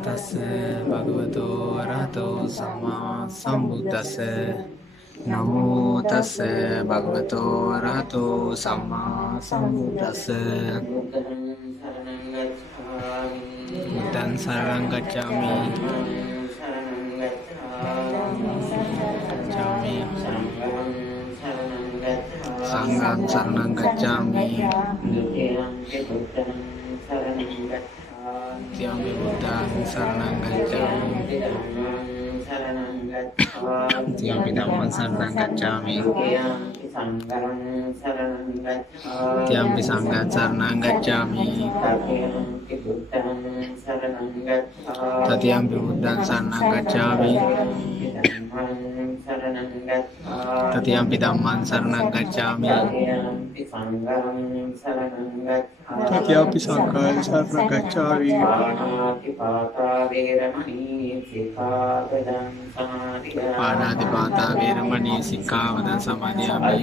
Tassa bhagavato arahato samma sambuddhassa. Namo tassa bhagavato arahato samma sambuddhassa. Buddhaṃ saranam gacchāmi. Sangham saranam gacchāmi. Tiyampi Buddhaṃ saranam gacchāmi. Tiyampi Dhammaṃ saranam gacchāmi. Tiyampi Sangham saranam gacchāmi. Tatiyampi Buddhaṃ saranam gacchāmi. Tatiyampi Dhammaṃ saranam gacchāmi. Tatiyampi Sangham saranam gacchāmi. Pāṇātiපාතා vēramaṇī sikkāpadaṃ samadhiyāmi.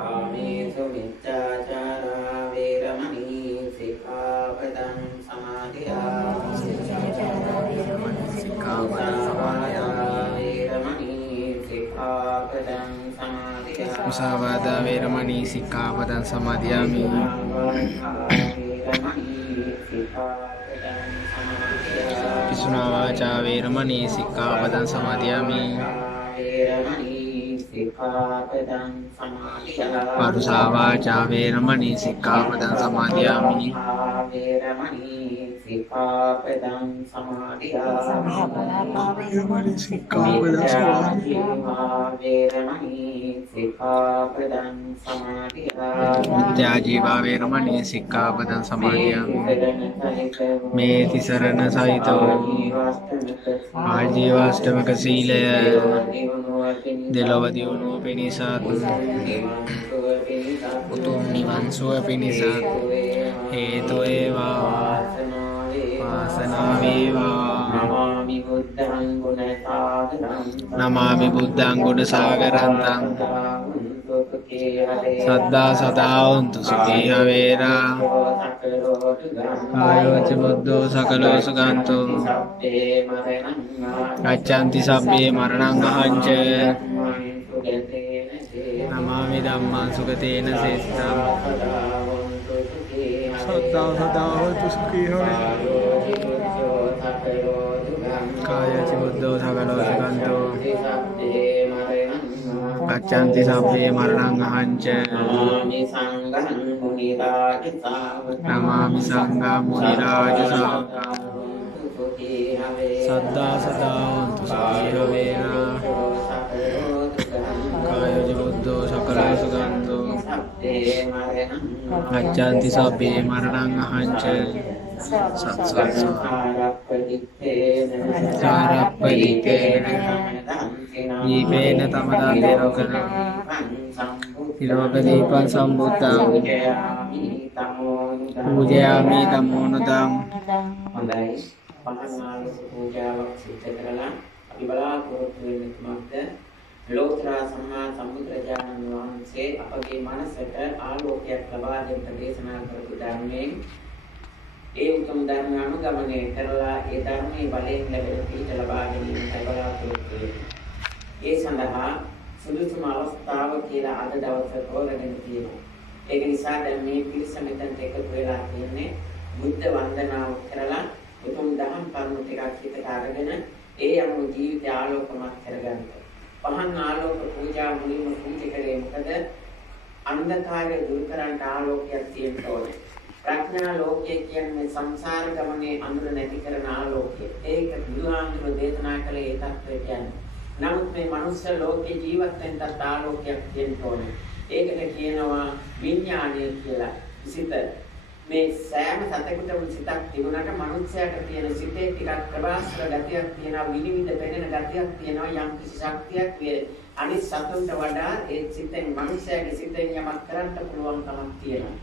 Āmesu miccācārā vēramaṇī sikkāpadaṃ samadhiyāmi. Musāvādā vēramaṇī sikkāpadaṃ samadhiyāmi. Pisunā vācā vēramaṇī sikkāpadaṃ samadhiyāmi. Parusā vācā vēramaṇī sikkāpadaṃ samadhiyāmi. Mityājīvā vēramaṇī sikkāpadaṃ samadhiyāmi. Mēti sarana sahito ājīvāෂ්ටමක සීලය දෙලොව දියුණුව පිණිසත් උතුම් නිවන් සුව පිණිසත් හේතු වේවා. වාසනාව වේවා. නමාමි බුද්ධං ගුණ සාගරන්තං. සද්දා සදා වന്തു සුඛී වේරා. ආයෝච බුද්ධෝ සකලෝ සුඛන්තෝ. ගච්ඡanti සබ්බේ මරණං අහංච. නමාමි ධම්මං සුගතේන සේත්තං. සද්දා සදා වന്തു සුඛී වේරා. කායච බුද්ධෝ සකලෝ සුඛන්තෝ. Gacchanti sabbe maranang ahanca. Namami sangham muniraja sāvakam. Saddha saddha vantu sukhiya vena. Kaya jibuddho sakala sukhanto. Gacchanti sabbe maranang ahanca. Sat sat sat. Carappaditena. Yipena tamadān tirokana. Tirokadīpaṃ sambuddhaṃ. Pūjayāmi tammonudam. හොඳයි. පහනාලස පූජාවක් සිද්ධ කරලා අපි බලාපොරොත්තු වෙන්නේ කුමක්ද? ලෝතර සම්මා සම්බුදුරජාණන් වහන්සේ අපගේ මනසට ආලෝකයක් ලබා දෙන්න දේශනා කරපු ධර්මයෙන් ඒ උතුම් ධර්ම අනුගමනය කරලා ඒ ධර්මයේ බලයෙන් ලැබෙන පිහිට ලබා ගැනීමයි බලාපොරොත්තු වෙන්නේ. ඒ සඳහා සුදුසුම අවස්ථාව කියලා අද දවසේ තෝරගෙන තියෙනවා. ඒක නිසා දැන් මේ පිරිස මෙතනට එකතු වෙලා තියෙන්නේ බුද්ධ වන්දනාව කරලා උතුම් දහම් කරුණු ටිකක් හිතට අරගෙන ඒ අනුව ජීවිතය ආලෝකමත් කරගන්න. පහන් ආලෝක පූජා මුලින්ම පූජා කරේ මොකද? අන්ධකාරය දුරු කරන්න ආලෝකයක් තියෙන්න ඕනේ. ප්‍රඥා ලෝකයේ කියන්නේ සංසාර ගමනේ අඳුර නැති කරන ආලෝකය. ඒක බුදුහාමුදුරුවෝ දේශනා කළේ ඒ තත්ත්වයට යන්නේ. නමුත් මේ මනුෂ්‍ය ලෝකේ ජීවත් වෙන්න ආලෝකයක් තියෙන්න ඕනේ. ඒකට කියනවා විඥානය කියලා. සිත මේ සෑම සතෙකුටම සිතක් තිබුණාට මනුස්සයාට තියෙන සිතේ ටිකක් ප්‍රබාස්තර ගතියක් තියෙනවා, විනිවිද පෙනෙන ගතියක් තියෙනවා, යම් කිසි ශක්තියක් අනිත් සතුන්ට වඩා ඒ සිතෙන් මනුස්සයාගේ සිතෙන් යමක් කරන්න පුළුවන් කමක් තියෙනවා.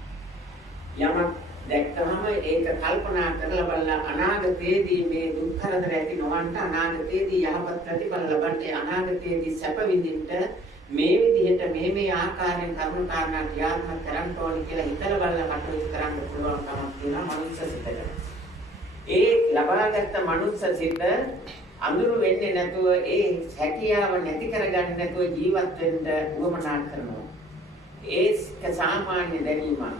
යමක් දැක්කම ඒක කල්පනා කරලා බලලා අනාගතයේදී මේ දුක් කරදර ඇති නොවන්ට අනාගතයේදී යහපත් ප්‍රතිඵල ලබන්නේ අනාගතයේදී සැප විඳින්න මේ විදිහට මේ ආකාරයෙන් කරුණු කාරණා ක්‍රියාත්මක කරන්න ඕනේ කියලා හිතලා බලලා කටයුතු කරන්න පුළුවන් කමක් තියෙනවා මනුස්ස සිතට. ඒ ලබාගත් මනුස්ස සිත අඳුරු වෙන්නේ නැතුව ඒ හැකියාව නැති කරගන්න නැතුව ජීවත් වෙන්න උවමනා කරනවා. ඒක සාමාන්‍ය දැනීමක්.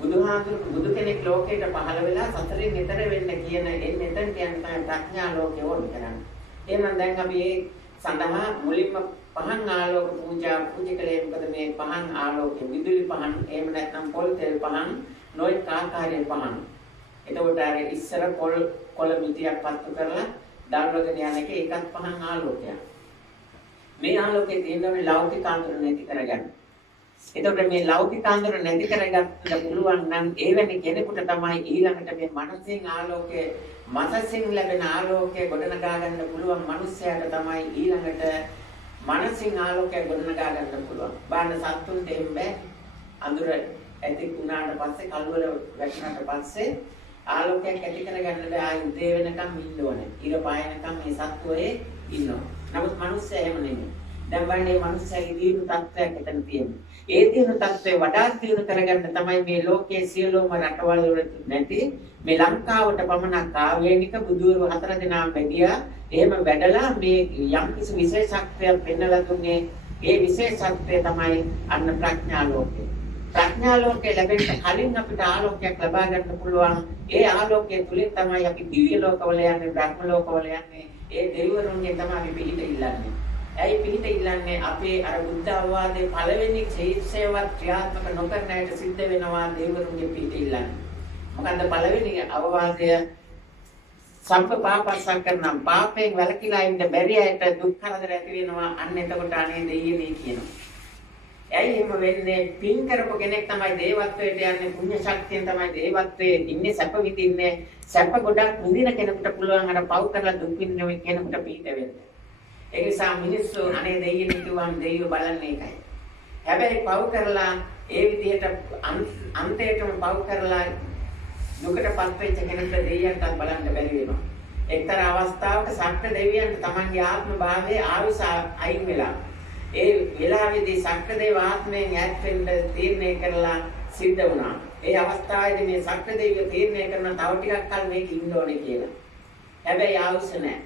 බුදු කෙනෙක් ලෝකයට පහළ වෙලා සතරෙන් ඈතර වෙන්න කියන එතෙන් තමයි ප්‍රඥා ලෝකය ඕන කරන්නේ. එහෙනම් දැන් අපි ඒ සඳහා මුලින්ම පහන් ආලෝක පූජා කළේ මොකද මේ පහන් ආලෝකයේ විදුලි පහන් එහෙම නැත්නම් පොල් තෙල් පහන් නොයෙක් ආකාරයේ පහන්. එතකොට අර ඉස්සර කොළ මිටියක් පත්තු කරලා දානවගෙන යන එක ඒකත් පහන් ආලෝකයක්. මේ ආලෝකයේ තියෙන ලෞකික අඳුර නැති කරගන්න. එතකොට මේ ලෞකික අඳුර නැති කරගන්න පුළුවන් නම් එවැනි කෙනෙකුට තමයි ඊළඟට මේ මනසෙන් ආලෝකයේ මනසෙන් ලැබෙන ආලෝකය ගොඩනගා ගන්න පුළුවන් මිනිස්යාට තමයි ඊළඟට මනසින් ආලෝකය ගොඩනගා ගන්න පුළුවන්. බාන්න සත්තුන්ට එම්බෑ අඳුර ඇති වුණාට පස්සේ කල්වල වැටුණාට පස්සේ ආලෝකයක් ඇති කරගන්න බෑ. ආයි උදේ වෙනකම් ඉන්න ඕනේ. ඉර පායනකම් මේ සත්වයේ ඉන්නවා. නමුත් මිනිස්සයා එහෙම නෙමෙයි. දැන් වන්නේ මිනිස්සයාගේ දිනු තත්ත්වයක් එතන තියෙනවා. ඒ දිනු තත්ත්වය වඩාත් දිනු කරගන්න තමයි මේ ලෝකයේ සියලුම රටවල් වල නැති මේ ලංකාවට පමණක් ආවේනික බුදුවරු 4 දෙනා වැඩියා. එහෙම වැඩලා මේ යම් කිසි විශේෂත්වයක් පෙන්වලා දුන්නේ. ඒ විශේෂත්වය තමයි අන්න ප්‍රඥා ලෝකය. ප්‍රඥා ලෝකේ ලැබෙන්න කලින් අපිට ආලෝකයක් ලබා ගන්න පුළුවන්. ඒ ආලෝකය තුලින් තමයි අපි දිව්‍ය ලෝකවල යන්නේ, බ්‍රහ්ම ලෝකවල යන්නේ. ඒ දෙවිවරුන්ගෙන් තමයි අපි පිහිට ඉල්ලන්නේ. ඇයි පිහිට ඉල්ලන්නේ? අපේ අර බුද්ධ අවවාදයේ පළවෙනි ශීර්ෂයවත් ක්‍රියාත්මක නොකරන අයට සිද්ධ වෙනවා දෙවිවරුන්ගේ පිහිට ඉල්ලන්නේ. මොකද පළවෙනි අවවාදය සම්පපාපසංකරණම් පාපයෙන් වැළකීලා ඉන්න බැරි අයට දුක් කරදර ඇති වෙනවා. අන්න එතකොට අනේ දෙයියනේ කියනවා. ඇයි එහෙම වෙන්නේ? පින් කරපු කෙනෙක් තමයි දේවත්වයට යන්නේ. පුණ්‍ය ශක්තියෙන් තමයි දේවත්වයේ ඉන්නේ, සැප විඳින්නේ. සැප ගොඩක් විඳින කෙනෙකුට පුළුවන් අර පව් කරලා දුක් විඳින කෙනෙකුට පිට වෙන්න. ඒ නිසා මිනිස්සු අනේ දෙයියනේ කිව්වම දෙයියෝ බලන්නේ ඒකයි. හැබැයි පව් කරලා ඒ විදිහට අන්තයටම පව් කරලා දුකටපත් වෙච්ච කෙනෙකුට දෙයියන්ටත් බලන්න බැරි වෙනවා. එක්තරා අවස්ථාවක සක්‍ර දෙවියන්ට තමන්ගේ ආත්ම භාවයේ ආවිස අයින් වෙලා ඒ වෙලාවේදී සක්‍රදේව ආත්මයෙන් ඈත් වෙන්න තීරණය කරලා සිද්ධ වුණා. ඒ අවස්ථාවේදී මේ සක්‍රදේවිය තීරණය කරන තව ටිකක් කල් මේක ඉන්න ඕනේ කියලා. හැබැයි ආවුස නැහැ.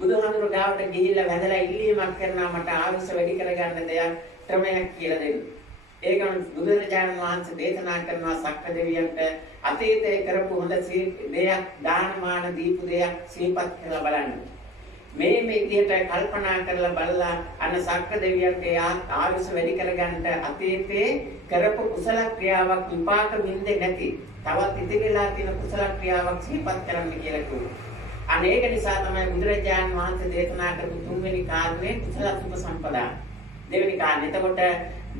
බුදුහාමුදුරු ගාවට ගිහිල්ලා වැඳලා ඉල්ලීමක් කරනවා මට ආවුස වැඩි කරගන්න දෙයක් ක්‍රමයක් කියලා දෙන්න. ඒකම බුදුරජාණන් වහන්සේ දේශනා කරනවා සක්‍රදේවියන්ට අතීතයේ කරපු හොඳ දෙයක් දානමාන දීපු දෙයක් සිහිපත් කරලා බලන්න. මේ විදිහට කල්පනා කරලා බලලා අන්න සක්‍ර දෙවියන්ගේ ආයුෂ වැඩි කරගන්න අතීතයේ කරපු කුසල ක්‍රියාවක් විපාක විඳින්නේ නැති තවත් ඉතිරිලා තියෙන කුසල ක්‍රියාවක් සිහිපත් කරන්න කියලා කිව්වා. අනේක නිසා තමයි බුදුරජාණන් වහන්සේ දේශනා කරපු තුන්වෙනි කාරණේ කුසල සම්පදා. දෙවෙනි කාරණේ. එතකොට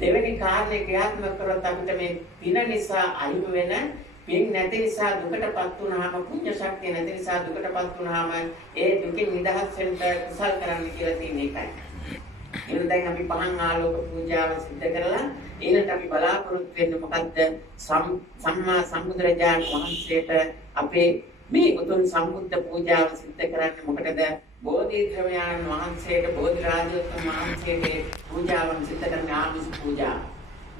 දෙවෙනි කාරණේ ක්‍රියාත්මක කරොත් අපිට මේ පින නිසා අහිමි වෙන පින් නැති නිසා දුකටපත් වුණාම පුණ්‍ය ශක්තිය නැති නිසා දුකටපත් වුණාම ඒ දුකින් නිදහස් වෙන්න කුසල් කරන්න කියලා තියෙන එකයි. එහෙනම් දැන් අපි පහන් ආලෝක පූජාව සිදු කරලා ඊළඟට අපි බලාපොරොත්තු වෙන්නේ මොකද්ද? සම්මා සම්බුදුරජාණන් වහන්සේට අපේ මේ උතුම් සම්බුද්ධ පූජාව සිදු කරන්නේ මොකටද? බෝධිධර්මයන් වහන්සේට බෝධි රාජෝත්තම වහන්සේගේ පූජාවන් සිදු කරන ආමිස පූජා.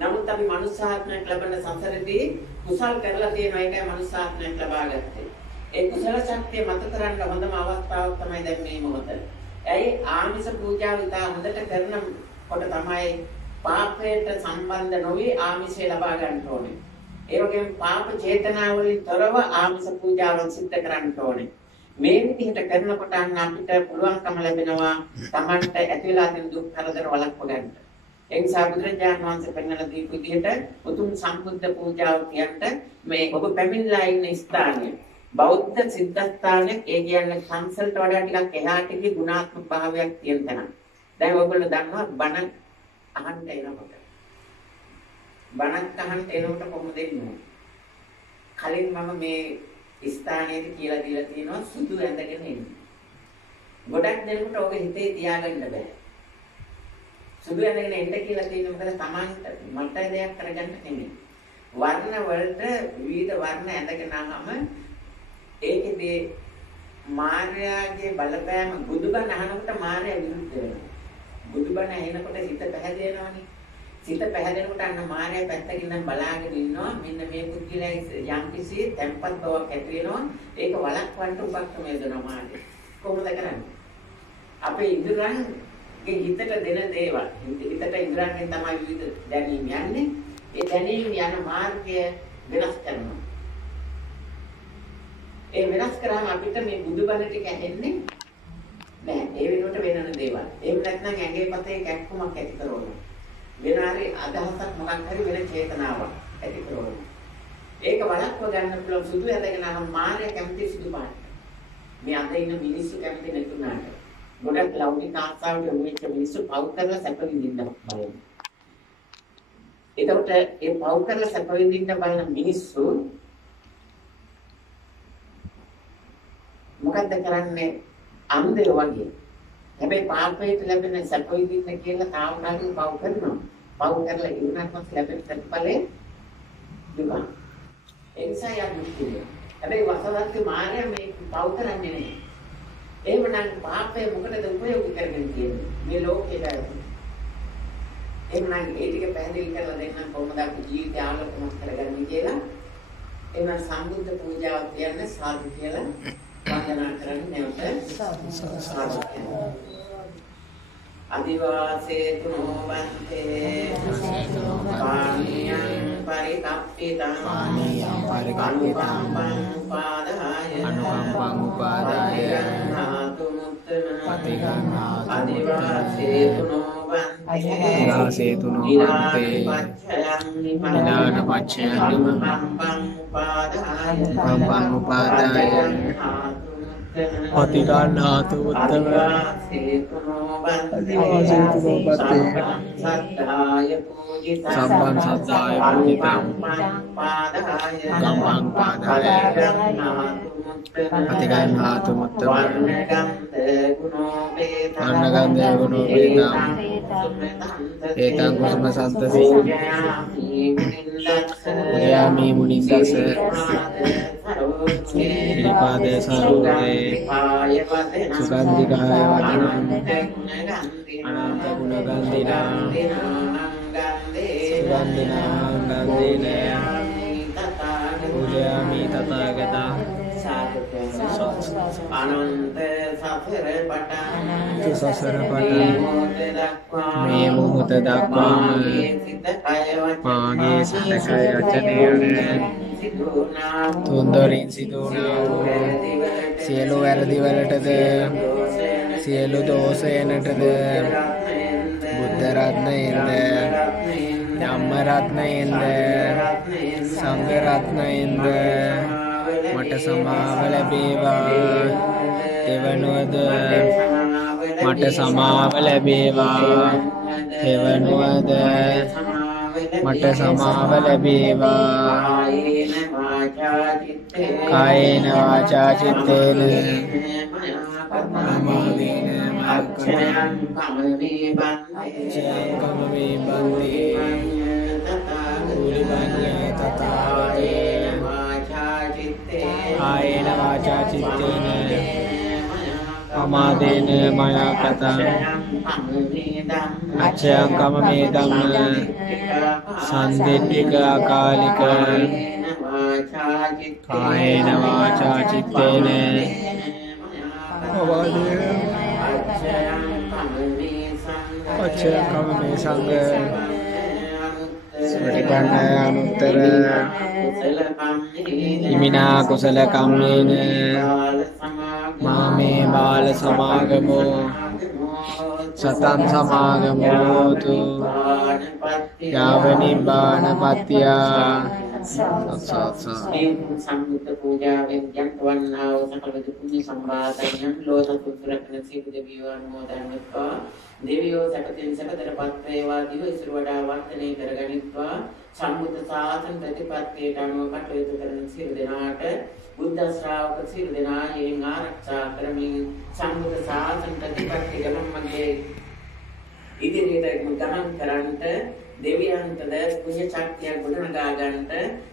නමුත් අපි මනුෂ්‍යාත්මයක් ලැබෙන සසරදී කුසල් කරලා තියෙන එකයි මනුෂ්‍යාත්මයක් ලබා ගත්තේ. ඒ කුසල ශක්තිය මත කරන්න හොඳම අවස්ථාවක් තමයි දැන් මේ මොහොත. ඇයි ආමිස පූජාව ඉතා හොඳට කරනකොට තමයි පාපයට සම්බන්ධ නොවි ආමිෂය ලබා ගන්න ඕනේ. ඒ වගේම පාප චේතනාවලින් තොරව ආමිස පූජාවන් සිද්ධ කරන්න ඕනේ. මේ විදිහට කරනකොට අපිට පුළුවන්කම ලැබෙනවා Tamanට ඇති වෙලා තියෙන දුක් කරදර වළක්ව ගන්න. ඒ නිසා බුදුරජාණන් වහන්සේ පෙන්වන දී විදිහට උතුම් සම්බුද්ධ පූජාව කියන්න මේ ඔබ පැමිණලා ඉන්න ස්ථානය බෞද්ධ සිද්ධාස්ථානයේ ඒ කියන්නේ සංසල්ට වඩා ටිකක් එහාට ගිය ගුණාත්මක භාවයක් තියෙන තැන. දැන් ඔයගොල්ලෝ දන්නවා බණ අහන්න එනකොට. බණක් අහන්න එනකොට කොහොමද එන්නේ? කලින් මම මේ ස්ථානයේදී කියලා දීලා තියෙනවා සුදු ඇඳගෙන එන්න. ගොඩක් දෙනෙකුට ඔබ හිතේ තියාගන්න බෑ. සුදු ඇඳගෙන එන්න කියලා තියෙන මොකද Tamanට මට දෙයක් කරගන්න නෙමෙයි. වර්ණ වලට විවිධ වර්ණ ඇඳගෙනම ඒකෙදී මාර්යාගේ බලපෑම බුදුබණ අහනකොට මාර්යා විරුද්ධ වෙනවා. බුදුබණ ඇහෙනකොට හිත පැහැදෙනවනේ. සිත පැහැදෙනකොට අන්න මාර්යා පැත්තකින් නම් බලාගෙන ඉන්නවා. මෙන්න මේ පුද්ගලයා යම්කිසි තැම්පත් බවක් ඇති වෙනවා. ඒක වළක්වන්න උපක්‍රම යොදනවා මාර්යා. කොහොමද කරන්නේ? අපේ ඉන්ද්‍රයන්ගේ හිතට දෙන දේවල්. හිතට ඉන්ද්‍රයන්ගෙන් තමයි විවිධ දැනීම් යන්නේ. ඒ දැනීම් යන මාර්ගය වෙනස් කරනවා. ඒ වෙනස් කරාම අපිට මේ බුදුබණ ටික ඇහෙන්නේ නැහැ. ඒ වෙනුවට වෙනන දේවල්. එහෙම නැත්නම් ඇඟේ පතේ කැක්කුමක් ඇති කරනවා. වෙන හරි අදහසක් මොකක් හරි වෙන චේතනාවක් ඇති කරනවා. ඒක වළක්ව ගන්න පුළුවන් සුදු ඇඳගෙන නම් මාර්ය කැමති සුදු පාට. මේ අද ඉන්න මිනිස්සු කැමති නැතුණාට. ගොඩක් ලෞකික ආශාවට උමිච්ච මිනිස්සු පව් කරලා සැප විඳින්න බලනවා. ඒකට ඒ පව් කරලා සැප විඳින්න බලන මිනිස්සු මොකද්ද කරන්නේ? අන්ධයෝ වගේ. හැබැයි පාපයට ලැබෙන සැප විඳින්න කියලා තාවනාගේ පව් කරනවා. පව් කරලා ඉන්නත් පස්සේ ලැබෙන ප්‍රතිඵලය දුක. ඒ නිසා යන්නේ. හැබැයි වසවත්ති මාර්යා මේ පව් කරන්නේ නැහැ. එහෙමනම් පාපය මොකටද උපයෝගී කරගෙන තියෙන්නේ? මේ ලෝකේට. එහෙනම් ඒ ටික පැහැදිලි කරලා දෙන්නම් කොහොමද අපි ජීවිතය ආලෝකමත් කරගන්නේ කියලා. එහෙනම් සම්බුද්ධ පූජාව කියන්නේ සාදු කියලා වන්දනා කරන්නේ නැවත සාදු. අදිවාසේ තුනෝ වන්තේ පාණියං පරිකප්පිතං අනුකම්පං උපාදාය අදිවාසේ තුනෝ වන්තේ නිදාන පච්චයං අනුකම්පං උපාදාය අතිගානාතු උත්තම සම්බන් සද්දාය පූජිතං කම්පං පාදාය අතිගානාතු උත්තම අන්නගන්ධේ ගුණෝ වේදං ඒතං කුසුම සන්තසි උදයාමි මුනිසස ත්‍රිපාදේ සරෝදේ සුගන්ධිකාය වදනං අනන්ත ගුණ ගන්ධිනා සුගන්ධිනා ගන්ධින උදයාමි තථාගතා අනන්ත සසර පටන් මේ මොහොත දක්වාම මාගේ සිත කය වචනය තුන්දොරින් සිදුවනා සියලු වැරදි වලටද සියලු දෝෂයනටද බුද්ධ රත්නයෙන්ද ධම්ම රත්නයෙන්ද සංඝ රත්නයෙන්ද මට සමාව ලැබේවා. එවනුවද මට සමාව ලැබේවා. එවනුවද මට සමාව ලැබේවා. කායේන වාචා චිත්තේන අමාදීන මක්ඛයං කමමේ බන්ති කුලිබඤ්ඤ තථාවතේ කායේන වාචා චිත්තේන අමාදේන මයා කතං අච්ඡයං කමමේ ධම්ම සම්දිට්ඨික අකාලික කායේන වාචා චිත්තේන අමාදේන අච්ඡයං කමමේ සංඝ සුටිපන්න අනුත්තර ඉමිනා කුසල කම්මේන මාමේ බාල සමාගමෝ සතං සමාගමෝතු යාව නිබ්බාන පත්‍යා සම්බුද්ධ පූජාවෙන් යන්තවන්නා වූ සකල පුණ්‍ය සම්භාතයන් ලෝක පුත්‍රකන සීල දෙවියෝ අනුමෝදන්වත්වා. දෙවියෝ සැපතින් සැපතරපත් වේවා. දිව ඉසුරු වඩා වර්ධනය කරගනිත්වා. සම්බුද්ධ ශාසන ප්‍රතිපත්තියට අනුව කටයුතු කරන සියලු දෙනාට බුද්ධ ශ්‍රාවක සියලු දෙනායන් ආරක්ෂා කරමින් සම්බුද්ධ ශාසන ප්‍රතිපත්තිය ගමන් මැදේ ඉදිරියට ගමන් කරන්නට දෙවියන්ටද පුණ්‍ය ශක්තිය ගොඩනගා ගන්නට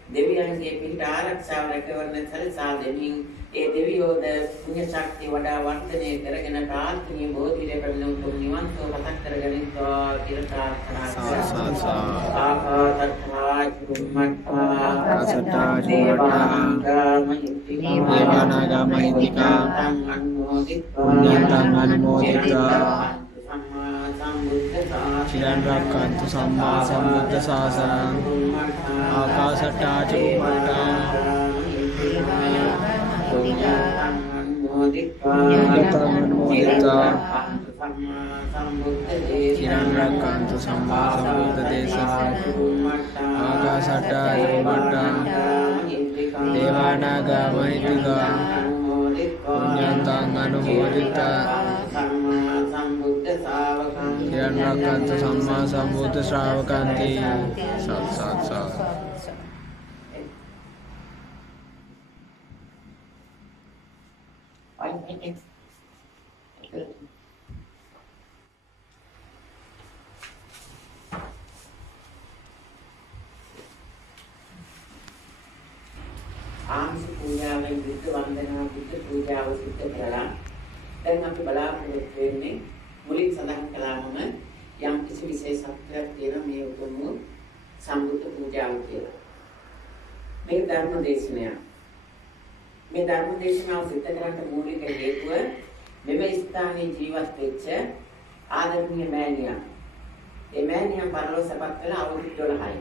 දෙවියන්ගේ පිහිට ආරක්ෂාව රැකවරණ සලසා දෙමින් ඒ දෙවියෝද පුණ්‍ය ශක්තිය වඩා වර්ධනය කරගෙන ප්‍රාර්ථනීය බෝධිලේ පැමිණ උතුම් නිවන් සුව පතක් කරගනිත්වා කියලා ප්‍රාර්ථනා කරනවා. ආකාසට්ඨා චුම්මට්ඨා ආකාසට්ඨා චුම්මට්ඨා දේවානාගා මහිත්‍තිකා පුඤ්ඤන්තං අනුමෝදිත්වා චිරන් රක්ඛන්තු සම්මා සම්බුද්ධ ශාසනං ආකාසට්ඨා චුම්මට්ඨා චිරන් රක්ඛන්තු සම්මා සම්බුද්ධ දේශනං ආකාසට්ඨා චුම්මට්ඨා දේවානාගා මහිත්‍තිකා පුඤ්ඤන්තං අනුමෝදිත්වා චිරන් රක්ඛන්තු සම්මා සම්බුද්ධ ශ්‍රාවකන්ති සත් සත් සත් ආංශ පූජාවෙන් බුද්ධ වන්දනා බුද්ධ පූජාව සිද්ධ කරලා දැන් අපි බලාපොරොත්තු වෙන්නේ මුලින් සඳහන් කළාම යම් කිසි විශේෂත්වයක් තියෙන මේ උතුම් සම්බුද්ධ පූජාව කියලා. මේ ධර්ම දේශනය. මේ ධර්ම දේශනාව සිද්ධ කරන්න මූලික හේතුව මෙම ස්ථානයේ ජීවත් වෙච්ච ආදරණීය මෑණියන්. ඒ මෑණියන් පරලෝසපත් කළ අවුරුදු 12යි.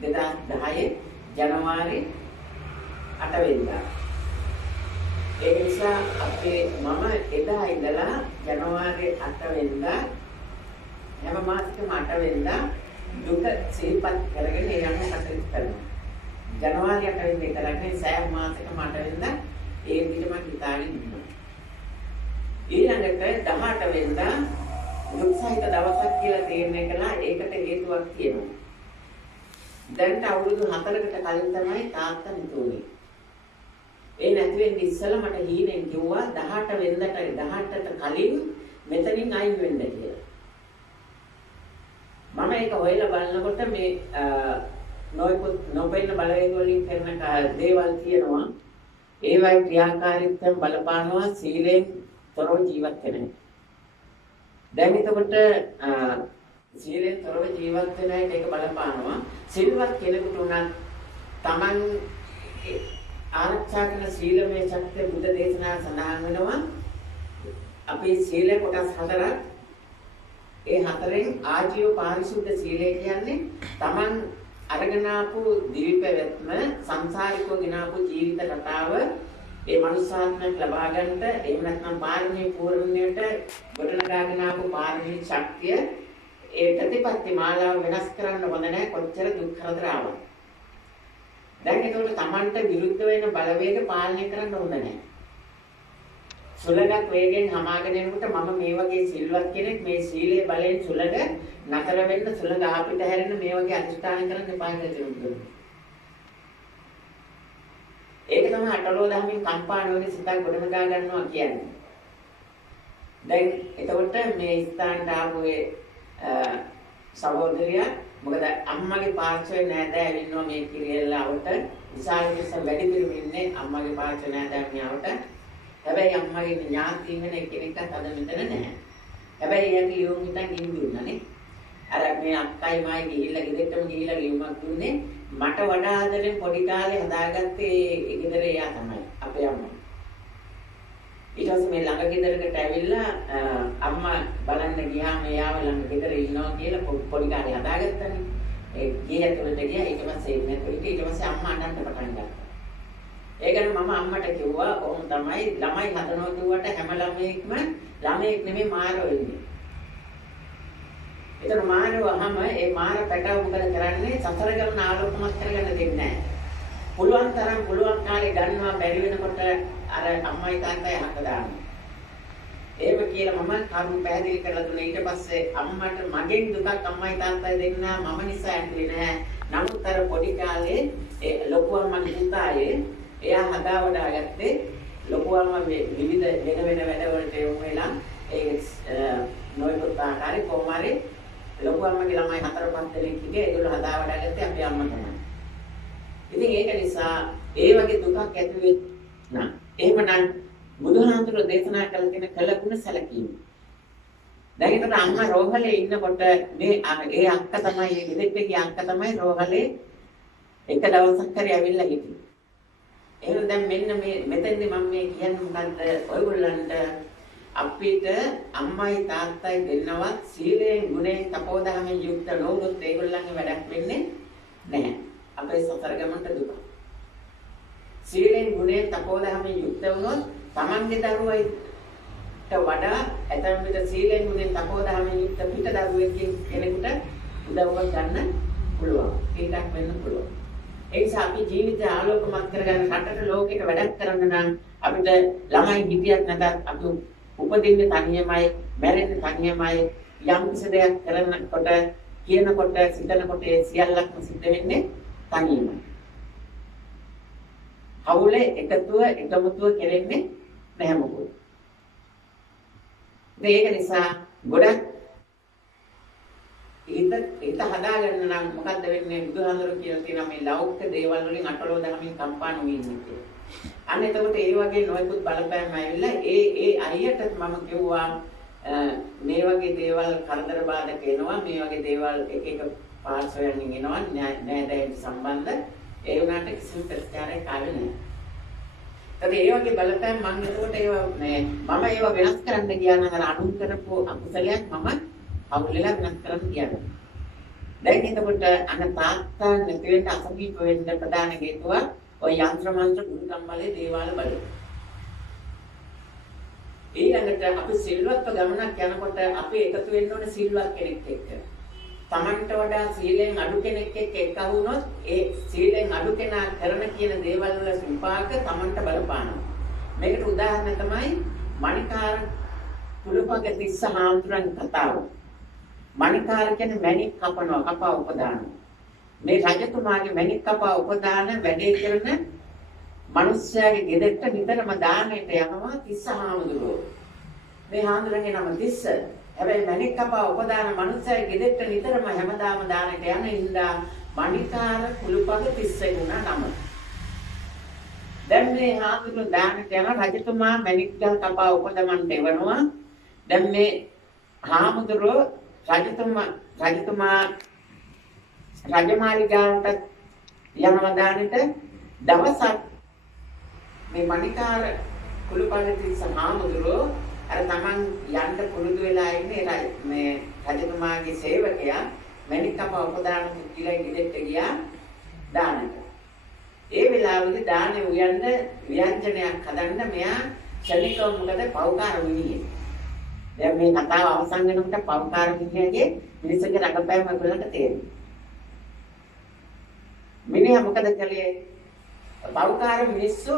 2010 ජනවාරි 8 වෙනිදා. ඒ නිසා අපේ මම එදා ඉඳලා ජනවාරි 8 වෙනිදා හැම මාසෙකම 8 වෙනිදා දුක සිහිපත් කරගෙන යන්න කටයුතු කරනවා. ජනවාරි 8 වෙනිදා ඉඳලා සෑම මාසෙකම 8 වෙනිදා ඒ විදිහම හිතාගෙන ඉන්නවා. ඊළඟට 18 වෙනිදා දුක් සහිත දවසක් කියලා තීරණය කළා. ඒකට හේතුවක් තියෙනවා. දැන් අවුරුදු 4කට කලින් තමයි තාත්තා නිතුනේ. ඒ නැති වෙන්නේ ඉස්සෙල්ලා මට හීනෙන් කිව්වා 18 වෙනිදාට 18ට කලින් මෙතනින් අයින් වෙන්න කියලා. මම ඒක හොයලා බලනකොට මේ නොපෙන්න බලවේග වලින් කරන දේවල් තියෙනවා. ඒවයි ක්‍රියාකාරීත්වයෙන් බලපානවා සීලෙන් තොරව ජීවත් වෙන. දැන් එතකොට සීලෙන් තොරව ජීවත් වෙන එක බලපානවා. සිල්වත් කෙනෙකුට උනත් Taman ආරක්ෂා කරන සීලමය ශක්තිය බුද්ධ දේශනා සඳහන් වෙනවා. අපේ සීල කොටස් 4ක්. ඒ 4න් ආජීව පාරිශුද්ධ සීලය කියන්නේ Taman අරගෙන ආපු දිවි පැවැත්ම සංසාරිකව ගෙන ආපු ජීවිත රටාව ඒ මනුස්සාත්මයක් ලබා ගන්නට එහෙම නැත්නම් පාරමී පූර්ණණයට ගොඩනගාගෙන ආපු පාරමී ශක්තිය ඒ ප්‍රතිපත්ති මාලාව වෙනස් කරන්න හොඳ නැහැ කොච්චර දුක් කරදර ආවත්. දැන් ඒකට Tamanට විරුද්ධ වෙන බලවේග පාලනය කරන්න හොඳ නැහැ. සුලඟක් වේගෙන් හමාගෙන යනකොට මම මේ වගේ සිල්වත් කෙනෙක් මේ සීලයේ බලයෙන් සුලඟ නතර වෙන්න සුලඟ ආපිට හැරෙන්න මේ වගේ අධිෂ්ඨාන කරන්න එපා කියලා කියනවා. ඒක තමයි අටලෝ දහමින් කම්පාණ වෙන සිතක් ගොඩනගා ගන්නවා කියන්නේ. දැන් එතකොට මේ ස්ථානට ආපු සහෝදරිය මොකද අම්මගේ පාර්ශ්වයේ නෑදෑයෝ ඉන්නවා මේ කිරියල්ලාවට විශාල පිරිසක් වැඩි පිරිම ඉන්නේ අම්මගේ පාර්ශ්වයේ නෑදෑයන්ට. හැබැයි අම්මගේ ඥාතියින් වෙන එක්කෙනෙක්වත් අද මෙතන නැහැ. හැබැයි එයාගේ ලියුම් හිටන් ගිහින් දුන්නානේ. අර මේ අක්කයි මායි ගිහිල්ලා ගෙදරටම ගිහිල්ලා ලියුමක් දුන්නේ මට වඩා ආදරෙන් පොඩි කාලේ හදාගත්තේ ඒ ගෙදර එයා තමයි අපේ අම්මා. ඊට පස්සේ මේ ළඟ ගෙදරකට ඇවිල්ලා අම්මා බලන්න ගියාම එයාව ළඟ ගෙදර ඉන්නවා කියලා පොඩි කාලේ හදාගත්තානේ. ඒ ගේ ඇතුළට ගියා ඊට පස්සේ ඉන්නේ ඊට පස්සේ අම්මා අඬන්න පටන් ගත්තා. ඒකන මම අම්මට කිව්වා කොහොම තමයි ළමයි හදනවා කිව්වට හැම ළමයෙක් නෙමෙයි මාරෝ ඉන්නේ. ඒතර මාරවහම ඒ මාර පැටව මොකද කරන්නේ සතර ගමන ආලෝකමත් කරගන්න දෙන්නේ නැහැ. පුළුවන් තරම් පුළුවන් කාලේ ගන්නවා බැරි වෙනකොට අර අම්මයි තාත්තයි හංග දානවා. එහෙම කියලා මම කරුණු පැහැදිලි කරලා දුන්නා. ඊට පස්සේ අම්මට මගෙන් දුකක් අම්මයි තාත්තයි දෙන්නා මම නිසා ඇතුලේ නැහැ. නමුත් අර පොඩි කාලේ ඒ ලොකු අම්මගේ පුතායේ එයා හදා වඩා ගත්තේ ලොකු අම්මා විවිධ වෙන වැඩ වලට යොමු වෙලා ඒ නොයෙකුත් ආකාරයේ කොමාරේ ලොකු අම්මගේ ළමයි 4-5 දෙනෙක් හිටියේ. ඒගොල්ලෝ හදා වඩා ගත්තේ අපේ අම්මා තමයි. ඉතින් ඒක නිසා ඒ වගේ දුකක් ඇති වෙත් නම් එහෙමනම් බුදුහාමුදුරුවෝ දේශනා කළ තියෙන කළගුණ සැලකීම. දැන් ඒකට අම්මා රෝහලේ ඉන්නකොට මේ ඒ අක්කා තමයි ඒ ගෙදෙට්ට ගිය අක්කා තමයි රෝහලේ එක දවසක් හරි ඇවිල්ලා හිටියේ. එහෙනම් දැන් මෙන්න මේ මෙතෙන්දි මම මේ කියන්නේ මොකද්ද? ඔයගොල්ලන්ට අපිට අම්මයි තාත්තයි දෙන්නවත් සීලයෙන් ගුණයෙන් තපෝදහමෙන් යුක්ත නොවුනොත් ඒගොල්ලන්ගේ වැඩක් වෙන්නේ නැහැ. අපේ සතර ගමන්ට දුක. සීලෙන් ගුණයෙන් තපෝදහමෙන් යුක්ත වුණොත් තමන්ගේ දරුවයිට වඩා ඇතැම් විට සීලෙන් ගුණයෙන් තපෝදහමෙන් යුක්ත පිට දරුවෙක්ගෙන් කෙනෙකුට උදව්වක් ගන්න පුළුවන්. ඒකක් වෙන්න පුළුවන්. ඒ නිසා අපි ජීවිතය ආලෝකමත් කරගන්න රටට ලෝකෙට වැඩක් කරන්න නම් අපිට ළමයි හිටියක් නැතත් අපි උපදින්නේ තනියමයි, මැරෙන්නේ තනියමයි. යම් කිසි දෙයක් කරනකොට, කියනකොට, සිතනකොට ඒ සියල්ලක්ම සිද්ධ වෙන්නේ තනියමයි. අවුලේ එකතුව එකමුතුව කෙරෙන්නේ නැහැ මොකද. ඒක නිසා ගොඩක් හිත හදාගන්න නම් මොකද්ද වෙන්නේ? බුදුහාමුදුරුවෝ කියලා තියෙනවා මේ ලෞකික දේවල් වලින් අටලෝ දහමින් කම්පා නොවෙන්නේ කියලා. අන්න එතකොට ඒ වගේ නොයෙකුත් බලපෑම් ඇවිල්ලා ඒ අයියට මම කිව්වා මේ වගේ දේවල් කරදර බාධක එනවා, මේ වගේ දේවල් එක එක පාර්ශවයන් එනවා නෑදෑයන් සම්බන්ධ. ඒ වුණාට කිසිම ප්‍රතිචාරයක් ආවේ නැහැ. ඒ වගේ බලපෑම් මම එතකොට මම ඒව වෙනස් කරන්න ගියා නම් අර අනුන් කරපු අකුසලයක් මම අවුලලා වෙනස් කරන්න ගියා. දැන් එතකොට අන්න තාත්තා නැති වෙන්න අසමීප වෙන්න ප්‍රධාන හේතුව ඔය යන්ත්‍ර මන්ත්‍ර ගුරුකම් වලේ දේවාල බලය. ඊළඟට අපි සිල්වත්ව ගමනක් යනකොට අපි එකතු වෙන්න ඕනේ සිල්වත් කෙනෙක් එක්ක. තමන්ට වඩා සීලෙන් අඩු කෙනෙක් එක්ක එක්ක වුණොත් ඒ සීලෙන් අඩු කෙනා කරන කියන දේවල් වල විපාක තමන්ට බලපානවා. මේකට උදාහරණ තමයි මණිකාර කුලපග තිස්ස හාමුදුරන් කතාව. මණිකාර කියන්නේ මණික් කපා උපදානවා. මේ රජතුමාගේ මණික් කපා උපදාන වැඩේ කරන මිනිස්යාගේ ගෙදරට නිතරම දානෙට යනවා තිස්ස හාමුදුරුවෝ. මේ හාමුදුරන්ගේ නම තිස්ස. හැබැයි මණික් කපා උපදාන මිනිස්යාගේ ගෙදරට නිතරම හැමදාම දානෙට යන ඉඳා මණිකාර කුලපග තිස්ස වුණා නම. දැන් මේ හාමුදුරුවෝ දානෙට යන රජතුමා මණික් ගල් කපා උපදමන්ට එවනවා. දැන් මේ හාමුදුරුවෝ රජතුමා රජමාලිගාවට යනවා දානෙට දවසක් මේ මණිකාර කුලපග සහාමුදුරුවෝ අර තමන් යන්න පුරුදු වෙලා ඉන්නේ මේ රජතුමාගේ සේවකයා මණික් කප උපදාන කියලා ගෙදරට ගියා දානෙට. ඒ වෙලාවේදී දානේ උයන්න ව්‍යංජනයක් හදන්න මෙයා ශනිකව මොකද පව්කාර වුණේ. දැන් මේ කතාව අවසන් වෙනකොට පව්කාර මිනිහගේ මිනිස්සුගේ රඟපෑම ඔයගොල්ලන්ට තේරෙනවා. මිනිහා මොකද කළේ? පව්කාර මිනිස්සු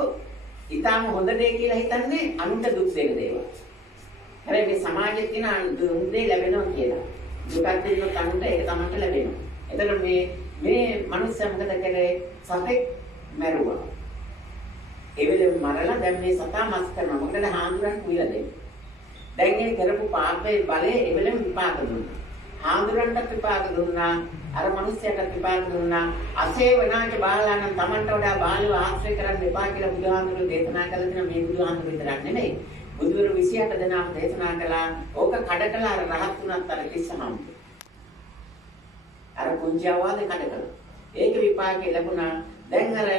ඊටම හොඳ දෙය කියලා හිතන්නේ අනුන්ට දුක් දෙන දේවල්. හැබැයි මේ සමාජයේ තියෙන දුක් දෙය ලැබෙනවා කියලා. දුකක් දෙන්නොත් අනුන්ට ඒක තමයි ලැබෙනවා. එතකොට මේ මිනිස්සු මොකද කළේ? සතෙක් මැරුවා. ඒ වෙලෙම මරලා දැන් මේ සතා මස් කරනවා. මොකද හාමුදුරන් කුයිලා දෙන්නේ. දැන් මේ කරපු පාපයේ බලය ඒ වෙලෙම විපාක දුන්නා. හාමුදුරන්ට විපාක දුන්නා. අර මිනිස්සයාට විපාක දුන්නා. අසේවනාට බාලානම් Tamanට වඩා බාලව ආශ්‍රය කරන්න එපා කියලා බුදුහාමුදුරුවෝ දේශනා කළ දෙන මේ බුදුහාමුදුරුවෝ විතරක් නෙමෙයි. බුදුවරු 28 දෙනාම දේශනා කළා. ඕක කඩකලා අර රහත් වුණත් අර කිස්සහාමුදුරුවෝ. අර පුංචියවාද කඩකලා. ඒක විපාකේ ලැබුණා. දැන් අර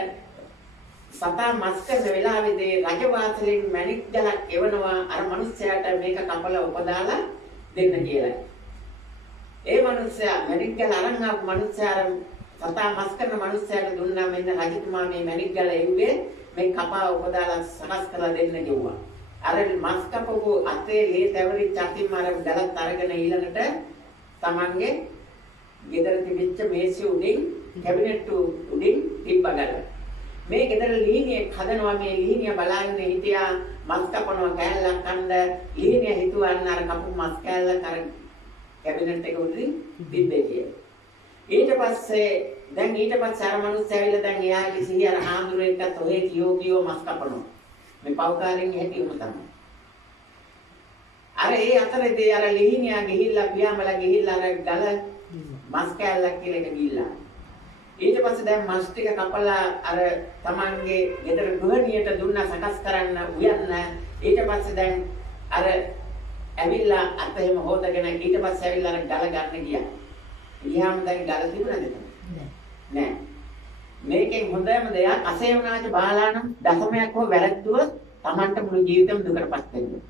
සතා මස් කරන වෙලාවේදී රජවාසලෙන් මණික් ගලක් එවනවා අර මිනිස්සයාට මේක කපලා උපදාලා දෙන්න කියලා. ඒ මිනිස්සයා මණික් ගල අරන් ආපු මිනිස්සයා සතා මස් කරන මිනිස්සයාට දුන්නා මෙන්න රජතුමා මේ මණික් ගල එව්වේ මේ කපා උපදාලා සකස් කරලා දෙන්න කිව්වා. අර මස් කපපු අතේ ලේ තැවරිච්ච අතින් අර ගලත් අරගෙන ඊළඟට තමන්ගේ ගෙදර තිබිච්ච මේසෙ උඩින් කැබිනට් උඩින් තිබ්බගල. මේ ගෙදර ලීනියක් හදනවා මේ ලීනිය බලන්න හිටියා මස් කපනවා කෑල්ලක් කන්න ලීනිය හිතුවන්න අර කපු මස් කෑල්ල කර කැබිනට් එක උඩින් තිබ්බේ කියලා. ඊට පස්සේ අර මිනිස්සු ඇවිල්ලා දැන් එයාගේ සිහිය අර හාමුදුරුවෙක්ට ඔහේ කියෝ මස් කපනවා. මේ පව්කාරයෙන් හැටිම තමයි. අර ඒ අතරේදී අර ලිහිණියා ගිහිල්ලා පියාඹලා ගිහිල්ලා අර ගල මස් කෑල්ලක් කියලා එක ගිහිල්ලා. ඊට පස්සේ දැන් මස් ටික කපලා අර Tamanගේ ගෙදර ගෘහණියට දුන්නා සකස් කරන්න උයන්න. ඊට පස්සේ දැන් අර ඇවිල්ලා අත එහෙම හොදගෙන ඊට පස්සේ ඇවිල්ලා අර ගල ගන්න ගියා. ගියාම දැන් ගල තිබුණාද? නෑ. මේකෙන් හොඳම දෙයක් අසේවනාච බාලානම් දශමයක් හෝ වැරද්දුවොත් Tamanට මුළු ජීවිතේම දුකටපත් වෙනවා.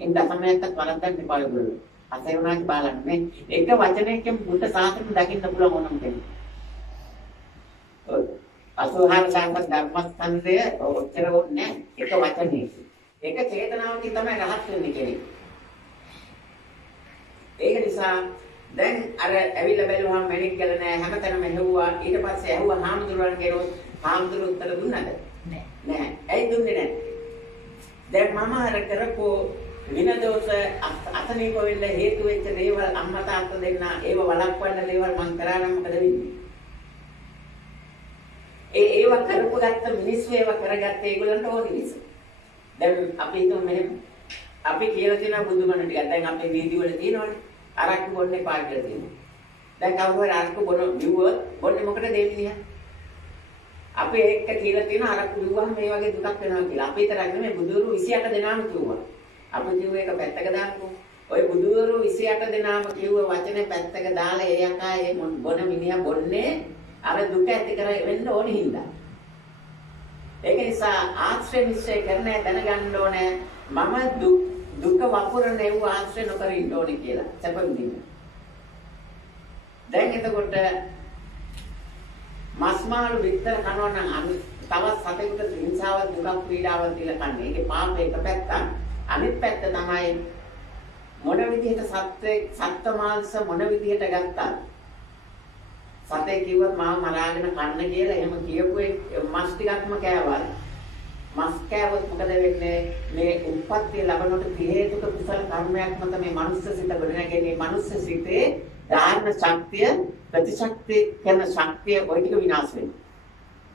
එන් දශමයක්වත් වරද්දන්න එපා ඔයගොල්ලෝ. අසේවනාච බාලානම් මේ එක වචනයකින් බුද්ධ ශාසනය දකින්න පුළුවන් ඕනම කෙනෙක්. අසෝහාර සංකල්ප ධර්මස්කන්ධය ඔච්චර ඕනේ එක වචනේ. එක චේතනාවකින් තමයි රහත් වෙන්නේ කෙනෙක්. ඒක නිසා දැන් අර ඇවිල්ලා බැලුවාම මැණික් ගල නෑ හැමතැනම ඇහුවා. ඊට පස්සේ ඇහුවා හාමුදුරුවන්ගෙන් ගෙනොත් හාමුදුරුවෝ උත්තර දුන්නාද? නෑ. ඇයි දුන්නේ නැත්තේ? දැන් මම අර කරපෝ විනදෝස අතනීප වෙන්න හේතු වෙච්ච දේවල් අම්මා තාත්තා දෙන්න ඒව වළක්වන්න දේවල් මං කරා නම් මොකද වෙන්නේ? ඒව කරපු ගත්ත මිනිස්සු ඒව කරගත්ත ඒගොල්ලන්ට ඕනේ නිසා. දැන් අපි හිතමු මෙහෙම අපි කියලා තියෙන බුදුමණ ටික දැන් අපේ වීදි වල තියෙනවනේ. අරක්කු බොන්නේ පාට කියලා තියෙනවා. දැන් කවුරු හරි අරක්කු බිව්වොත් බොන්නේ මොකටද දෙන්නේ? අපි ඒක කියලා තියෙන අරක්කු බිව්වහම මේ වගේ දුකක් වෙනවා කියලා. අපි විතරක් නෙමෙයි බුදුරු 28 දෙනාම කිව්වා. අපි කිව්ව එක පැත්තක දාන්නකෝ. ඔය බුදුරු 28 දෙනාම කිව්ව වචනේ පැත්තක දාලා ඒ යකා ඒ බොන මිනිහා බොන්නේ අර දුක ඇති කර වෙන්න ඕනේ හින්දා. ඒක නිසා ආශ්‍රය නිශ්චය කරන්න දැනගන්න ඕනේ මම දුක වපුරන ඒව ආශ්‍රය නොකර ඉන්න ඕනේ කියලා. සැප විඳින්න. දැන් එතකොට මස්මාළු විතර කනවා නම් තවත් සතෙකුට හිංසාවක් දුකක් පීඩාවක් දීලා කන්නේ. ඒකේ පාපේ එක පැත්තක්. අනිත් පැත්ත තමයි මොන විදිහට සත්ත්ව මාංශ මොන විදිහට ගත්තා. සතේ කිව්වත් මාව මරාගෙන කන්න කියලා එහෙම කියපු මස් ටිකක්ම කෑවා. මස් කෑවොත් මොකද වෙන්නේ? මේ උප්පත්තිය ලැබනකොට හේතුක කුසල කර්මයක්ම තමයි මනුස්ස සිත ගොඩනැගෙන්නේ. මනුස්ස සිතේ ධාර්ම ශක්තිය ප්‍රතිශක්තිය කරන ශක්තිය ඔය ටික විනාශ වෙනවා.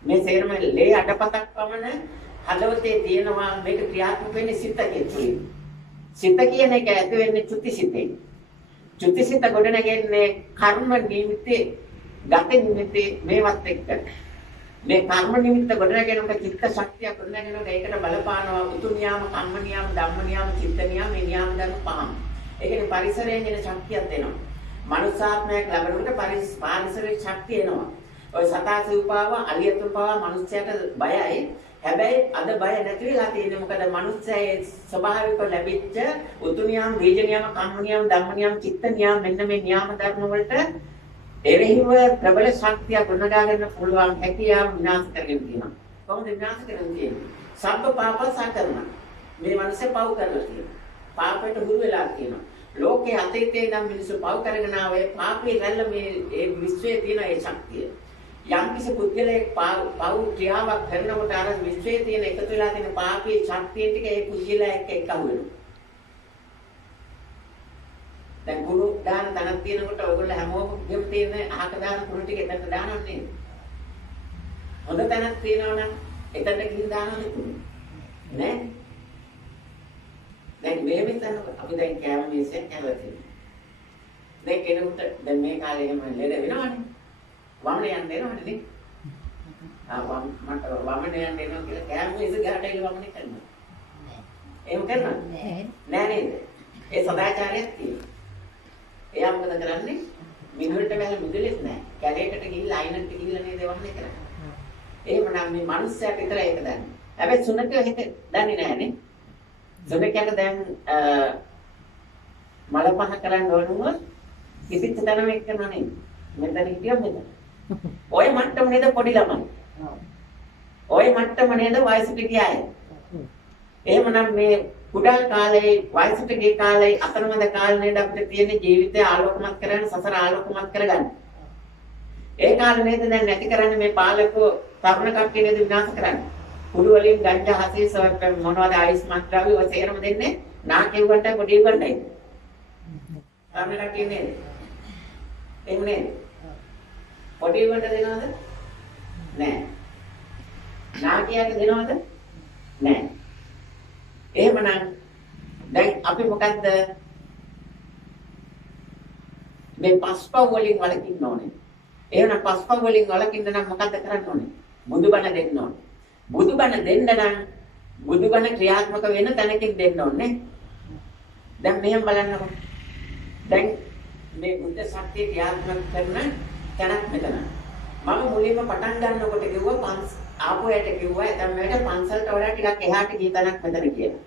මේ සේරම ලේ අඩපතක් පමණ හදවතේ තියෙනවා. මේක ක්‍රියාත්මක වෙන්නේ සිතකේ. සිත කියන එක ඇති වෙන්නේ චුතිසිතේ. චුතිසිත ගොඩනැගෙන්නේ කර්ම නිමිත්තේ ගත නිමිත්තේ මේවත් එක්ක. මේ කර්ම නිමිත්ත ගොඩනගෙනකොට චිත්ත ශක්තිය ගොඩනගෙනකොට ඒකට බලපානවා උතුම් න්යාම, කම්ම න්යාම, ධම්ම න්යාම, චිත්ත න්යාම, මේ න්යාම ධර්ම පහම. ඒ කියන්නේ පරිසරයෙන් එන ශක්තියක් එනවා. මනුස්සාත්මයක් ලැබෙනකොට පරිසරයේ ශක්තිය එනවා. ඔය සතා සිව්පාව, අලියතුන් පාව මනුස්සයට බයයි. හැබැයි අද බය නැති වෙලා තියෙන්නේ මොකද? මනුස්සයේ ස්වභාවික ලැබිච්ච උතුම් න්යාම, බීජ න්යාම, කම්ම න්යාම, ධම්ම න්යාම, චිත්ත න්යාම මෙන්න මේ න්යාම ධර්ම වලට එරෙහිව ප්‍රබල ශක්තිය ගොඩනගා ගන්න පුළුවන් හැකියාව විනාශ කරගෙන තියෙනවා. කොහොමද විනාශ කරන්නේ? සබ්බ පාපසා කරන. මේ මනසේ පව් කරලා තියෙනවා. පාපයට හුරු වෙලා තියෙනවා. ලෝකයේ අතීතයේ නම් මිනිස්සු පව් කරගෙන ආවේ පාපේ රැල්ල මේ ඒ විශ්වයේ තියෙන ඒ ශක්තිය. යම් කිසි පුද්ගලයෙක් පව් ක්‍රියාවක් කරනකොට අර විශ්වයේ තියෙන එකතු වෙලා තියෙන පාපේ ශක්තිය ටික ඒ පුද්ගලයා එක්ක එකතු වෙනවා. දැන් කුණු දාන තනක් තියෙනකොට ඔයගොල්ලෝ හැමෝම ගෙම් තියෙන අහක දාන කුණු ටික එතනට දානව නේද? හොඳ තැනක් තියෙනවා නම් එතනට ගිහින් දානවද කුණු? නෑ. දැන් මේ මෙතන අපි දැන් කැම මේසෙන් කැමලා තියෙනවා. දැන් කෙනෙකුට දැන් මේ කාලේ එහෙම ලෙඩ වෙනවනේ. වමන යන්න දෙනවනේ නේ? මට වමන යන්න දෙනවා කියලා කැම මේස ගහට එල වමනේ කරනවා. එහෙම කරනවද? නෑ නේද? ඒ සදාචාරයක් තියෙනවා. එයා මොකද කරන්නේ? මිනුරට බැල මුදලෙත් නැහැ. කැලේකට ගිහිල්ලා අයිනට ගිහිල්ලා නේද වහන්නේ කරන්නේ. එහෙමනම් මේ මිනිස්සයාට විතරයි ඒක දන්නේ. හැබැයි සුනකයෝ හිත දන්නේ නැහනේ. සුනකයන්ට දැන් මල පහ කරන්න ඕනුනොත් කිසිත් තැනම එක්කන නෙමෙයි. මෙතන හිටියොත් මෙතන. ඔය මට්ටම නේද පොඩි ළමයි. ඔය මට්ටම නේද වයසට ගියාය. එහෙමනම් මේ කුඩා කාලේ වයසට ගිය කාලේ අතරමැද කාලේ නේද අපිට තියෙන ජීවිතය ආලෝකමත් කරගන්න සසර ආලෝකමත් කරගන්න. ඒ කාලේ නේද දැන් නැති කරන්නේ මේ පාලකෝ තරුණ කට්ටිය නේද විනාශ කරන්නේ. කුඩු වලින් ගංජා හසේ සොයප මොනවද ආයිස්මත් ද්‍රව්‍ය ඔය සේරම දෙන්නේ නාකියුවන්ට පොඩි උගන්ටයි. තරුණ කට්ටිය නේද? එහෙම නේද? පොඩි උගන්ට දෙනවද? නෑ. නාකියට දෙනවද? නෑ. එහෙමනම් දැන් අපි මොකද්ද මේ පස්පව් වලින් වළකින්න ඕනේ. එහෙනම් පස්පව් වලින් වළකින්න නම් මොකද කරන්න ඕනේ? බුදුබණ දෙන්න ඕනේ. බුදුබණ දෙන්න නම් බුදුබණ ක්‍රියාත්මක වෙන තැනකින් දෙන්න ඕනේ. දැන් මෙහෙම බලන්නකො. දැන් මේ බුද්ධ ශක්තිය ක්‍රියාත්මක කරන තැනක් මෙතන. මම මුලින්ම පටන් ගන්නකොට කිව්වා ආපුයට කිව්වා දැන් මේක පන්සලට වඩා ටිකක් එහාට ගිය තැනක් මෙතන කියලා.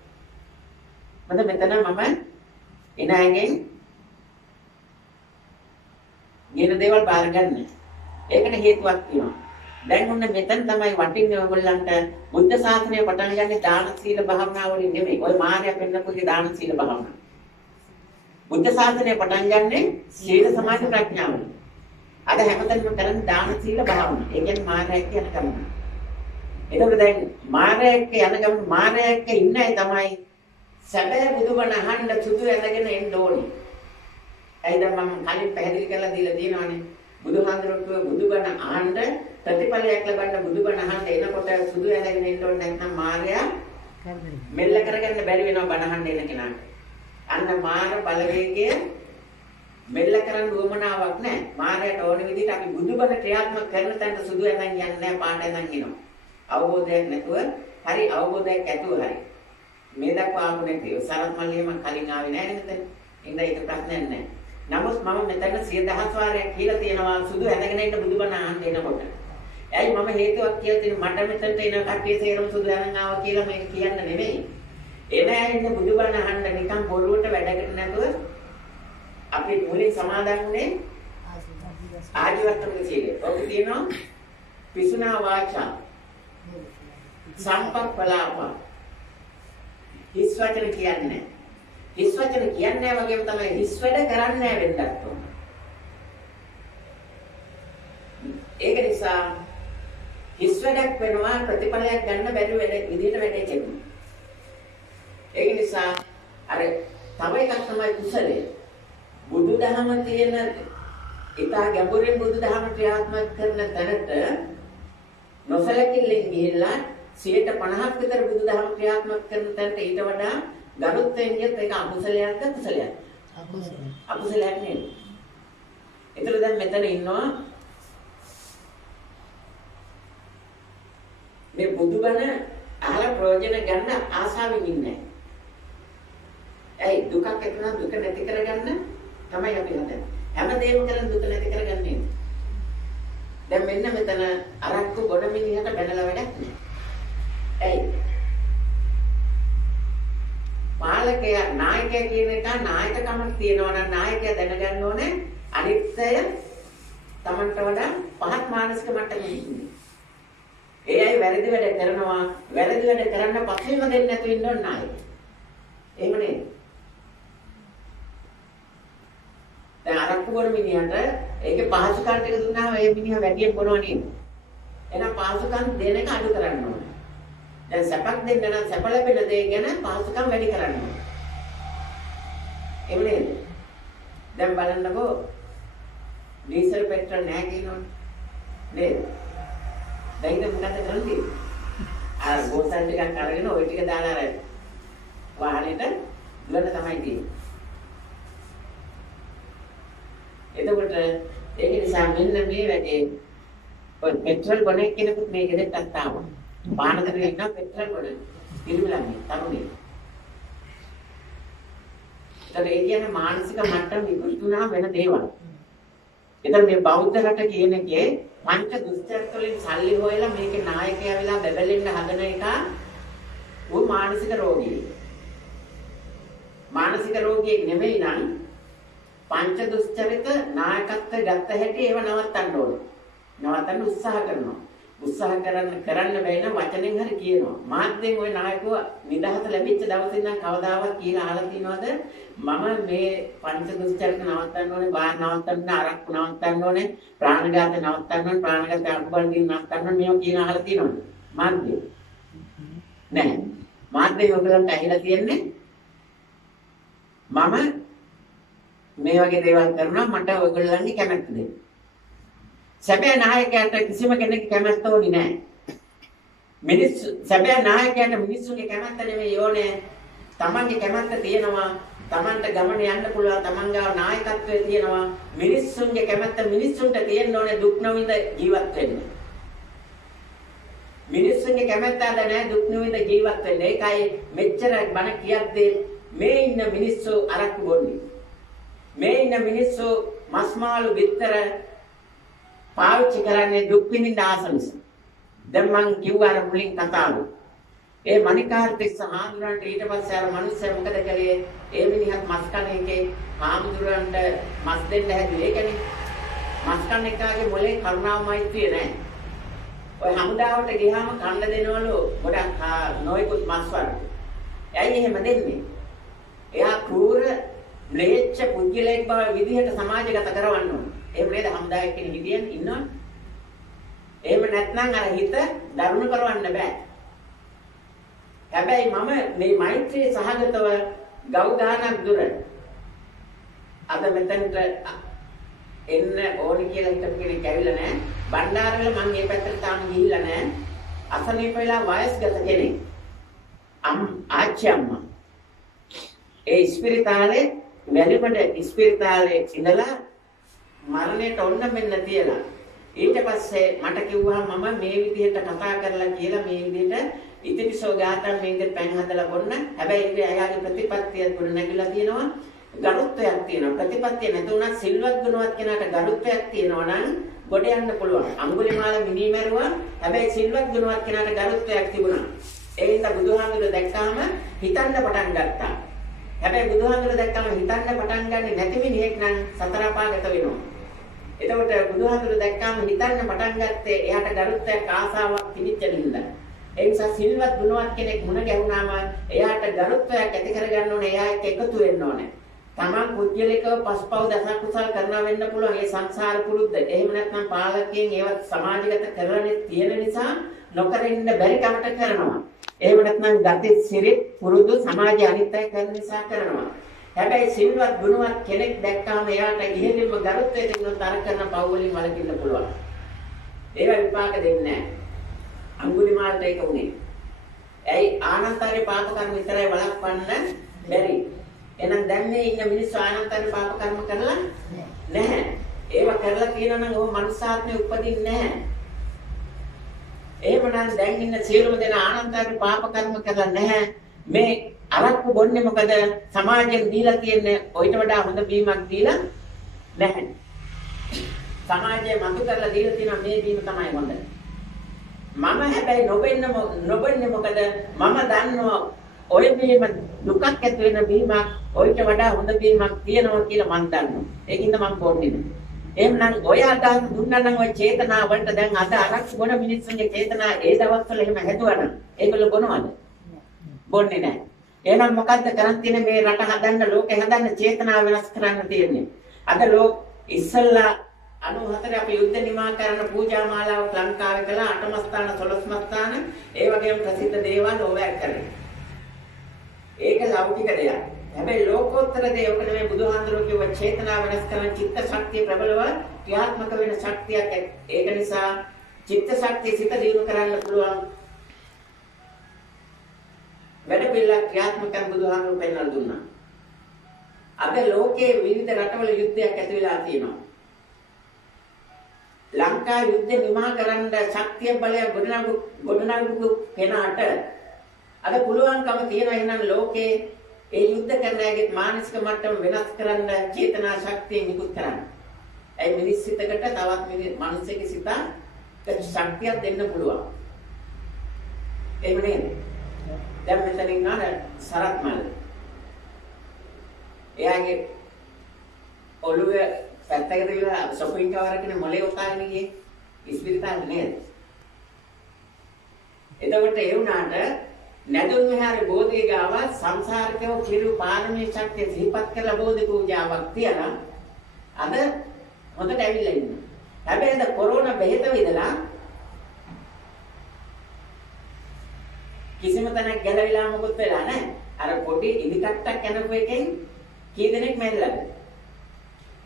මෙතන මම එනෑගෙන් ගින දේවල් බාර ගන්න. ඒකට හේතුවක් තියෙනවා. දැන් ඔන්න මෙතන තමයි වටින්නේ ඔයගොල්ලන්ට බුද්ධ ශාසනය පටන් ගන්නේ දාන සීල භාවනා වලින් නෙමෙයි. ඔය මාර්ගය පෙන්නපුගේ දාන සීල භාවනා. බුද්ධ ශාසනය පටන් ගන්නේ සීල සමාධි ප්‍රඥාව වලින්. අද හැමතැනම කරන්නේ දාන සීල භාවනා. ඒ කියන්නේ මාර්ගය කියන කම. එතකොට දැන් මාර්ගයක යන ගමන් මාර්ගයක ඉන්න අය තමයි සැබෑ බුදුබණ අහන්න සුදු ඇඳගෙන එන්න ඕනේ. ඇයි දැන් මම කලින් පැහැදිලි කරලා දීලා තියෙනවානේ. බුදුහාඳුරුවෝ බුදුබණ අහන්න ප්‍රතිඵලයක් ලබන්න බුදුබණ අහන්න එනකොට සුදු ඇඳගෙන එන්න ඕනේ නැත්නම් මාර්ගය මෙල්ල කරගන්න බැරි වෙනවා බණ අහන්න එන කෙනාට. අන්න මාර්ග බලවේගය මෙල්ල කරන්න උවමනාවක් නැහැ. මාර්ගයට ඕන විදිහට අපි බුදුබණ ක්‍රියාත්මක කරන තැනට සුදු ඇඳන් යන්නේ නැහැ පාට ඇඳන් එනවා. අවබෝධයක් නැතුව හරි අවබෝධයක් ඇතුව හරි. මේ දක්වා ආපු නැතිව සරත් මල්ලිය මම කලින් ආවේ නැහැ නේද? ඉතින් ඒක ප්‍රශ්නයක් නැහැ. නමුත් මම මෙතන 10000 වාරයක් කියලා තියෙනවා සුදු ඇඳගෙන ඉන්න බුදුබණ අහන්න එනකොට. ඇයි මම හේතුවක් කියලා තියෙන මට මෙතනට එන කට්ටිය සේරම සුදු ඇඳන් ආවා කියලා මේක කියන්න නෙමෙයි. එන ඇයින්න බුදුබණ අහන්න නිකන් බොරුවට වැඩකට නැතුව අපි මුලින් සමාදන් වුණේ ආජීවර්තන සීලය. ඔක තියෙනවා පිසුනා වාචා සම්පප්පලාප හිස් වචන කියන්නේ. හිස් වචන කියන්නේ වගේම තමයි හිස් වැඩ කරන්නේ වෙන්නත් ඕන. ඒක නිසා හිස් වැඩක් වෙනවා ප්‍රතිඵලයක් ගන්න බැරි විදිහට වැඩේ කරනවා. ඒක නිසා අර තව එකක් තමයි කුසලය. බුදුදහම තියෙන ඉතා ගැඹුරින් බුදුදහම ක්‍රියාත්මක කරන තැනට නොසලකිලින් ගිහිල්ලා 50% විතර බුදුදහම ක්‍රියාත්මක කරන තැනට ඊට වඩා ගරුත්වයෙන් කියත් ඒක අකුසලයක්ද කුසලයක්ද? අකුසලයක් නෙවෙයි. ඒතර දැන් මෙතන ඉන්නවා මේ බුදුබණ අහලා ප්‍රයෝජන ගන්න ආසාවෙන් ඉන්නේ. ඇයි දුකක් ඇතිවෙනා දුක නැති කරගන්න තමයි අපි හදන්නේ. හැමදේම කරන් දුක නැති කරගන්නේ. දැන් මෙන්න මෙතන අරක්කු ගොඩ මිනිහට බැනලා වැඩක් නෑ. ඇයි? පාලකයා නායකයා කියන එක නායකකමක් තියෙනවා නම් නායකයා දැනගන්න ඕනේ අනිත්‍යය Tamanට වඩා පහත් මානසික මට්ටමක ඉන්නේ. ඒ අය වැරදි වැඩ කරනවා වැරදි වැඩ කරන්න පස්සෙම දෙන්නේ නැතුව ඉන්න ඕන නායකයා. එහෙම නේද? දැන් අරක්කු බොන මිනිහට ඒකේ පහසුකම් ටික දුන්නාම ඒ මිනිහා වැඩියෙන් බොනවා නේද? එහෙනම් පහසුකම් දෙන එක අඩු කරන්න ඕනේ. දැන් සැපක් දෙන්න නම් සැප ලැබෙන දේ ගැන පහසුකම් වැඩි කරන්න ඕනේ. එහෙම නේද? දැන් බලන්නකෝ ඩීසල් පෙට්‍රල් නැහැ කියනවනේ. නේද? දැන් ඉතින් මොකද කරන්නේ? අර ගෝසල් ටිකක් අරගෙන ওই ටික දාලා අර වාහනේට දුවන්න තමයි තියෙන්නේ. එතකොට ඒක නිසා මෙන්න මේ වැඩේ ඔය පෙට්‍රල් බොන කෙනෙකුත් මේක දෙන්නත් ආවා. බානතරේ ඉන්න පෙට්‍රල් බොන ඉරිමලන්නේ තරුණේ. ඒතර ඒ කියන්නේ මානසික මට්ටම විකෘතුනා වෙන දේවල්. ඒතර මේ බෞද්ධ රට කියන එකේ පංච දුස්චරිත වලින් සල්ලි හොයලා මේකේ නායකයා වෙලා බබලෙන්න හදන එක උ මානසික රෝගී. මානසික රෝගියෙක් නෙමෙයි නම් පංච දුස්චරිත නායකත්ව ගත්ත හැටි ඒව නවත්තන්න ඕනේ. නවත්තන්න උත්සාහ කරනවා. උත්සාහ කරන්න බැහැ නම් වචනෙන් හරි කියනවා. මාත්‍යෙන් ওই නායකව නිදහස ලැබිච්ච දවසේ ඉඳන් කවදාවත් කියලා අහලා තියනවද? මම මේ පංච දුස්චරිත නවත්තන්න ඕනේ, බාහිර නවත්තන්න, අරක්කු නවත්තන්න ඕනේ, ප්‍රාණඝාත නවත්තන්න ඕනේ, ප්‍රාණඝාත අකුබල් දින නවත්තන්න ඕනේ මේවා කියන අහලා තියනවද? මාත්‍යෙන්. නැහැ. මාත්‍යෙන් ඔයගලන්ට ඇහිලා තියෙන්නේ මම මේ වගේ දේවල් කරනවා මට ඔයගොල්ලන්ගේ කැමැත්ත දෙන්න. සැබෑ නායකයාට කිසිම කෙනෙක් කැමැත්ත ඕනේ නැහැ. සැබෑ නායකයාට මිනිස්සුන්ගේ කැමැත්ත නෙමෙයි ඕනේ. තමන්ගේ කැමැත්ත තියෙනවා තමන්ට ගමන යන්න පුළුවන් තමන් ගාව නායකත්වයේ තියෙනවා මිනිස්සුන්ගේ කැමැත්ත මිනිස්සුන්ට තියෙන්න ඕනේ දුක් නොවිඳ ජීවත් වෙන්න. මිනිස්සුන්ගේ කැමැත්ත අද නැහැ දුක් නොවිඳ ජීවත් වෙන්න. ඒකයි මෙච්චර බණ කියද්දී මේ ඉන්න මිනිස්සු අරක්කු බොන්නේ. මේ ඉන්න මිනිස්සු මස් මාළු බිත්තර පාවිච්චි කරන්නේ දුක් විඳින්න ආස නිසා. දැන් මං කිව්වා අර මුලින් කතාව. ඒ මණිකාර්තිස්ස හාමුදුරන්ට ඊට පස්සේ අර මිනිස්සයා මොකද කළේ? ඒ මිනිහත් මස් කන එකේ හාමුදුරන්ට මස් දෙන්න හැදුවේ. ඒකනේ. මස් කන එකාගේ මොලේ කරුණාව මෛත්‍රිය නැහැ. ඔය හමුදාවට ගියාම කන්න දෙනවලු ගොඩක් නොයෙකුත් මස් වර්ග. ඇයි එහෙම දෙන්නේ? එයා කූර ම්ලේච්ඡ පුද්ගලයෙක් බව විදිහට සමාජගත කරවන්න ඕන. එහෙම නේද හමුදාවේ කෙනෙක් හිටියන් ඉන්නවනේ. එහෙම නැත්නම් අර හිත දරුණු කරවන්න බෑ. හැබැයි මම මේ මෛත්‍රී සහගතව ගව් ගානක් දුර අද මෙතනට එන්න ඕනි කියලා හිතපු කෙනෙක් ඇවිල්ලා නැහැ. බණ්ඩාරවල මම මේ පැත්තට තාම ගිහිල්ලා නැහැ. අසනීප වෙලා වයස්ගත කෙනෙක්. ආච්චි අම්මා. ඒ ස්පිරිතාලේ වැලිපඩ ස්පිරිතාලේ ඉඳලා මරණයට ඔන්න මෙන්න තියලා. ඊට පස්සේ මට කිව්වා මම මේ විදිහට කතා කරලා කියලා මේ විදිහට ඉතිපිසෝ ගාතම් මේ විදිහට පැන් හදලා බොන්න. හැබැයි ඒක එයාගේ ප්‍රතිපත්තිය ගොඩ නැගිලා තියෙනවා. ගරුත්වයක් තියෙනවා. ප්‍රතිපත්තිය නැතුණා සිල්වත් ගුණවත් කෙනාට ගරුත්වයක් තියෙනවා නම් ගොඩ යන්න පුළුවන්. අඟුලිමාල මිනී මැරුවා. හැබැයි සිල්වත් ගුණවත් කෙනාට ගරුත්වයක් තිබුණා. ඒ හින්දා බුදුහාමුදුරුවෝ දැක්කාම හිතන්න පටන් ගත්තා. හැබැයි බුදුහාමුදුරුවෝ දැක්කම හිතන්න පටන් ගන්නේ නැති මිනිහෙක් නම් සතර අපාගත වෙනවා. එතකොට බුදුහාමුදුරුවෝ දැක්කම හිතන්න පටන් ගත්තේ එයාට ගරුත්වයක් ආසාවක් තිබිච්ච නින්දා. ඒ නිසා සිල්වත් ගුණවත් කෙනෙක් මුණ ගැහුනාම එයාට ගරුත්වයක් ඇති කරගන්න ඕනේ. එයා එක්ක එකතු වෙන්න ඕනේ. තමන් පුද්ගලිකව පස්පව් දස කුසල් කරනවා වෙන්න පුළුවන්. ඒ සංසාර පුරුද්ද. එහෙම නැත්නම් පාලකයෙන් ඒවත් සමාජගත කරන්නේ තියෙන නිසා නොකර ඉන්න බැරි කමට කරනවා. එහෙම නැත්නම් ගති සිරිත් පුරුදු සමාජය අනිත්‍ය කරන නිසා කරනවා. හැබැයි සිල්වත් ගුණවත් කෙනෙක් දැක්කම එයාට ඉහෙලින්ම ගරුත්වය දෙන්නොත් අර කරන පව් වලින් වළකින්න පුළුවන්. ඒවා විපාක දෙන්නේ නැහැ. අඟුලිමාලට ඒක උනේ. ඇයි ආනන්තරේ පාප කර්ම විතරයි වළක්වන්න බැරි. එහෙනම් දැන් මේ ඉන්න මිනිස්සු ආනන්තරේ පාප කර්ම කරලා නැහැ. ඒවා කරලා කියනවා නම් ඔහු මනුස්සාත්මෙ උපදින්නේ නැහැ. එහෙමනම් දැන් ඉන්න සියලුම දෙනා ආනන්තරේ පාප කර්ම කරලා නැහැ. මේ අරක්කු බොන්නේ මොකද? සමාජයෙන් දීලා තියෙන්නේ ඔයිට වඩා හොඳ බීමක් දීලා නැහැ. සමාජයේ මතු කරලා දීලා තියෙන මේ බීම තමයි හොඳ. මම හැබැයි නොබෙන්නේ මොකද? මම දන්නවා ඔය බීම දුකක් ඇති වෙන බීමක් ඔයිට වඩා හොඳ බීමක් තියෙනවා කියලා මම දන්නවා. ඒකින්ද මම බොන්නේ නැහැ. එහෙනම් ඔය අදහස් දුන්නා නම් ඔය චේතනාව වලට දැන් අද අරක්කු බොන මිනිස්සුන්ගේ චේතනා ඒ දවස්වල එහෙම හැදුවනම් ඒගොල්ලෝ බොනවද? බොන්නේ නැහැ. එහෙනම් මොකද්ද කරන් තියෙන්නේ මේ රට හදන්න ලෝකෙ හදන්න චේතනාව වෙනස් කරන්න තියෙන්නේ. අද ඉස්සල්ලා 94 අපි යුද්ධ නිමා කරන පූජා මාලාවක් ලංකාවේ කළා 8 මස්ථාන 12 මස්ථාන ඒ වගේම ප්‍රසිද්ධ දේවල් ඕවැක් කරේ. ඒක ලෞකික දෙයක්. හැබැයි ලෝකෝත්තර දේ ඔක නෙමෙයි බුදුහාඳුරෝ කිව්ව චේතනාව වෙනස් කරන චිත්ත ශක්තිය ප්‍රබලව ක්‍රියාත්මක වෙන ශක්තියක්. ඒක නිසා චිත්ත ශක්තිය සිත දියුණු කරන්න පුළුවන්. වැඩ පිළිවෙල ක්‍රියාත්මක කරන බුදුහාඳුරෝ පෙන්වලා දුන්නා. අද ලෝකයේ විවිධ රටවල යුද්ධයක් ඇති වෙලා තියෙනවා. ලංකා යුද්ධ නිමා කරන්න ශක්තිය බලය ගොඩනගපු කෙනාට අද පුළුවන්කම තියෙනවා. එහෙනම් ලෝකේ ඒ යුද්ධ කරන අයගේ මානසික මට්ටම වෙනස් කරන්න චේතනා ශක්තිය නිකුත් කරන්න. ඒ මිනිස් සිතකට තවත් මිනිසෙක සිතට ශක්තියක් දෙන්න පුළුවන්. එහෙම නේද? දැන් මෙතන ඉන්නා සරත්මල්. එයාගේ ඔළුවේ පැත්තකට තියලා සොපින් කවරකින් මොලේ උතාගෙන ගියේ ඉස්පිරිතාලේ නේද? එතකොට ඒ වුණාට නැදුන් විහාරේ බෝධිය ගාව සංසාරිකව කිරු පාරමී ශක්තිය සිහිපත් කරලා බෝධි පූජාවක් තියලා අද හොඳට ඇවිල්ලා ඉන්නවා. හැබැයි අද කොරෝනා බෙහෙත විදලා කිසිම තැනක් ගැලවිලා මොකොත් වෙලා නැහැ. අර පොඩි ඉදිකට්ටක් යනකො එකෙන් කී දෙනෙක් මැරිලාද?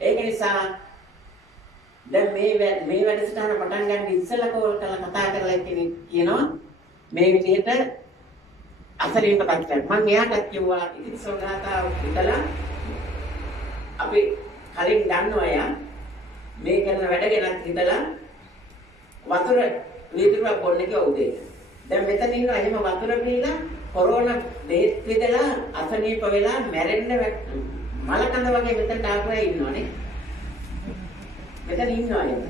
ඒක නිසා දැන් මේ වැඩසටහන පටන් ගන්න ඉස්සෙල්ලා කෝල් කරලා කතා කරලා කියනවා මේ විදිහට අසනීප තත්ත්වයක්. මම එයාට කිව්වා ඉතින් සෝදාතාව ඉතලා අපි කලින් ගන්නවා යා මේ කරන වැඩ ගැන හිතලා වතුර වීදුරුවක් බොන්න කිව්වා උදේ. දැන් මෙතන ඉන්නවා එහෙම වතුර පීලා කොරෝනා බේත් විදලා අසනීප වෙලා මැරෙන්න මලකඳ වගේ මෙතනට ආපුවා ඉන්නවනේ. මෙතන ඉන්නවා නේද?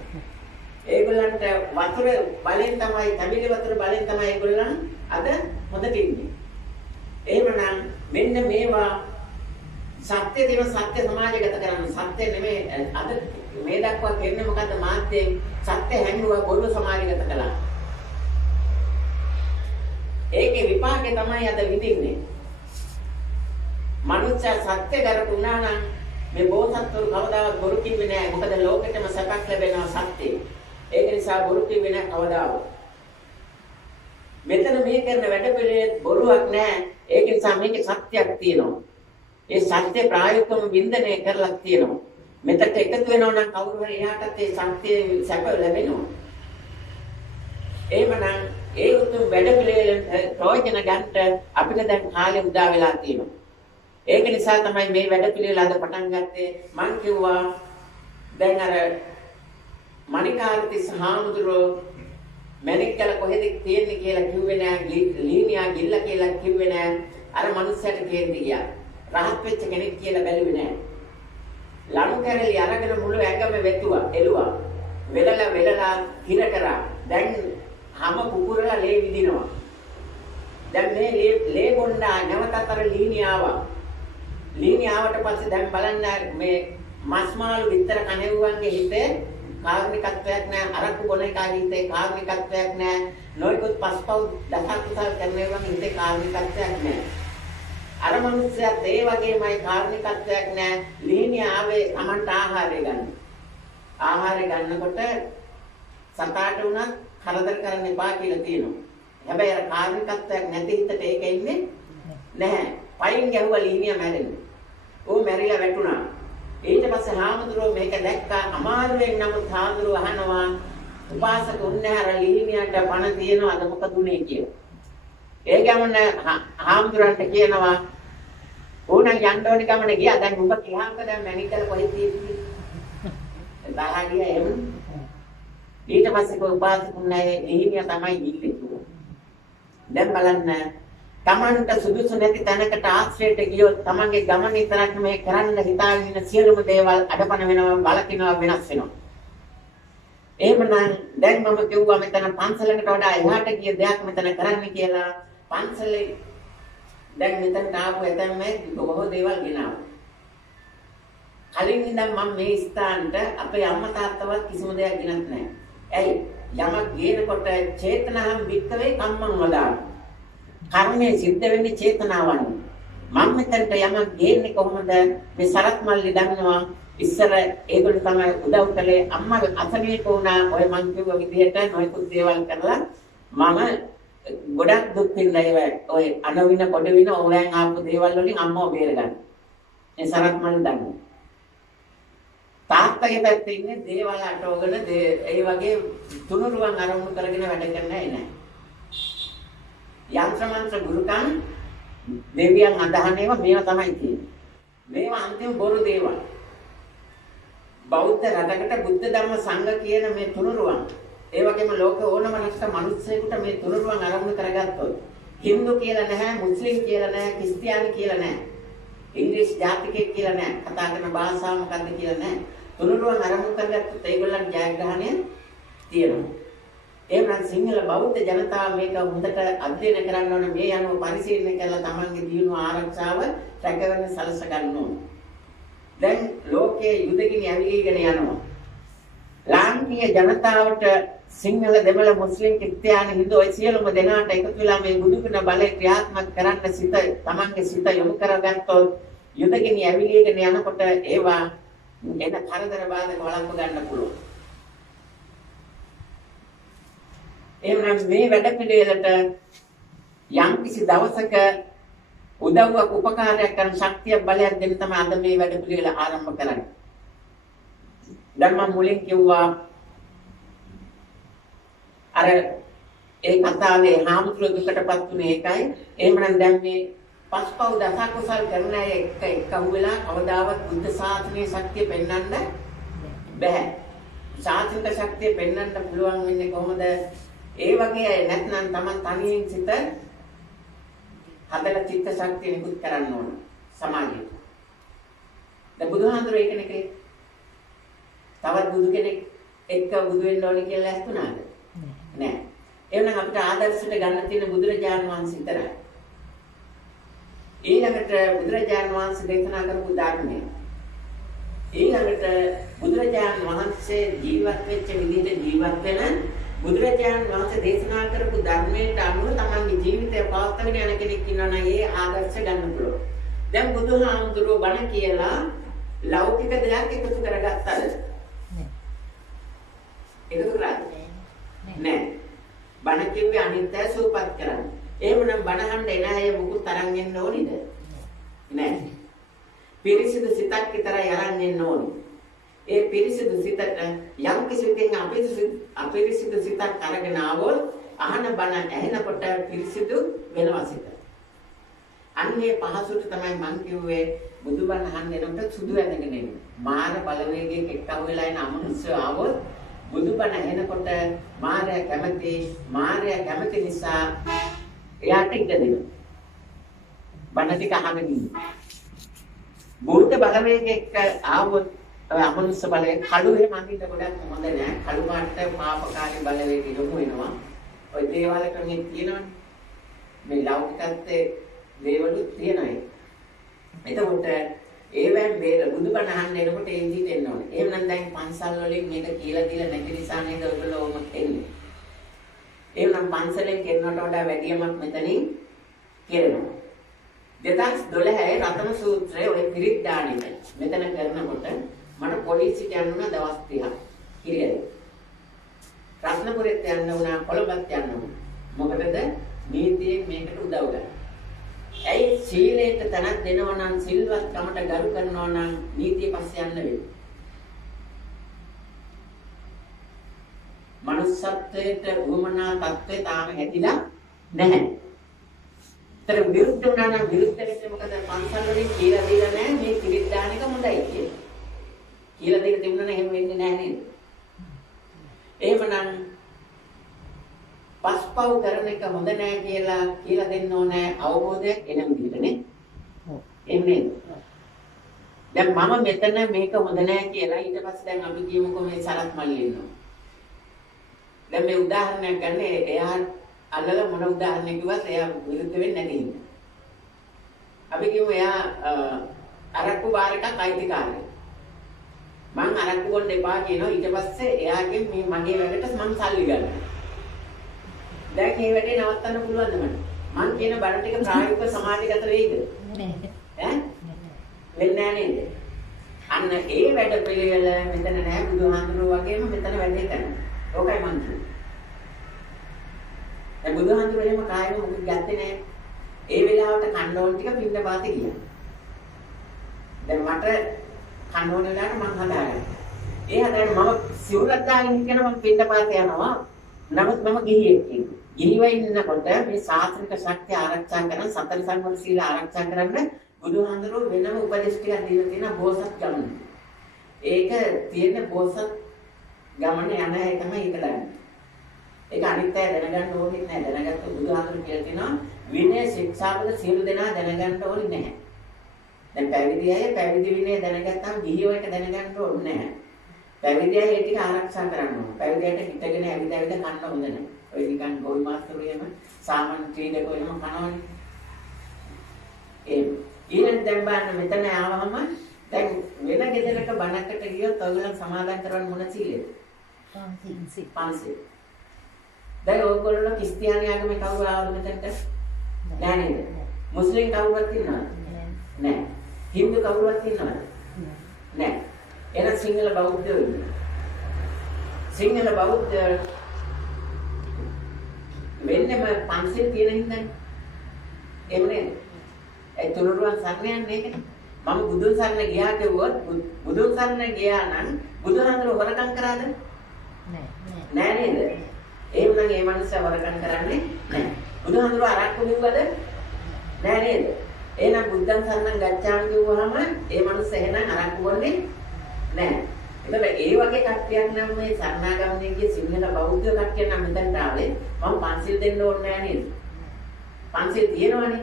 ඒගොල්ලන්ට වතුර බලෙන් තමයි තමිලි වතුර බලෙන් තමයි ඒගොල්ලන් අද හොඳට ඉන්නේ. එහෙමනම් මෙන්න මේවා සත්‍ය දින සත්‍ය සමාජගත කරන්න සත්‍ය නෙමෙයි අද මේ දක්වා කියන්නේ මොකද්ද මාධ්‍යයෙන් සත්‍ය හැංගුවා බොරු සමාජගත කළා. ඒකේ විපාකේ තමයි අද විඳින්නේ. මනුෂ්‍ය සත්‍ය කරපුණා නම් මේ බෝසත්තුරු කවදාවත් බොරු කිව්වේ නෑ. මොකද ලෝකෙටම සැපක් ලැබෙනවා සත්‍යෙ. ඒක නිසා බොරු කිව්වේ නෑ කවදාවත්. මෙතන මේ කරන වැඩ පිළිවෙල බොරුවක් නෑ. ඒක නිසා මේකේ සත්‍යයක් තියෙනවා. ඒ සත්‍ය ප්‍රායෝගිකව වින්දනය කරලා තියෙනවා. මෙතට එකතු වෙනවා නම් කවුරු හරි එහාටත් ඒ සත්‍ය සැප ලැබෙනවා. එහෙමනම් ඒ උතුම් වැඩ පිළිවෙලෙන් ප්‍රයෝජන ගන්න අපිට දැන් කාලේ උදා වෙලා තියෙනවා. ඒක නිසා තමයි මේ වැඩ පිළිවෙල අද පටන් ගත්තේ. මං කිව්වා දැන් අර මණිකාර්තිස් හාමුදුරුවෝ මැණික්කල කොහෙද තියෙන්නේ කියලා කිව්වේ නෑ. ලීනියා ගිල්ල කියලා කිව්වේ නෑ. අර මනුස්සයාට කේන්ති ගියා. රහත් වෙච්ච කෙනෙක් කියලා බැලුවේ නෑ. ලණු කැරලි අරගෙන මුළු ඇඟම වෙතුවා, එළුවා. වෙලලා හිර කරා. දැන් හැම කුකුරලා ලේ විදිනවා. දැන් මේ ලේ බොණ්ඩා නැවතත් අර ලීනිය ආවා. ලීනිය ආවට පස්සේ දැන් බලන්න මේ මස් මාළු විතර කණෙව්වන්ගේ හිතේ කාර්මිකත්වයක් නැහැ. අරක්කු බොන එකාගේ හිතේ කාර්මිකත්වයක් නැහැ. නොයිකුත් පස්පව් දසක් කුසල් කරනේවන් හිතේ කාර්මිකත්වයක් නැහැ. අර මනුස්සයාත් ඒ වගේමයි කාර්මිකත්වයක් නැහැ. ලීනිය ආවේ Tamanට ආහාරය ගන්න. ආහාරය ගන්නකොට සතාට උනත් කරදර කරන්න එපා කියලා තියෙනවා. හැබැයි අර කාර්මිකත්වයක් නැති හිතට ඒක ඉන්නේ නැහැ. පයින් ගැහුවා ලීනිය මැරෙන්නේ. ඌ මැරිලා වැටුණා. ඊට පස්සේ හාමුදුරුවෝ මේක දැක්කා. අමාරුවෙන් නමුත් හාමුදුරුවෝ අහනවා උපාසක උන්නේ අර ලීනියට පණ තියෙනවද මොකද උනේ කියලා. ඒ ගමන හාමුදුරන්ට කියනවා ඕනනම් යන්න ඕනි ගමන ගියා. දැන් උඹ කියහන්ක දැන් මැනිකල කොහෙද තියෙන්නේ? දාලා ගියා එහෙම. ඊට පස්සේ කෝ උපාසකුන්නේ ලීනිය තමයි ඉන්නේ. දැන් බලන්න තමන්ට සුදුසු නැති තැනකට ආශ්‍රයයට ගියොත් තමන්ගේ ගමන විතරක් මේ කරන්න හිතාගෙන ඉන්න සියලුම දේවල් අඩපණ වෙනවා, බලකිනවා, වෙනස් වෙනවා. එහෙමනම් දැන් මම කිව්වා මෙතන පන්සලකට වඩා එහාට ගිය දෙයක් මෙතන කරන්න කියලා. පන්සලේ දැන් මෙතනට ආපු එතන මේ බොහෝ දේවල් ගෙනාවා. කලින් ඉඳන් මම මේ ස්ථානට අපේ අම්මා තාත්තවත් කිසිම දෙයක් ගෙනත් නැහැ. ඇයි? යමක් ගේනකොට චේතනහම් වික්කවේ කම්මං වදාන. කර්මයේ සිද්ධ වෙන්නේ චේතනාවන්. මම මෙතනට යමක් ගේන්නේ කොහොමද? මේ සරත් මල්ලි දන්නවා ඉස්සර ඒගොල්ලෝ තමයි උදව් කළේ. අම්මා අසනීප වුණා. ඔය මං කිව්ව විදිහට නොයෙකුත් දේවල් කරලා මම ගොඩක් දුක් විඳලා ඔය අනවින පොඩවින ඕලෙන් ආපු දේවල් වලින් අම්මව බේරගන්න. මේ සරත් මල්ලි දන්නවා. තාත්තගේ පැත්තේ ඉන්නේ දේවල් අටවගෙන ඒ වගේ තුනුරුවන් අරමුණු කරගෙන වැඩ කරන්නේ නැහැ. යන්ත්‍ර මන්ත්‍ර ගුරුකම් දෙවියන් අදහන ඒවා මේවා තමයි තියෙන්නේ. මේවා අන්තිම බොරු දේවල්. බෞද්ධ රටකට බුද්ධ ධර්ම සංඝ කියන මේ තුනුරුවන් ඒ වගේම ලෝක ඕනම ලක්ෂ මිනිස්සෙකුට මේ තුනුරුවන් අරමුණු කරගත්තොත් හින්දු කියලා නැහැ, මුස්ලිම් කියලා නැහැ, ක්‍රිස්තියානි කියලා නැහැ, ඉංග්‍රීසි ජාතිකයෙක් කියලා නැහැ, කතා කරන භාෂාව මොකද්ද කියලා නැහැ. තුනුරුවන් අරමුණු කරගත්තොත් ඒගොල්ලන් ජයග්‍රහණය තියෙනවා. එහෙනම් සිංහල බෞද්ධ ජනතාව මේක හොඳට අධ්‍යයනය කරන්න ඕනේ. මේ අනුව පරිශීලනය කරලා තමන්ගේ දියුණුව ආරක්ෂාව රැකගන්න සලස ගන්න ඕනේ. දැන් ලෝකයේ යුදගිනි ඇවිලීගෙන යනවා. ලාංකීය ජනතාවට සිංහල දෙමළ මුස්ලිම් ක්‍රිස්තියානි හින්දු ඔය සියලුම දෙනාට එකතු වෙලා මේ බුදුගුණ බලය ක්‍රියාත්මක කරන්න සිත තමන්ගේ සිත යොමු කරගත්තොත් යුදගිනි ඇවිලීගෙන යනකොට ඒවා එන කරදර බාධක වළක්ව ගන්න පුළුවන්. එහෙනම් මේ වැඩ පිළිවෙලට යම් කිසි දවසක උදව්වක් උපකාරයක් කරන ශක්තිය බලයක් දෙන්න තමයි අද මේ වැඩ පිළිවෙල ආරම්භ කරන්නේ. දැන් මම මුලින් කිව්වා අර ඒ කතාවේ හාමුදුරුවෝ දුකටපත් උනේ ඒකයි. එහෙමනම් දැන් මේ පස්පව් දස කුසල් කරන අය එකව වෙලා කවදාවත් බුද්ධ ශාසනයේ ශක්තිය පෙන්වන්න බෑ. ශාසනික ශක්තිය පෙන්වන්න පුළුවන් වෙන්නේ කොහොමද? ඒ වගේ අය නැත්නම් Taman තනියෙන් සිත හදලා චිත්ත ශක්තිය නිකුත් කරන්න ඕන සමාජයට. දැන් බුදුහාමුදුරුවෝ ඒකනේ කිව්වේ. තවත් බුදු කෙනෙක් එක්ක බුදු වෙන්න ඕනේ කියලා ඇස්තුනාද? නෑ. එහෙනම් අපිට ආදර්ශයට ගන්න තියෙන බුදුරජාණන් වහන්සේ විතරයි. ඊළඟට බුදුරජාණන් වහන්සේ දේශනා කරපු ධර්මය. ඊළඟට බුදුරජාණන් වහන්සේ ජීවත් වෙච්ච විදිහට ජීවත් වෙන බුදුරජාණන් වහන්සේ දේශනා කරපු ධර්මයට අනුව තමන්ගේ ජීවිතය පවත්වාගෙන යන කෙනෙක් ඉන්නවා නම් ඒ ආදර්ශ ගන්න පුළුවන්. දැන් බුදුහාමුදුරුවෝ බණ කියලා ලෞකික දෙයක් එකතු කරගත්තද? එකතු කරන්නේ නෑ. බණ කිව්වේ අනිත්‍ය සූපත් කරන්න. එහෙමනම් බණ අහන්න එන අය මුකුත් තරන් එන්න ඕනිද? නෑ. පිරිසිදු සිතක් විතරයි අරන් එන්න ඕනි. ඒ පිරිසිදු සිතට යම් කිසිතෙන් අපිරිසිදු සිතක් අරගෙන ආවොත් අහන බණ ඇහෙනකොට පිරිසිදු වෙනවා සිත. අන්නේ පහසුට තමයි මං කිව්වේ බුදුබණ අහන්න එනකොට සුදු ඇඳගෙන එන්න. මාන බලවේගයෙන් එක්කව වෙලා එන අමනුෂ්‍ය ආවොත් බුදුබණ ඇහෙනකොට මාර්යා කැමති නිසා එයාට ඉඩ දෙනවා. බණ ටික අහගෙන ඉන්න. බුද්ධ බලවේගයෙන් එක්ක ආවොත් අමනුෂ්‍ය බලයෙන් කළු එහෙම අඳින්න ගොඩක් හොඳ නෑ. කළු පාට පාපකාරී බලවේග යොමු වෙනවා. ඔය දේවාල ක්‍රමයේ තියෙනවනේ. මේ ලෞකිකත්වයේ දේවලුත් තියෙනවා. එතකොට ඒවෙන් බේර බුදුබණ අහන්න එනකොට ඒ විදිහට එන්න ඕනේ. එහෙනම් දැන් පන්සල් වලින් මේක කියලා දීලා නැති නිසා නේද ඔයගොල්ලෝ ඔම එන්නේ. එහෙනම් පන්සලෙන් කරනවට වඩා වැඩියමක් මෙතනින් කරනවා. 2012 රතන සූත්‍රයේ ඔය පිරිත් දාණය මෙතන කරනකොට මට පොලිසියට යන්න උනා දවස් 30ක්. කිරියද? රත්නපුරෙත් යන්න උනා, කොළඹත් යන්න උනා. මොකටද? නීතියෙන් මේකට උදව් ගන්න. ඇයි සීලයට තනක් දෙනවා නම් සිල්වත්කමට ගරු කරනවා නම් නීතිය පස්සේ යන්න වෙන්නේ. මනුස්සත්වයට උවමනා තත්ත්වය තාම හැදිලා නැහැ. ඒතර විරුද්ධ වුණා නම් විරුද්ධ වෙන්නේ මොකද? පන්සල් වලින් කියලා දීලා නැහැ මේ පිරිත් දාන එක හොඳයි කියලා. කියලා දෙන්න තිබුණා නම් එහෙම වෙන්නේ නැහැ නේද? එහෙමනම් පස්පව් කරන එක හොඳ නැහැ කියලා දෙන්න ඕනේ අවබෝධයක් එන විදිහටනේ. එහෙම නේද? දැන් මම මෙතන මේක හොඳ නැහැ කියලා ඊට පස්සේ දැන් අපි කියමුකෝ මේ සරත් මල්ලි ඉන්නවා. දැන් මේ උදාහරණයක් ගන්න එයා අල්ලලා මොන උදාහරණයක් කිව්වත් එයා විරුද්ධ වෙන්නේ නැති හින්දා. අපි කියමු එයා අරක්කු බාර් එකක් අයිතිකාරයෙක්. මං අරක්කු බොන්න එපා කියනවා ඊට පස්සේ එයාගෙන් මේ මගේ වැඩට මං සල්ලි ගන්නවා. දැන් මේ වැඩේ නවත්තන්න පුළුවන්ද මට? මං කියන බණ ටික ප්‍රායෝගිකව සමාජගත වෙයිද? ඈ? වෙන්නේ නැහැ නේද? අන්න ඒ වැඩ පිළිවෙල මෙතන නැහැ බුදුහාමුදුරුවෝ වගේම මෙතන වැඩේ කරනවා. ඕකයි මං කියන්නේ. දැන් බුදුහාමුදුරුවෝ එහෙම කායෙම මොකද ගත්තේ නැහැ. ඒ වෙලාවට කන්න ඕන ටික පින්න පාතේ ගියා. දැන් මට කන්න ඕන වෙලාවට මං හදාගන්නවා. ඒ හදාගෙන මම සිවුරක් දාගෙන ඉගෙන මම පින්න පාතේ යනවා. නමුත් මම ගිහියෙක් ඉන්නේ. ගිහිව ඉන්නකොට මේ ශාස්ත්‍රික ශක්තිය ආරක්ෂා කරන සතර සංවර සීල ආරක්ෂා කරන්න බුදුහාමුදුරුවෝ වෙනම උපදේශ ටිකක් දීලා තියෙනවා බෝසත් ගමන. ඒක තියෙන බෝසත් ගමන යන එක තමයි ඒක දන්නේ. ඒක අනිත් අය දැනගන්න ඕනේ නැහැ. දැනගත්ත බුදුහාමුදුරුවෝ කියලා තියෙනවා විනය ශික්ෂාපද සියලු දෙනා දැනගන්න ඕනේ නැහැ. දැන් පැවිදි අය පැවිදි විනය දැනගත්තාම ගිහිව එක දැනගන්න ඕනේ නැහැ. පැවිදි අය ඒක ආරක්ෂා කරන්න ඕනේ. පැවිදියට හිටගෙන ඇවිද කන්න හොඳ නැහැ. ඔය නිකන් ගෝල් මාස්ටර් එහෙම සාමාන්‍ය ක්‍රීඩකෝ එහෙම කනවනේ. ඒ ඊළඟ දැන් බලන්න මෙතන ආවම දැන් වෙන ගෙදරක බණකට ගියොත් ඔයගොල්ලන් සමාදන් කරවන්න මොන සීලෙද? පන්සිල්. දැන් ඔයගොල්ලෝ ක්‍රිස්තියානි ආගමේ කවුරු ආවද මෙතනට? නෑ නේද? මුස්ලිම් කවුරුවත් ඉන්නවද? නෑ. හින්දු කවුරුවත් ඉන්නවද? නෑ. එහෙනම් සිංහල බෞද්ධයෝ ඉන්නවා. සිංහල බෞද්ධ වෙන්නම පන්සිල් තියෙන හින්දානේ. එහෙම නේද? ඒ තුනුරුවන් සරණ යන්නේ ඒකනේ. මම බුදුන් සරණ ගියා කිව්වොත් බුදුන් සරණ ගියා නම් බුදුහාමුදුරුවෝ හොරකම් කරාද? නෑ නේද? එහෙමනම් ඒ මනුස්සයා වරකම් කරන්නේ නැහැ. බුදුහාමුදුරුවෝ අරක්කු කිව්වද? නෑ නේද? එහෙනම් බුද්ධං සරණං ගච්ඡාමි කිව්වහම ඒ මනුස්සයා එහෙනම් අරක්කු වන්නේ නැහැ. එතකොට ඒ වගේ කට්ටියක් නම් මේ සරණාගමනයේ සිංහල බෞද්ධ කට්ටිය නම් මෙතනට ආවේ මම පන්සිල් දෙන්න ඕනේ නැහැ නේද? පන්සිල් තියෙනවනේ.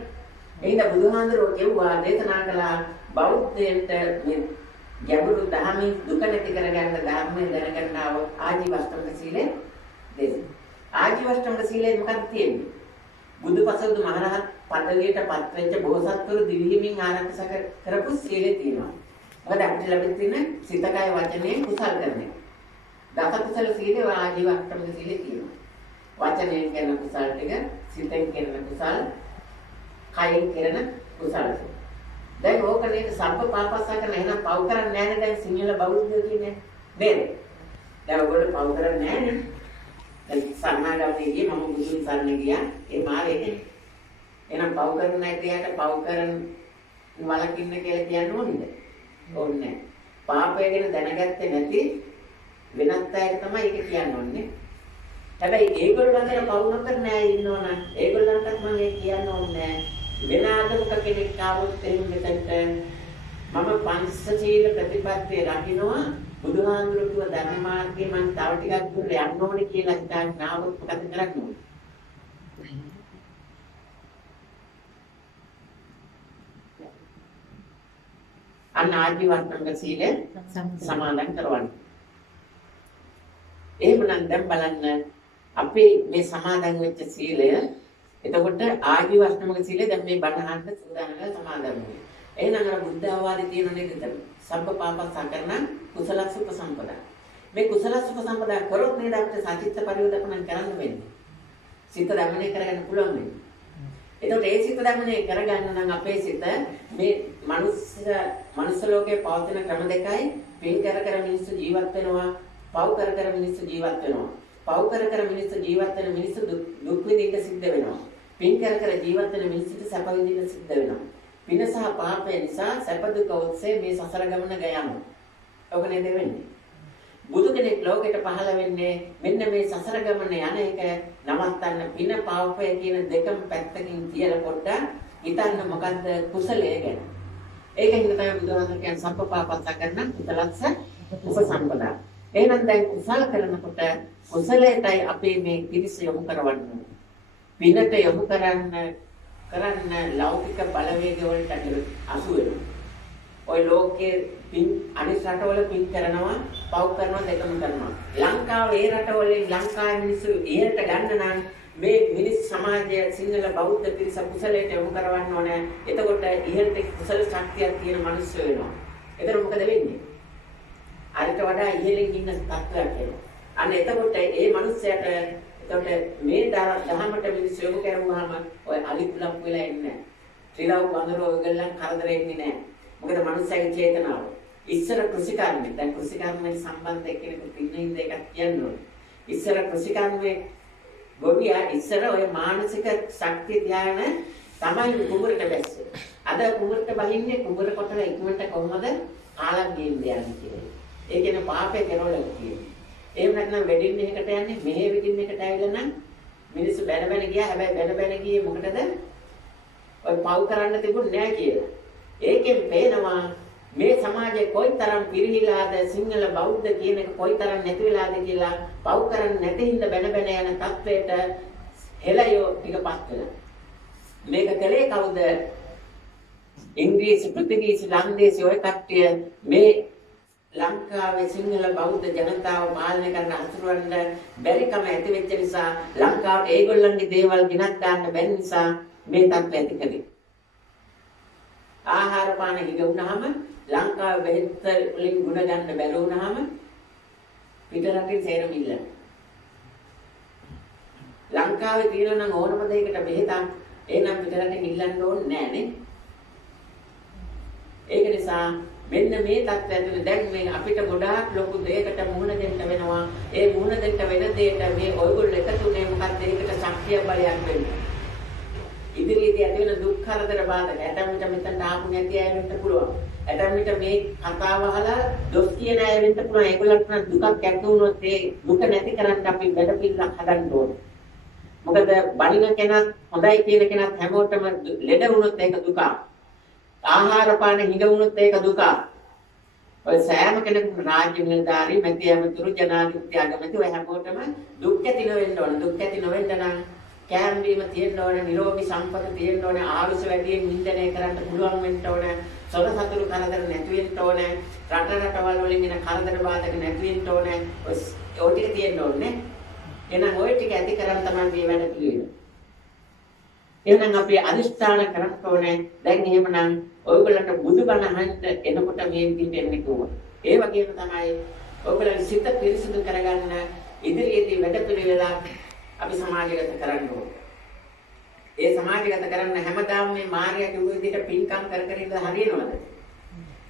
එහෙනම් බුදුහාමුදුරුවෝ කිව්වා දේශනා කළා බෞද්ධයන්ට මේ ගැඹුරු ධර්මයේ දුක නැති කරගන්න ධර්මයේ දැනගන්න ආජීවස්තංග සීලය දෙන්න. ආජීවස්තංග සීලය මොකක්ද තියෙන්නේ? බුදුපසතු මහරහත් පදවියට පත් වෙච්ච බෝසත්වරු දිවිහිමින් ආරක්ෂා කරපු සීලය තියෙනවා. මොකද අපිට ලැබෙන තියෙන සිත කය වචනේ කුසල් කරන එක. දස කුසල සීලය ආජීවස්තංග සීලය තියෙනවා. වචනයෙන් කරන කුසල් ටික, සිතෙන් කරන කුසල්, කයෙන් කරන කුසල්. දැන් ඕකනේ සම්ප පාපස්සකන එහෙනම් පව් කරන්නේ නැහැ නේද? දැන් සිංහල බෞද්ධයෝ කියන්නේ නේද? දැන් ඔයගොල්ලෝ පව් කරන්නේ නැහැ නේ. දැන් සම්මාගමනේ ගියේ මම බුදුන් සරණ ගියා. ඒ මාරේනේ. එහෙනම් පව් කරන්නේ නැහැ කියාට පව් කරන වලකින්න කියලා කියන්න ඕනේද? ඕනේ නැහැ. පාපය ගැන දැනගත්තේ නැති වෙනත් අයට තමයි ඒක කියන්න ඕනේ. හැබැයි ඒගොල්ලෝ වගේ පව් නොකර නෑ ඉන්නවනම් ඒගොල්ලන්ටත් මම ඒක කියන්න ඕනේ නැහැ. වෙන ආගමක කෙනෙක් ආවොත් එහෙම මෙතනට මම පංචශීල ප්‍රතිපත්තිය රකින්නවා බුදුහාමුදුරුවෝ ධර්ම මාර්ගයේ මම තව ටිකක් දුර යන්න ඕනේ කියලා හිතාගෙන ආවොත් මොකද කරන්න ඕනේ? අන්න ආජීවර්තංග සීලය සමාදන් කරවන්න. එහෙමනම් දැන් බලන්න අපි මේ සමාදන් වෙච්ච සීලය එතකොට ආජීවස්තමක සීලය දැන් මේ බණ අහන්න සූදානම් සමාදන් වෙනවා. එහෙනම් අර බුද්ධ ආවාදේ තියෙන නේද එතන? සබ්බ පාපසකරණ කුසලස්ස උපසම්පදා. මේ කුසලස්ස උපසම්පදා කරොත් නේද අපිට සචිත්ත පරිවර්තන කරන්න වෙන්නේ. සිත දමනය කරගන්න පුළුවන් වෙන්නේ. එතකොට ඒ සිත දමනය කරගන්න නම් අපේ සිත මේ මනුස්ස ලෝකයේ පවතින ක්‍රම දෙකයි පින් කර මිනිස්සු ජීවත් වෙනවා, පව් කර මිනිස්සු ජීවත් වෙනවා. පව් කර මිනිස්සු ජීවත් වෙන මිනිස්සු දුක් විඳින්න සිද්ධ වෙනවා. පින් කර ජීවත් වෙන මිනිස්සුන්ට සැප විඳින්න සිද්ධ වෙනවා. පින සහ පාපය නිසා සැප දුක ඔස්සේ මේ සසර ගමන ගයනවා. ඔබ නේද වෙන්නේ? බුදු කෙනෙක් ලෝකෙට පහළ වෙන්නේ මෙන්න මේ සසර ගමන යන එක නවත්තන්න පින පාපය කියන දෙකම පැත්තකින් තියලා පොඩ්ඩක් හිතන්න මොකද්ද කුසලයේ ගැන. ඒකෙන් තමයි බුදුහාමුදුරුවෝ කියන්නේ සම්ප පාපසකරණ කුසලස්ස උපසම්පදා. එහෙනම් දැන් කුසල කරනකොට කුසලයටයි අපි මේ පිරිස යොමු කරවන්නේ. පිනට යොමු කරන්න ලෞකික බලවේග වලට අසු වෙනවා. ඔය ලෝකයේ පින් අනිත් රටවල පින් කරනවා, පව් කරනවා දෙකම කරනවා. ලංකාවේ ඒ රටවලින් ලංකාවේ මිනිස්සු ඉහළට ගන්න නම් මේ මිනිස් සමාජය සිංහල බෞද්ධ පිරිස කුසලයට යොමු කරවන්න ඕනේ. එතකොට ඉහළට කුසල ශක්තියක් තියෙන මිනිස්සු වෙනවා. එතකොට මොකද වෙන්නේ? අරිට වඩා ඉහළින් ඉන්න තත්ත්වයක් එනවා. අන්න එතකොට ඒ මිනිස්සයාට එතකොට මේ දහමට මිනිස්සු යොමු කරුවාම ඔය අලිකුලක් වෙලා ඉන්නේ නැහැ. ත්‍රිලව් වඳුර ඔයගොල්ලන් කරදරෙන්නේ නැහැ. මොකද මිනිස්සයාගේ චේතනාව. ඉස්සර කෘෂිකර්මයේ දැන් කෘෂිකර්මයේ සම්බන්ධ කෙනෙකුට ඉන්න එකක් කියන්න ඕනේ. ඉස්සර කෘෂිකර්මයේ ගොවියා ඉස්සර ඔය මානසික ශක්තිය ධාන තමයි කුඹරට බැස්සේ. අද කුඹරට බහින්නේ කුඹර කොටල ඉක්මනට කොහොමද කාලක් ගෙන්නේ යන්නේ කියලා. ඒ කියන්නේ පාපේ කරවල තියෙන්නේ. එහෙම නැත්නම් වෙඩින් එකකට යන්නේ මෙහෙ වෙඩින් එකට ඇවිල්ලා නම් මිනිස්සු බැන ගියා. හැබැයි බැන ගියේ මොකටද? ඔය පව් කරන්න තිබුණ නෑ කියලා. ඒකෙන් පේනවා මේ සමාජයේ කොයිතරම් පිරිහිලාද සිංහල බෞද්ධ කියන එක කොයිතරම් නැති වෙලාද කියලා. පව් කරන්නේ නැති හින්දා බැන යන තත්වයට හෙළයෝ ටිකපත් වෙනවා. මේක කලේ කවුද? ඉංග්‍රීසි, පෘතුගීසි, ලන්දේසි ඔය කට්ටිය මේ ලංකාවේ සිංහල බෞද්ධ ජනතාව පාලනය කරන අසුරවන්න බැරිකම ඇති වෙච්ච නිසා ලංකාවට ඒගොල්ලන්ගේ දේවල් ගෙනත් දාන්න බැරි නිසා මේ තත්ත්වය ඇති කළේ. ආහාර පාන හිග වුණාම ලංකාවේ බෙහෙත් වලින් ගුණ ගන්න බැරි වුණාම පිටරටින් සේරම ඉල්ලන. ලංකාවේ තියෙන නම් ඕනම දෙයකට බෙහෙතක් එහෙනම් පිටරටින් ඉල්ලන්න ඕනේ නෑ නේ. ඒක නිසා මෙන්න මේ තත්ත්වය ඇතුලේ දැන් මේ අපිට ගොඩාක් ලොකු දෙයකට මුහුණ දෙන්න වෙනවා. ඒ මුහුණ දෙන්න වෙන දෙයට මේ ඔයගොල්ලෝ එකතුනේ මොකක්ද ඒකට ශක්තිය බලයක් වෙන්නේ. ඉදිරියේදී ඇති වෙන දුක් කරදර බාධක ඇතැම්මට මෙතනට ආපු නැති අය වෙන්න පුළුවන්. ඇතැම්මිට මේ කතාව අහලා දොස් කියන අය වෙන්න පුළුවන්. ඒගොල්ලන්ට නම් දුකක් ඇති වුණොත් ඒ දුක නැති කරන්න අපි වැඩ පිළිවෙලක් හදන්න ඕනේ. මොකද බණින කෙනත් හොඳයි කියන කෙනත් හැමෝටම ලෙඩ වුණොත් ඒක දුක. ආහාර පාන හිඳ වුණොත් ඒක දුක. ඔය සෑම කෙනෙකුම රාජ්‍ය නිලධාරී මැති ඇමතුරු ජනාධිපති අගමැති ඔය හැමෝටම දුක් ඇති නොවෙන්න ඕන. දුක් ඇති නොවෙන්න නම් කෑම බීම තියෙන්න ඕනේ, නිරෝගී සම්පත තියෙන්න ඕනේ, ආයුෂ වැඩියෙන් නිඳනය කරන්න පුළුවන් වෙන්න ඕනේ, සොර සතුරු කරදර නැති වෙන්න ඕනේ, රටවල් වලින් එන කරදර බාධක නැති වෙන්න ඕනේ. ඔය ටික තියෙන්න ඕනේ. එහෙනම් ඔය ටික ඇති කරන් තමයි මේ වැඩ පිළිවෙල. එහෙනම් අපි අදිෂ්ඨාන කරන්න ඕනේ. දැන් එහෙමනම් ඔයගොල්ලන්ට බුදුබණ අහන්න එනකොට මේ විදිහට එන්නේ කොහොමද? ඒ වගේම තමයි ඔයගොල්ලන්ගේ සිත පිරිසිදු කරගන්න ඉදිරියේදී වැඩ පිළිවෙල අපි සමාජගත කරන්න ඕනේ. ඒ සමාජගත කරන්න හැමදාම මේ මාර්ගය කිව්ව විදිහට පින්කම් කර කර ඉඳලා හරියනවද?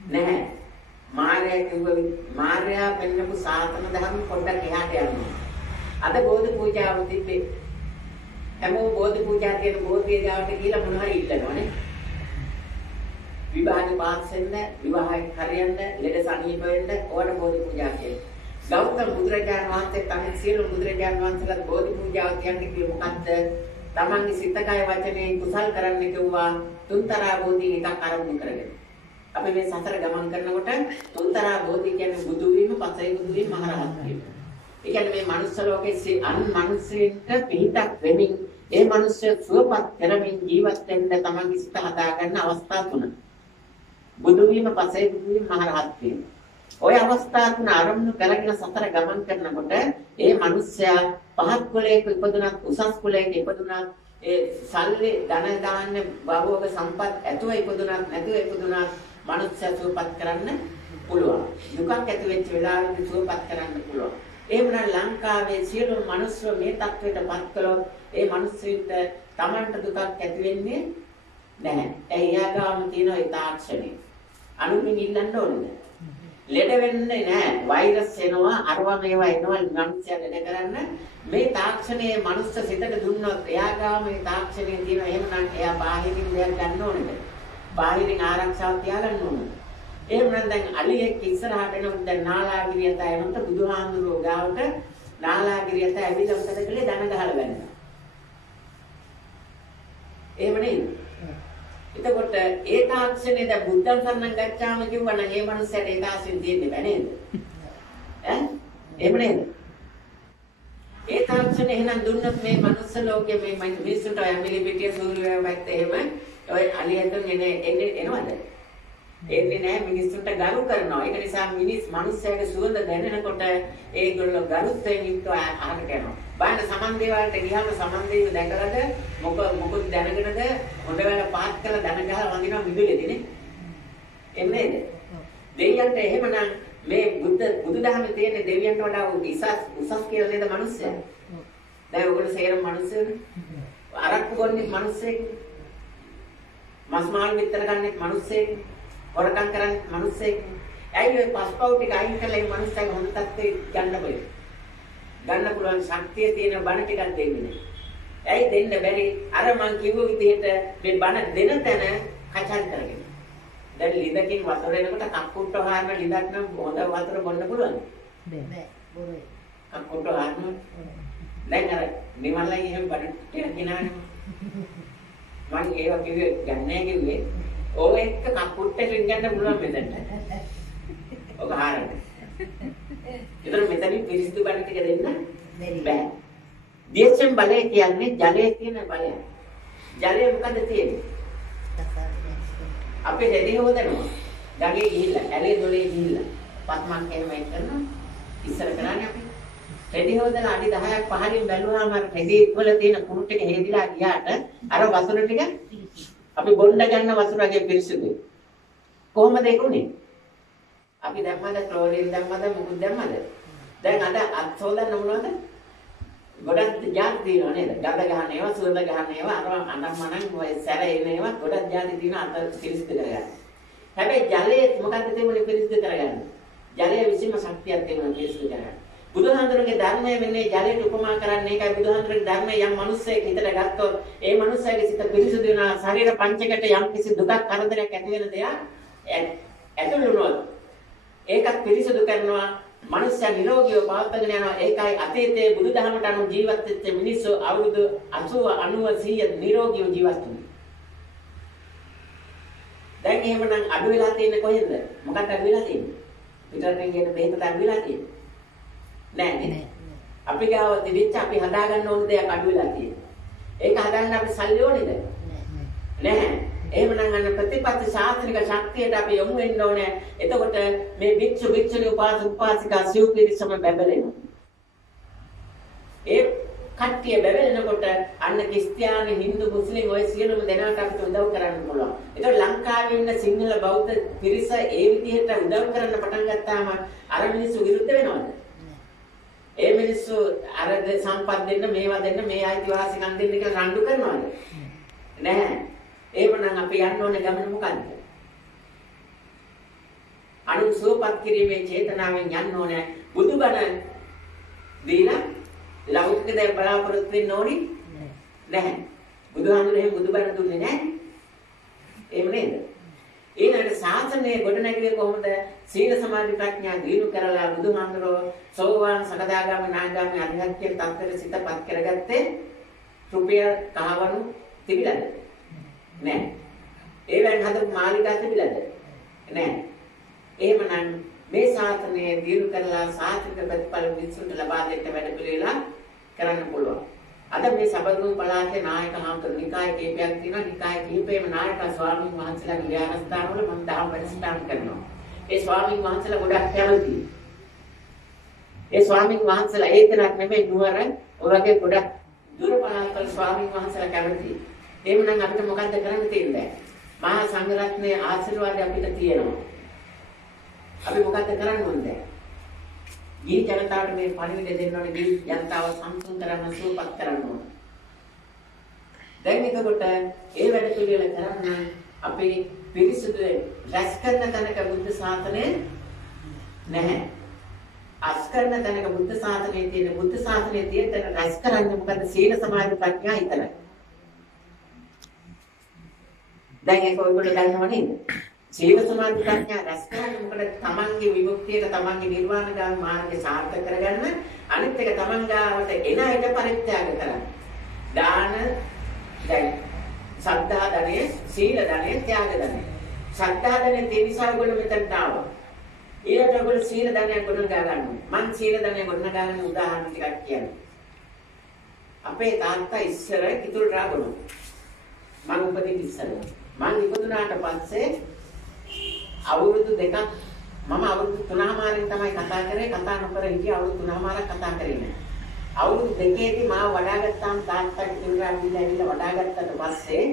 නැහැ. මාර්ගය පෙන්නපු සාතන දහම් පොඩ්ඩක් එහාට යනවා. අද බෝධි පූජාව තිබ්බේ. හැමෝම බෝධි පූජා කියන බෝධිය ගාවට ගිහලා මොන හරි ඉල්ලනවනේ. විවාහ පාස් වෙන්න, විවාහයක් හරියන්න, ලෙඩ සනීප වෙන්න ඕන බෝධි පූජා කියන්නේ. ගෞතම බුදුරජාණන් වහන්සේ තමයි සියලු බුදුරජාණන් වහන්සේලා බෝධි පූජාව කියන්නේ කිව්වේ මොකද්ද? තමන්ගේ සිත කය වචනේ කුසල් කරන්න කිව්වා තුන්තරා බෝධි එකක් ආරම්භ කරගෙන. අපි මේ සතර ගමන් කරනකොට තුන්තරා බෝධි කියන්නේ බුදු වීම, පසයි බුදු වීම, මහරහත් වීම. ඒ කියන්නේ මේ මනුස්ස ලෝකයේ අන් මිනිස්සුන්ට පිටක් වෙමින් ඒ මිනිස්සු සුවපත් කරමින් ජීවත් වෙන්න තමන්ගේ සිත හදා ගන්න අවස්ථා තුන. බුදු වීම, පසයි බුදු වීම, මහරහත් වීම. ඔය අවස්ථා තුන ආරම්භ කරගෙන සතර ගමන් කරනකොට ඒ මිනිස්සයා පහත් කුලයක ඉපදුනත් උසස් කුලයක ඉපදුනත් ඒ සල්ලි ධන දාන්න භවෝග සම්පත් ඇතුව ඉපදුනත් නැතුව ඉපදුනත් මිනිස්සයා සුවපත් කරන්න පුළුවන්. දුකක් ඇති වෙච්ච වෙලාවෙදී සුවපත් කරන්න පුළුවන්. එහෙමනම් ලංකාවේ සියලු මිනිස්සු මේ තත්ත්වයටපත් කළොත් ඒ මිනිස්සුන්ට Tamanට දුකක් ඇති වෙන්නේ නැහැ. ඒ යාගාම තියෙන ඒ තාක්ෂණය. අනුමින් ඉල්ලන්න ඕනේ. ලෙඩ වෙන්නේ නැහැ. වෛරස් එනවා, අරවා මේවා එනවා මිනිස්සයා ලෙඩ කරන්න. මේ තාක්ෂණයේ මනුස්ස සිතට දුන්නොත් එයාගාම මේ තාක්ෂණය තියෙනවා. එහෙමනම් එයා බාහිරින් දෙයක් ගන්න ඕනේද? බාහිරින් ආරක්ෂාව තියාගන්න ඕනේද? එහෙමනම් දැන් අලියෙක් ඉස්සරහට එනකොට දැන් නාලාගිරියට එනකොට බුදුහාමුදුරුවෝ ගාවට නාලාගිරියට ඇවිල්ලා මොකද කළේ? දන ගහලා බැලුවා. එහෙම නේද? එතකොට ඒ තාක්ෂණය දැන් බුද්ධං සරණං ගච්ඡාම කිව්වනම් ඒ මනුස්සයාට ඒ තාක්ෂණය දෙන්නේ බෑ නේද? ඈ? එහෙම නේද? ඒ තාක්ෂණය එහෙනම් දුන්නොත් මේ මනුස්ස ලෝකයේ මේ මිනිස්සුන්ට යන්නේ පිටිය සූර්යය වැක්ත එහෙම ඔය අලියෙන්ද එනවද? එන්නේ නැහැ. මිනිස්සුන්ට ගරු කරනවා. ඒක නිසා මිනිස්සයාගේ සුවඳ දැනෙනකොට ඒගොල්ලෝ ගරුත්වයෙන් යුක්තව අහකට යනවා. බලන්න සමන් දේවාලට ගියාම සමන් දේව දැකලාද මොකද දැනගෙනද හොඳ වෙල පාත් කරලා දැන ගහලා වඳිනවා මිදුලේදී නේ. එන්නේ නේද? දෙවියන්ට එහෙමනම් මේ බුදුදහමේ තියෙන දෙවියන්ට වඩා උසස් කියලා නේද මිනිස්සයා? දැන් ඔයගොල්ලෝ සේරම මිනිස්සුනේ. අරක්කු ගොන්නේ මිනිස්සෙක්. මස් මාළු විතර ගන්නෙත් මිනිස්සෙක්. වරකම් කරන්නේ මිනිස්සෙක්. ඇයි ඔය පස්පව් ටික අයින් කළා මේ මිනිස්සුන්ගේ හොඳ තත්ත්වේ ගන්න බෑ. ගන්න පුළුවන් ශක්තිය තියෙන බණ ටිකක් දෙන්නේ නැහැ. ඇයි දෙන්න බැරි? අර මං කිව්ව විදිහට මේ බණ දෙන තැන කචල් කරගෙන. දැන් ලිඳකින් වතුර එනකොට කක්කුට්ට හාරන ලිඳක් නම් හොඳ වතුර බොන්න පුළුවන්. බෑ. බොරේ. කක්කුට්ට හාරන. දැන් අර නිමල්ලයි එහෙම බණ ටික ගෙනානේ. මං ඒව කිව්වේ ගන්නෑ කිව්වේ. ඔය එක්ක කක්කුට්ටෙන් ගන්න පුළුවන් මෙතනට. ඔක හාරන්න. ඒතර මෙතනින් පිරිසිදු බණ ටික දෙන්න බෑ. දේශම් බලය කියන්නේ ජලයේ තියෙන බලය. ජලය මොකද තියෙන්නේ? අපි රෙදි හොදනවා. ගඟේ ගිහිල්ලා, ඇලේ දොලේ ගිහිල්ලා පත්මන් කේමයි කරනවා. ඉස්සර කරන්නේ අපි. රෙදි හොදලා අඩි 10ක් පහලින් බැලුවාම අර රෙදි වල තියෙන කුණු ටික හේදිලා ගියාට අර වතුර ටික අපි බොණ්ඩ ගන්න වතුරගේ පිරිසිදුයි. කොහොමද ඒක උනේ? අපි දැම්මද ක්ලෝරින් දැම්මද මොකද දැම්මද? දැන් අද අත් හොදන්න මොනවද? ගොඩක් જાති තියෙනවා නේද? ගඳ ගන්න ඒවා, සුවඳ ගන්න ඒවා, අර අනම්මනම් ඔය සැර එන ඒවා ගොඩක් જાති තියෙනවා අත පිරිසිදු කරගන්න. හැබැයි ජලයේ මොකක්ද තිබුණේ පිරිසිදු කරගන්න? ජලයේ විසින්ම ශක්තියක් තියෙනවා පිරිසිදු කරගන්න. බුදුහාඳුරගේ ධර්මය වෙන්නේ ජලයට උපමා කරන්නේ. ඒකයි බුදුහාඳුරගේ ධර්මය යම් මිනිස්සෙක් හිතට ගත්තොත් ඒ මිනිස්සයාගේ සිත පිරිසිදු වෙනවා. ශරීර පංචකයට යම් කිසි දුකක් කරදරයක් ඇති වෙන දෙයක් ඇතුළු වුණොත් ඒකත් පිරිසුදු කරනවා. මනුෂ්‍ය නිරෝගීව පවත්වාගෙන යනවා. ඒකයි අතීතයේ බුදුදහමට අනුව ජීවත් වෙච්ච මිනිස්සු අවුරුදු 80 90 100 නිරෝගීව ජීවත් වුණා. දැන් එහෙමනම් අඩු වෙලා තියෙන්නේ කොහෙන්ද? මොකක්ද අඩු වෙලා තියෙන්නේ? පිටරටින් කියන බෙහෙතට අඩු වෙලා තියෙන්නේ. නෑ නේ. අපි ගාව තිබිච්ච අපි හදාගන්න ඕන දෙයක් අඩු වෙලා තියෙන්නේ. ඒක හදාගන්න අපි සල්ලි ඕනේද? නෑ. එහෙමනම් අන්න ප්‍රතිපත්ති ශාස්ත්‍රික ශක්තියට අපි යොමු වෙන්න ඕනේ. එතකොට මේ භික්ෂු භික්ෂුණී උපාසක උපාසිකා සිව්පිරිසම බැබලෙනවා. ඒ කට්ටිය බැබලෙනකොට අන්න ක්‍රිස්තියානි හින්දු මුස්ලිම් ඔය සියලුම දෙනාට අපිට උදව් කරන්න පුළුවන්. ඒතකොට ලංකාවේ ඉන්න සිංහල බෞද්ධ පිරිස ඒ විදිහට උදව් කරන්න පටන් ගත්තාම අර මිනිස්සු විරුද්ධ වෙනවද? ඒ මිනිස්සු අර සම්පත් දෙන්න මේවා දෙන්න මේ අයිතිවාසිකම් දෙන්න කියලා රණ්ඩු කරනවද? නැහැ. එහෙමනම් අපි යන්න ඕනේ ගමන මොකද්ද? අනුන් සුවපත් කිරීමේ චේතනාවෙන් යන්න ඕනේ. බුදුබණ දීලා ලෞකික දේ බලාපොරොත්තු වෙන්න ඕනේ නැහැ. බුදුහාමුදුරේ බුදුබණ දුන්නේ නැහැ. එහෙම නේද? ඊළඟට ශාසනය ගොඩනැගුවේ කොහොමද? සීල සමාධි ප්‍රඥා දිනු කරලා බුදුහාමුදුරෝ සෝවාන් සකදාගාමී නාගාමී අරිහත් කියන තත්ත්වෙට සිතපත් කරගත්තේ රුපියල් කහවණු තිබිලාද? නැහැ. ඒවෙන් හදපු මාලිගා තිබිලාද? නැහැ. එහෙමනම් මේ ශාසනය දිනු කරලා සාත්‍වික ප්‍රතිඵල විසුද්ධි ලබා දෙන්න වැඩ පිළිවෙලා කරන්න පුළුවන්. අද මේ සබඳුන් පළාතේ නායක හාමුදුරු නිකාය කීපයක් තියෙනවා. නිකාය කීපේම නායක ස්වාමීන් වහන්සේලාගේ විහාරස්ථානවල මම දහම් වැඩසටහන් කරනවා. ඒ ස්වාමීන් වහන්සේලා ගොඩක් කැමතියි. ඒ ස්වාමීන් වහන්සේලා ඒ තරක් නෙමෙයි නුවර ඔයගේ ගොඩක් දුර පළාත්වල ස්වාමීන් වහන්සේලා කැමතියි. එහෙමනම් අපිට මොකද්ද කරන්න තියෙන්නේ? මහා සංඝරත්නයේ ආශිර්වාදය අපිට තියෙනවා. අපි මොකද්ද කරන්න ඕනේ? ගිහි ජනතාවට මේ පණිවිඩ දෙන්න ඕනේ. ගිහි ජනතාව සම්පූර්ණ කරන්න සූපත් කරන්න ඕනේ. දැන් එතකොට ඒ වැඩ පිළිවෙල කරන්න අපි පිරිසුදු රැස් කරන තැනක බුද්ධ ශාසනය නැහැ. අස් කරන තැනක බුද්ධ ශාසනයේ තියෙන බුද්ධ ශාසනයේ තියෙන තැන රැස් කරන්නේ මොකද්ද? සීල සමාධි ප්‍රඥා විතරයි. දැන් ඒක ඔයගොල්ලෝ දන්නව නේද? සීල සමාධි ප්‍රඥා රැස් කරන්නේ මොකද? තමන්ගේ විමුක්තියට තමන්ගේ නිර්වාණගාමී මාර්ගය සාර්ථක කරගන්න. අනිත් එක තමන් ගාවට එන අයට පරිත්‍යාග කරන්න. දාන දැන් සද්ධා ධනෙ, සීල ධනෙ, ත්‍යාග ධනෙ. සද්ධා ධනෙ තේ නිසා ඔයගොල්ලෝ මෙතනට ආවා. ඊළඟට ඔයගොල්ලෝ සීල ධනෙ ගොඩනගා ගන්නවා. මං සීල ධනෙ ගොඩනගා ගන්න උදාහරණ ටිකක් කියන්නම්. අපේ තාත්තා ඉස්සර කිතුල් රාගුණා. මං උපදින්න ඉස්සර. මං ඉපදුනාට පස්සේ අවුරුදු දෙකක් මම අවුරුදු 3මාරින් තමයි කතා කරේ. කතා නොකර හිටියේ අවුරුදු 3මාරක් කතා කරේ නෑ. අවුරුදු දෙකේදී මාව වඩාගත්තාම තාත්තට කිව්වා දීලා ඇවිල්ලා වඩාගත්තට පස්සේ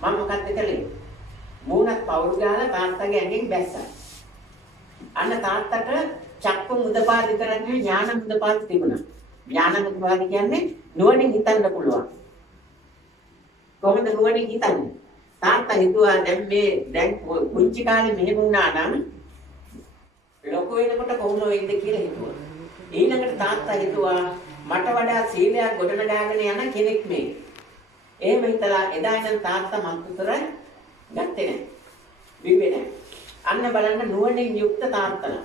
මම මොකක්ද කළේ? මූණත් පවුරු ගාලා තාත්තගේ ඇඟෙන් බැස්සා. අන්න තාත්තට චක්ක මුදපාද විතරක් නෙවෙයි ඥාන මුදපාද තිබුණා. ඥාන මුදපාද කියන්නේ නුවණින් හිතන්න පුළුවන්. කොහොමද නුවණින් හිතන්නේ? තාත්තා හිතුවා දැන් කුංචි කාලේ මෙහෙම වුණා නම් ලොකු වෙනකොට කොහොම වෙයිද කියලා හිතුවා. ඊළඟට තාත්තා හිතුවා මට වඩා සීලයක් ගොඩනගාගෙන යන කෙනෙක් මේ. එහෙම හිතලා එදා ඉඳන් තාත්තා මත් උතර ගත්තේ නැහැ. බිව්වේ නැහැ. අන්න බලන්න නුවණින් යුක්ත තාත්තලා.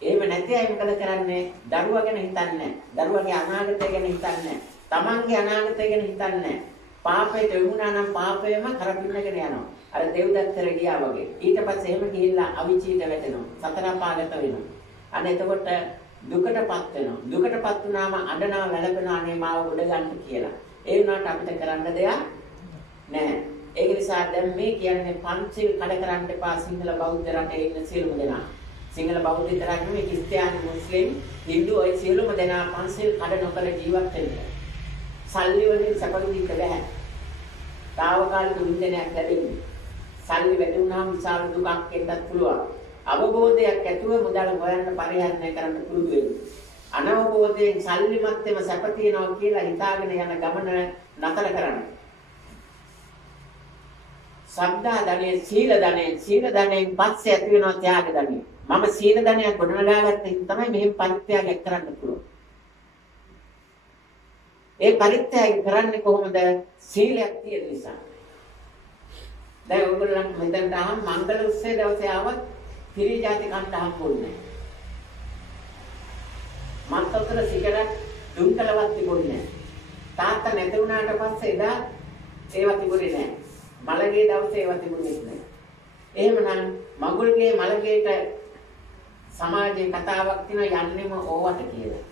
එහෙම නැති අය මොකද කරන්නේ? දරුවා ගැන හිතන්නේ නැහැ. දරුවාගේ අනාගතය ගැන හිතන්නේ නැහැ. තමන්ගේ අනාගතය ගැන හිතන්නේ නැහැ. පාපයට වුණා නම් පාපයම කරපින්නගෙන යනවා. අර දෙව්දත්තර ගියා වගේ. ඊට පස්සේ එහෙම ගිහිල්ලා අවිචීට වැටෙනවා. සතර පාගත වෙනවා. අන්න එතකොට දුකටපත් වෙනවා. දුකටපත් වුණාම අඬනවා වැළපෙනවා අනේ මාව ගොඩ ගන්න කියලා. ඒ වුණාට අපිට කරන්න දෙයක් නැහැ. ඒක නිසා දැන් මේ කියන්නේ පංචිල් කඩ කරන්න එපා සිංහල බෞද්ධ රටේ ඉන්න සියලුම දෙනා. සිංහල බෞද්ධ විතරක් නෙමෙයි ක්‍රිස්තියානි මුස්ලිම් හින්දු ඔය සියලුම දෙනා පංචිල් කඩ නොකර ජීවත් වෙන්න. සල්ලි වලින් සපදින්න බෑ. తాවකාලික වින්දනයක් ලැබෙන්නේ. සල්ලි වැඩි වුණාම විශාල දුකක් එන්නත් පුළුවන්. අවබෝධයක් ඇතුව මුදල් හොයන්න පරිහරණය කරන්න පුරුදු වෙන්න. අනවබෝධයෙන් සල්ලිමත්ෙම සැප තියනවා කියලා හිතාගෙන යන ගමන නතර කරන්න. සද්ධා ධනෙ, සීල ධනෙන් පස්සේ ඇති වෙනවා ත්‍යාග ධනෙ. මම සීල ධනයක් ගොඩනගාගත්ත ඉතින් තමයි මෙහෙම පරිත්‍යාගයක් කරන්න පුළුවන්. ඒ පරිත්‍යාගය කරන්නේ කොහොමද? සීලයක් තියෙන නිසා. දැන් ඔයගොල්ලන් මෙතනට ආවම මංගල උත්සවයේ දවසේ ආවත් පිරි જાති කන්න හම්බුන්නේ නැහැ. මත්තතර සිගරට් දුම්කලවත් තිබුණේ නැහැ. තාත්තා නැති වුණාට පස්සේ එදා ඒවා තිබුණේ නැහැ. මලගේ දවසේ ඒවා තිබුණේ නැහැ. එහෙමනම් මඟුල්ගේ මලගේට සමාජයේ කතාවක් තියෙනවා යන්නෙම ඕවට කියලා.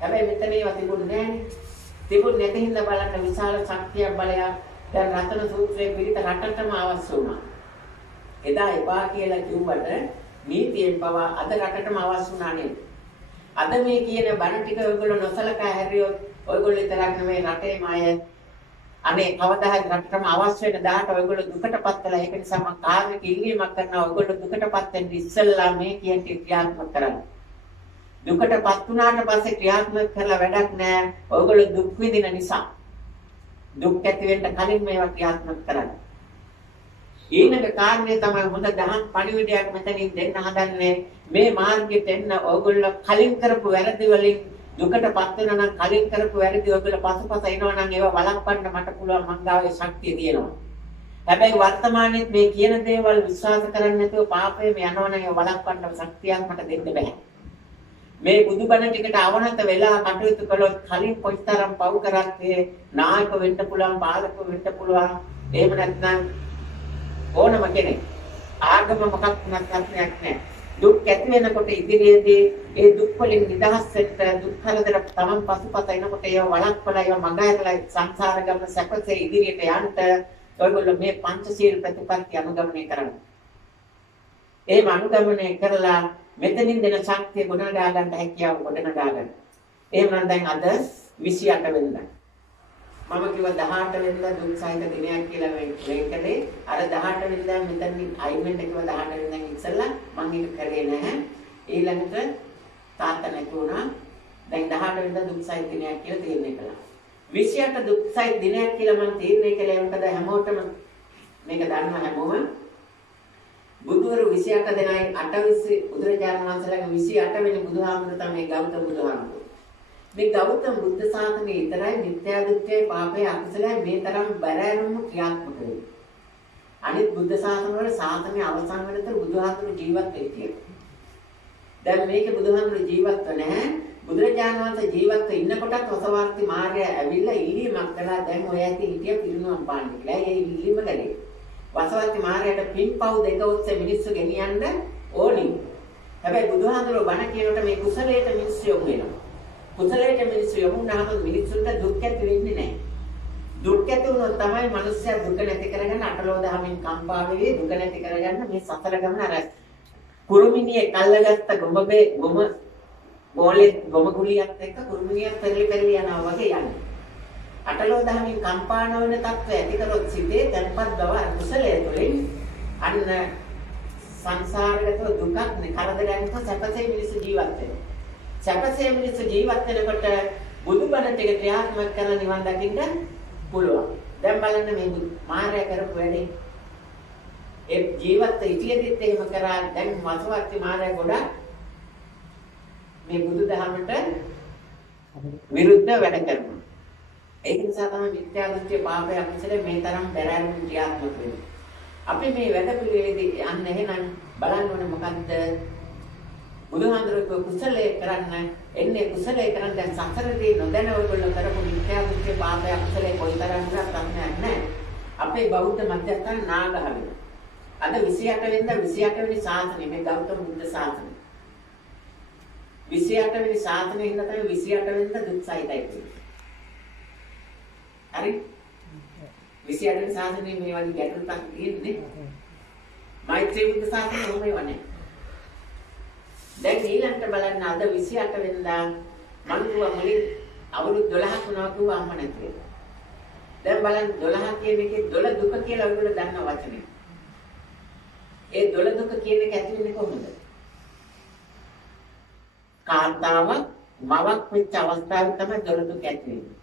හැබැයි මෙතන ඒවා තිබුණේ නැහැ. තිබුණ නැති හින්දා බලන්න විශාල ශක්තියක් බලයක් දැන් රතන සූත්‍රයේ පිළිත රටටම අවශ්‍ය වුණා. එදා එපා කියලා කිව්වට නීතියෙන් පවා අද රටටම අවශ්‍ය වුණා නේද? අද මේ කියන බණ ටික ඔයගොල්ලෝ නොසලකා හැරියොත් ඔයගොල්ලෝ විතරක් නෙමෙයි රටේම අය අනේ කවදා හරි රටටම අවශ්‍ය වෙන දාට ඔයගොල්ලෝ දුකටපත් වෙලා ඒක නිසා මම කාර්මික ඉල්ලීමක් කරනවා ඔයගොල්ලෝ දුකටපත් වෙන්න ඉස්සෙල්ලා මේ කියන ක්‍රියාත්මක කරන්න. දුකටපත් වුණාට පස්සේ ක්‍රියාත්මක කරලා වැඩක් නැහැ. ඔයගොල්ලෝ දුක් විඳින නිසා. දුක් ඇති වෙන්න කලින් මේවා ක්‍රියාත්මක කරන්න. ඊළඟ කාරණේ තමයි හොඳ දහම් පණිවිඩයක් මෙතනින් දෙන්න හදන්නේ. මේ මාර්ගයට එන්න ඔයගොල්ලෝ කලින් කරපු වැරදි වලින් දුකටපත් වෙනා නම් කලින් කරපු වැරදි ඔයගොල්ලෝ පසුපස එනවා නම් ඒවා වළක්වන්න මට පුළුවන් මං ගාවේ ශක්තිය තියෙනවා. හැබැයි වර්තමානයේ මේ කියන දේවල් විශ්වාස කරන්නේ නැතුව පාපයෙන් යනවා නම් ඒවා වළක්වන්න ශක්තියක් මට දෙන්න බෑ. මේ බුදුබණ ටිකට අවනත වෙලා කටයුතු කළොත් කලින් කොයිතරම් පව් කරත් නායක වෙන්න පුළුවන් පාලක වෙන්න පුළුවන් එහෙම නැත්නම් ඕනම කෙනෙක් ආගම මොකක් වුණත් ප්‍රශ්නයක් නැහැ දුක් ඇති වෙනකොට ඉදිරියේදී ඒ දුක් වලින් නිදහස් වෙන්න දුක් කරදර තමන් පසුපස එනකොට ඒව වළක්වලා ඒව මඟහැරලා සංසාර ගමන සැපසේ ඉදිරියට යන්න ඔයගොල්ලෝ මේ පංචශීල ප්‍රතිපත්ති අනුගමනය කරන්න. එහෙම අනුගමනය කරලා මෙතනින් දෙන ශක්තිය ගොඩනගා ගන්න හැකියාව ගොඩනගා ගන්න. එහෙම නම් දැන් අද 28 වෙනිදා. මම කිව්වා 18 වෙනිදා දුක් සහිත දිනයක් කියලා වෙන්කලේ. අර 18 වෙනිදා මෙතනින් අයින් වෙන්න කිව්වා 18 වෙනිදා ඉස්සෙල්ලා මම ඒක කරේ නැහැ. ඊළඟට තාත්තා නැති වුණා. දැන් 18 වෙනිදා දුක් සහිත දිනයක් කියලා තීරණය කළා. 28 දුක් සහිත දිනයක් කියලා මම තීරණය කළේ මොකද හැමෝටම මේක දන්නවා හැමෝම. බුදුවරු 28 දෙනයි 28 බුදුරජාණන් වහන්සේලාගේ 28 වෙනි බුදුහාමුදුරුවෝ තමයි ගෞතම බුදුහාමුදුරුවෝ. මේ ගෞතම බුද්ධ ශාසනයේ විතරයි මිත්‍යා දෘෂ්ටිය පාපේ අකුසලයි මේ තරම් බැරෑරුම් ක්‍රියාත්මක වෙන්නේ. අනිත් බුද්ධ ශාසන වල ශාසනය අවසන් වෙනතර බුදුහාමුදුරුවෝ ජීවත් වෙන්නේ. දැන් මේකේ බුදුහාමුදුරුවෝ ජීවත්ව නැහැ. බුදුරජාණන් වහන්සේ ජීවත්ව ඉන්නකොටත් වසවාර්ති මාර්ගය ඇවිල්ලා ඉල්ලීමක් කළා දැන් ඔය ඇති හිටිය පිරිනුවම් පාන්න කියලා. ඒ ඉල්ලීම කළේ. වසවාර්ති මාර්ගයට පින්පව් දෙක ඔස්සේ මිනිස්සු ගෙනියන්න ඕනි. හැබැයි බුදුහාමුදුරුවෝ බණ කියනකොට මේ කුසලයට මිනිස්සු යොමු වෙනවා. කුසලයට මිනිස්සු යොමු වුණාම මිනිස්සුන්ට දුක් ඇති වෙන්නේ නැහැ. දුක් ඇති වුණොත් තමයි මිනිස්සයා දුක නැති කරගන්න අටලෝ දහමින් කම්පා වෙවි දුක නැති කරගන්න මේ සතර ගමන අර කුරුමිනියේ කල්ලගත්ත ගොම ගුලියක් එක්ක කුරුමිනියක් පෙරලි යනවා වගේ යන්නේ. අටලෝ දහමින් කම්පා නොවන තත්ත්වය ඇති කරොත් සිටේ තන්පත් බව කුසලයේ තුලින් අන්න සංසාරගත දුකක් කරදරයන්ක සැපසේ මිනිස්සු ජීවත් වෙනවා. සැපසේ මිනිස්සු ජීවත් වෙනකොට බුදුබණ ටික ක්‍රියාත්මක කරලා නිවන් දකින්න පුළුවන්. දැන් බලන්න මේ මායя කරපු වැඩේ. ඒ ජීවත් ඉතියෙදිත් එහෙම කරා දැන් මසවත්ති මායя ගොඩක් මේ බුදුදහමට විරුද්ධ වැඩ කරනවා. ඒක නිසා තමයි මිත්‍යා දෘෂ්ටි පාපය අකුසලේ මේ තරම් බැරෑරුම් ක්‍රියාත්මක වෙන්නේ. අපි මේ වැඩ පිළිවෙලේදී යන්න එහෙනම් බලන්න ඕනේ මොකද්ද? බුදුහාමුදුරුවෝ කුසලයේ කරන්න එන්නේ කුසලයේ කරන්න දැන් සසරදී නොදැන ඔයගොල්ලෝ කරපු මිත්‍යා දෘෂ්ටි පාපය අකුසලේ කොයිතරම් වුණත් ප්‍රශ්නයක් නැහැ. අපේ බෞද්ධ මධ්‍යස්ථාන නාගහවිල. අද 28 වෙනිදා 28 වෙනි ශාසනය මේ ගෞතම බුද්ධ ශාසනය. 28 වෙනි ශාසනයේ ඉඳලා තමයි 28 වෙනිදා දුක් සහිතයි කියන්නේ. හරි? 28 වෙනි ශාසනයේ මේ වගේ ගැටලුවක් තියෙන්නේ. මෛත්‍රී බුද්ධ ශාසනය ඔහොම වනේ. දැන් ඊළඟට බලන්න අද 28 වෙනිදා මම කිව්වා මුලින් අවුරුදු 12ක් වුණා කිව්වා අම්ම නැති. දැන් බලන්න 12 කියන එකේ 12 දුක කියලා ඔයගොල්ලෝ දන්න වචනේ. ඒ 12 දුක කියන එක ඇති වෙන්නේ කොහොමද? කාන්තාවක් මවක් වෙච්ච අවස්ථාවේ තමයි 12 දුක ඇති වෙන්නේ.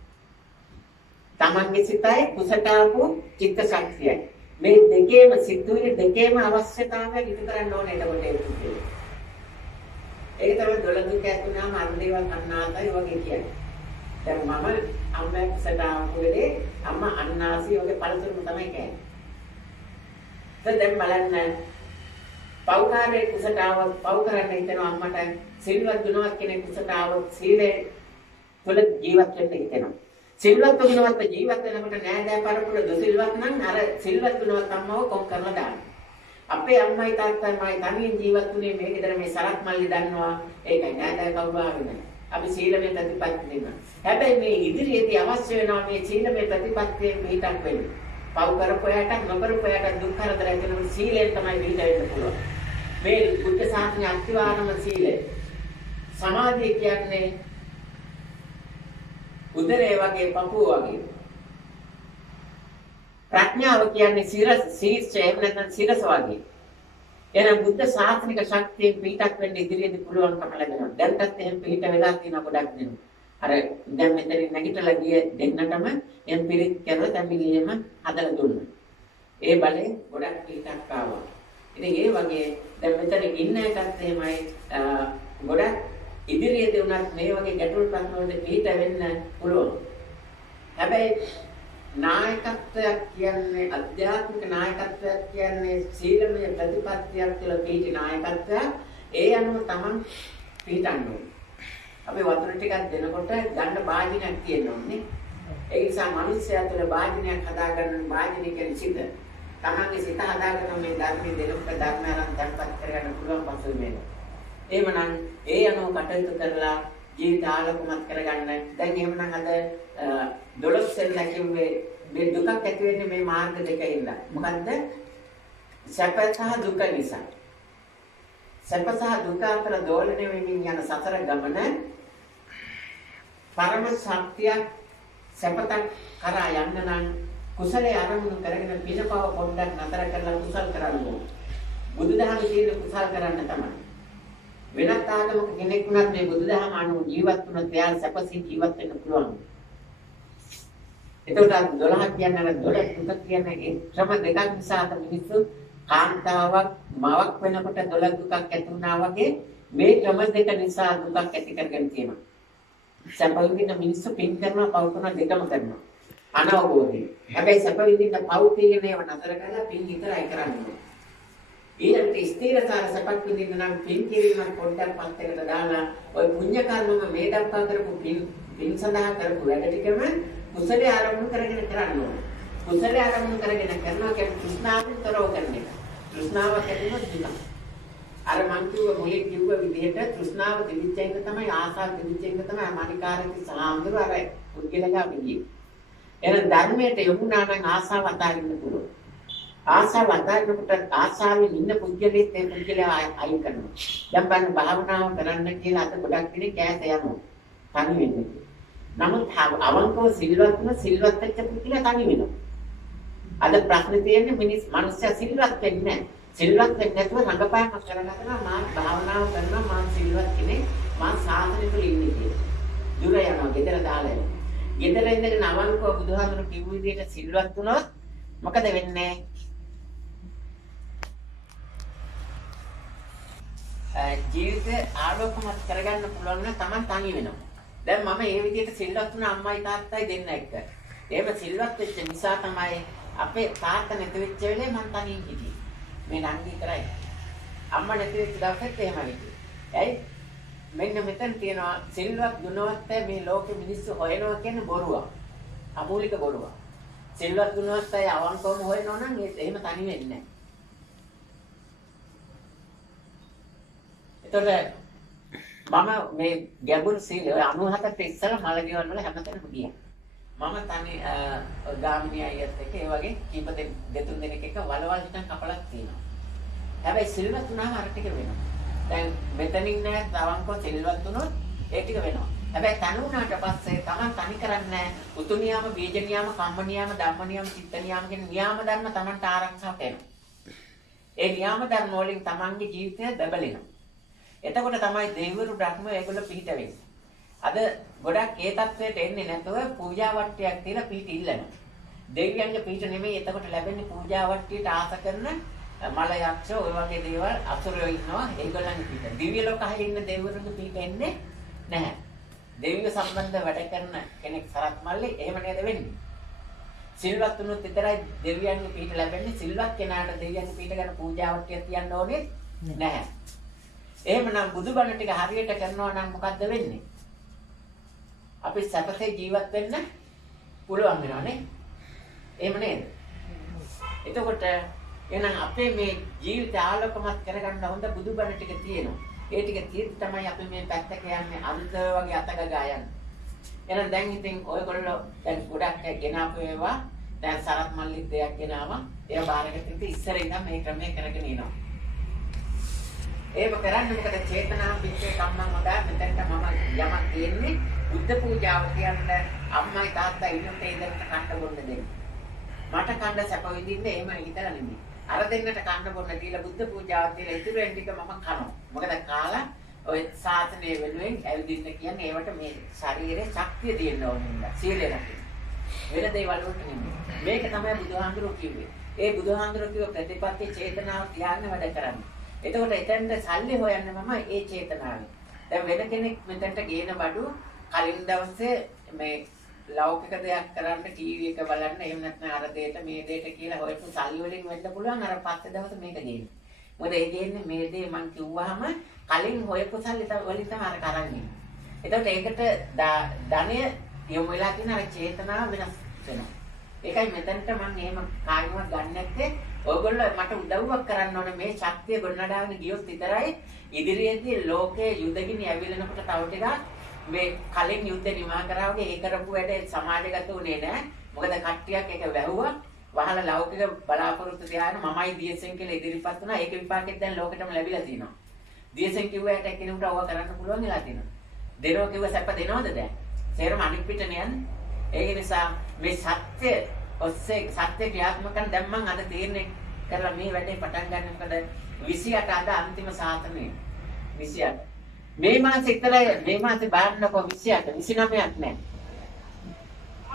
තමන්ගේ සිතයි කුසටාපු චිත්ත ශක්තියයි. මේ දෙකේම සිතුවිලි දෙකේම අවශ්‍යතාවය ඉටු කරන්න ඕනේ එතකොට ඒක තමයි 12 දුක ඇති වුණාම අර දේවල් අන්නාසයි වගේ කියන්නේ. දැන් මම අම්මා කුසටාපු වෙලේ අම්මා අන්නාසි වගේ පළතුරු තමයි කියන්නේ. දැන් බලන්න පෞකාරයේ කුසට આવොත් පෞ කරන්න හිතෙනවා අම්මට සිල්වත් ගුණවත් කෙනෙක් කුසට આવොත් සීලේ තුල ජීවත් වෙන්න හිතෙනවා. සිල්වත් ගුණවත් ජීවත් වෙනකොට නෑදෑ පරපුර දුසිල්වත් නම් අර සිල්වත් ගුණවත් අම්මව කොම් කරලා දානවා. අපේ අම්මයි තාත්තයි තනියෙන් ජීවත් වුණේ මේ ගෙදර මේ සරත් මල්ලි දන්නවා. ඒකයි නෑදෑ කවුරු ආවේ නැහැ. අපි සීලමය ප්‍රතිපත්ති දෙනවා. හැබැයි මේ ඉදිරියේදී අවශ්‍ය වෙනවා මේ සීලමය ප්‍රතිපත්තියෙන් පිටක් වෙන්න. පව් කරපොයාට නොකරපොයාට දුක් කරදර ඇතිවෙන සීලයෙන් තමයි පිට වෙන්න පුළුවන්. මේ බුද්ධ ශාසනයේ අත්‍යවශ්‍යම සීලය. සමාධිය කියන්නේ උදරේ වගේ පපුව වගේ. ප්‍රඥාව කියන්නේ ශීර්ෂය නැත්නම් සිරස වගේ. එහෙනම් බුද්ධ ශාසනික ශක්තියෙන් පිටක් වෙන්න ඉදිරියේදී පුළුවන්කම ලැබෙනවා. දැන්ටත් එහෙම පිට වෙලා තියෙනවා ගොඩක් දෙනෙක්. අර දැන් මෙතනින් නැගිටලා ගිය දෙන්නටම එම් පිරිත් කරලා තැඹිලියෙම හදලා දුන්නා. ඒ බලේ ගොඩක් පිටක් ආවා. ඉතින් ඒ වගේ දැන් මෙතන ඉන්න එකත් එහෙමයි ගොඩක් ඉදිරියේදී උනත් මේ වගේ ගැටලු ප්‍රශ්න වලට පිට වෙන්න පුළුවන්. හැබැයි නායකත්වයක් කියන්නේ අධ්‍යාත්මික නායකත්වයක් කියන්නේ සීලමය ප්‍රතිපත්තියක් කියලා පිටි නායකත්වයක්. ඒ අනුව තමන් පිටන්න ඕනේ. අපි වතුර ටිකක් දෙනකොට ගන්න වාජනයක් තියෙන්න ඕනේ. ඒ නිසා මිනිස්සයා තුළ වාජනයක් හදාගන්න වාජනය කියන්නේ සිත. තමන්ගේ සිත හදාගන්න මේ ධර්මයේ දෙනකොට ධර්මයන් දැක්පත් කරගන්න පුළුවන් පසුබිම. එහෙමනම් ඒ අනුව කටයුතු කරලා ජීවිත ආලෝකමත් කරගන්න. දැන් එහෙමනම් අද 12 සෙල්ලා කිව්වේ මේ දුකක් ඇති වෙන්නේ මේ මාර්ග දෙකකින්ද. මොකද්ද? සැප සහ දුක නිසා. සැප සහ දුක අතර දෝලණය වෙමින් යන සතර ගමන පරම ශක්තිය සැපතක් කරා යන්න නම් කුසලයේ ආරම්භ කරගෙන පිනපව පොඩ්ඩක් නතර කරලා කුසල් කරන්න ඕනේ. බුදුදහමේ තියෙන කුසල් කරන්න තමයි. වෙනත් ආගමක කෙනෙක් වුණත් මේ බුදුදහම අනුව ජීවත් වුණොත් එයා සැපසින් ජීවත් වෙන්න පුළුවන්. එතකොට 12 කියන්නේ 12 දුක කියන්නේ ඒ ක්‍රම දෙකක් නිසා මිනිස්සු කාන්තාවක් මවක් වෙනකොට 12 දුකක් ඇති වුණා වගේ මේ ක්‍රම දෙක නිසා දුකක් ඇති කරගෙන තියෙනවා. සැප විඳින මිනිස්සු පින් කරනවා පව් කරනවා දෙකම කරනවා. අනවබෝධයෙන්. හැබැයි සැප විඳින්න පව් කියන ඒවා නතර කරලා පින් විතරයි කරන්නේ. ඊළඟට ස්ථිරතර සැපක් විඳින්න නම් පින් කිරීම පොඩ්ඩක් පස්සෙකට දාලා ওই පුණ්‍ය කර්මම මේ දක්වා කරපු පින් සඳහා කරපු වැඩ ටිකම කුසලයේ ආරම්භ කරගෙන කරන්න ඕනේ. කුසලයේ ආරම්භ කරගෙන කරනවා කියන්නේ තෘෂ්ණාවෙන් තොරව කරන එක. තෘෂ්ණාව ඇතිවෙන දුක. අර මං කිව්ව මුලින් කිව්ව විදිහට තෘෂ්ණාව තිබිච්ච එක තමයි ආසාව තිබිච්ච එක තමයි මනිකාරක සාන්දර අර උද්ගලගා විදිය. එහෙනම් ධර්මයට යොමුනා නම් ආසාව අතාරින්න පුළුවන්. ආසාව අතාරිනකොට ආසාවෙන් ඉන්න පුද්ගලෙත් ඒ පුද්ගලයා අයින් කරනවා. දැන් බලන්න භාවනාව කරන්න කියලා අද ගොඩක් කෙනෙක් ඈත යනවා. තනි වෙන්නේ. නමුත් අවංකව සිල්වත් වෙන සිල්වත් වෙච්ච පුද්ගලයා තනි වෙනවා. අද ප්‍රශ්නේ තියෙන්නේ මිනිස්සු සිල්වත් වෙන්නේ නැහැ. සිල්වත් වෙන්නේ නැතුව රඟපෑම කරනවා මා භාවනාව කරනවා මා සිල්වත් කෙනෙක් මා සාධනෙ තුල ඉන්නේ කියලා. දුර යනවා ගෙදර දාලා යනවා. ගෙදර ඉඳගෙන අවංකව බුදුහාමුදුරු කිව්ව විදිහට සිල්වත් වුණොත් මොකද වෙන්නේ? ජීවිතේ ආලෝකමත් කරගන්න පුළුවන් නම් Taman තනි වෙනවා. දැන් මම මේ විදිහට සිල්වත් වුණ අම්මයි තාත්තයි දෙන්න එක්ක. එහෙම සිල්වත් වෙච්ච නිසා තමයි අපේ තාත්තා නැති වෙච්ච වෙලේ මං තනියෙන් හිටියේ. මේ නංගි කරයි. අම්මා නැති වෙච්ච දවසෙත් එහෙම හිටියේ. ඇයි? මෙන්න මෙතන තියෙනවා සිල්වත් ගුණවත් මේ ලෝකෙ මිනිස්සු හොයනවා කියන්නේ බොරුවක්. අමූලික බොරුවක්. සිල්වත් ගුණවත් අය අවංකවම හොයනවා නම් එහෙම තනි වෙන්නේ නැහැ. එතකොට මම මේ ගැඹුරු සීල 97ට ඉස්සර මලගෙවල් වල හැමතැනම ගියා. මම තනි ගාමිණී අයියත් එක්ක ඒ වගේ කීප දෙතුන් දෙනෙක් එක්ක වලවල් හිටන් කපලක් තියෙනවා. හැබැයි සිල්වත් වුණාම අර ටික වෙනවා. දැන් මෙතනින් නෑ තවංකව සිල්වත් වුණොත් ඒ ටික වෙනවා. හැබැයි තනි වුණාට පස්සේ Taman තනි කරන්නේ උතු නියම, බීජ නියම, කම්ම නියම, ධම්ම නියම, චිත්ත නියම කියන නියම ධර්ම Tamanට ආරක්ෂාවට එනවා. ඒ නියම ධර්ම වලින් Tamanගේ ජීවිතය බබලෙනවා. එතකොට තමයි දෙවිවරු බ්‍රහ්ම ඒගොල්ලෝ පිහිට වෙන්නේ. අද ගොඩක් ඒ තත්වයට එන්නේ නැතුව පූජා වට්ටියක් තියලා පිහිට ඉල්ලනවා. දෙවියන්ගේ පිහිට නෙමෙයි එතකොට ලැබෙන්නේ පූජා වට්ටියට ආස කරන මල යක්ෂ ඔය වගේ දේවල් අසුරයෝ ඉන්නවා ඒගොල්ලන්ගේ පිහිට. දිව්‍ය ලෝක හරිය ඉන්න දෙවිවරුන්ගේ පිහිට එන්නේ නැහැ. දෙවියෝ සම්බන්ධ වැඩ කරන කෙනෙක් සරත් මල්ලේ එහෙම නේද වෙන්නේ. සිල්වත් වුණොත් විතරයි දෙවියන්ගේ පිහිට ලැබෙන්නේ. සිල්වත් කෙනාට දෙවියන්ගේ පිහිට ගන්න පූජාවක් තියන්න ඕනේ නැහැ. එහෙමනම් බුදුබණ ටික හරියට කරනවා නම් මොකද්ද වෙන්නේ? අපි සැපසේ ජීවත් වෙන්න පුළුවන් වෙනවානේ. එහෙම නේද? එතකොට එහෙනම් අපේ මේ ජීවිත ආලෝකමත් කරගන්න හොඳ බුදුබණ ටික තියෙනවා. ඒ ටික තියෙද්දි තමයි අපි මේ පැත්තක යන්නේ අන්ත වගේ අතගගා යන්නේ. එහෙනම් දැන් ඉතින් ඔයගොල්ලෝ දැන් ගොඩක් ගෙනාපු ඒවා දැන් සරත් මල්ලි දෙයක් ගෙනාවා. ඒවා බාරකට ඉතින් ඉස්සර ඉඳන් මේ ක්‍රමයේ කරගෙන එනවා. ඒක කරන්නේ මොකද චේතනා පිටේ කම්මං වඩා මෙතනට මම යමක් තියෙන්නේ බුද්ධ පූජාව කියන්නේ අම්මයි තාත්තා ඉන්නට ඒ දෙන්නට කන්න බොන්න දෙන්න. මට කන්න සැප විඳින්න එහෙම හිතලා නෙමෙයි. අර දෙන්නට කන්න බොන්න දීලා බුද්ධ පූජාව කියලා ඉතුරු වෙන ටික මම කනවා. මොකද කාලා ඔය සාසනය වෙනුවෙන් ඇවිදින්න කියන්නේ ඒවට මේ ශරීරේ ශක්තිය දෙන්න ඕනේ. සීලය රකින්න. වෙන දේවල් වලට නෙමෙයි. මේක තමයි බුදුහාඳුරෝ කිව්වේ. ඒ බුදුහාඳුරෝ කිව්ව ප්‍රතිපත්ති චේතනාව තියාගෙන වැඩ කරන්නේ. එතකොට එතෙන්ද සල්ලි හොයන්න මම ඒ චේතනාවෙන්. දැන් වෙන කෙනෙක් මෙතනට ගේන බඩු කලින් දවසේ මේ ලෞකික දෙයක් කරන්න ටීවී එක බලන්න එහෙම නැත්නම් අර දෙයට මේ දෙයට කියලා හොයපු සල්ලි වලින් වෙන්න පුළුවන් අර පස්සේ දවසේ මේක ගේන්න. මොකද ඒ දෙන්නේ මේ දේ මං කිව්වහම කලින් හොයපු සල්ලි වලින් තමයි අර කරන්නේ. එතකොට ඒකට ධනය යොමු වෙලා තියෙන අර චේතනාව වෙනස් වෙනවා. ඒකයි මෙතනට මම එහෙම කායිමවත් ගන්න නැත්තේ. ඔයගොල්ලෝ මට උදව්වක් කරන්න ඕනේ මේ ශක්තිය ගොඩනගාගෙන ගියොත් විතරයි ඉදිරියේදී ලෝකයේ යුදගිනි ඇවිලෙනකොට තව ටිකක් මේ කලින් යුද්ධ නිමා කරා වගේ ඒ කරපු වැඩේ සමාජගත උනේ නැහැ. මොකද කට්ටියක් ඒක වැහුවා. වහලා ලෞකික බලාපොරොත්තු තියාගෙන මමයි දියසෙන් කියලා ඉදිරිපත් වුණා. ඒක විපාකෙත් දැන් ලෝකෙටම ලැබිලා තියෙනවා. දියසෙන් කිව්වට කෙනෙකුට ඕවා කරන්න පුළුවන් වෙලා තියෙනවා. දෙනවා කිව්ව සැප දෙනවද දැන්? සේරම අනිත් පිට නෑනේ. ඒක නිසා මේ සත්‍ය ඔස්සේ සත්‍ය ක්‍රියාත්මක කරන දැන් මම අද තීරණය කරලා මේ වැඩේ පටන් ගන්න මොකද 28 අද අන්තිම සාතනෙ 28 මේ මාසෙ විතරයි මේ මාසෙ බාන්නකො 28 29ක් නෑ.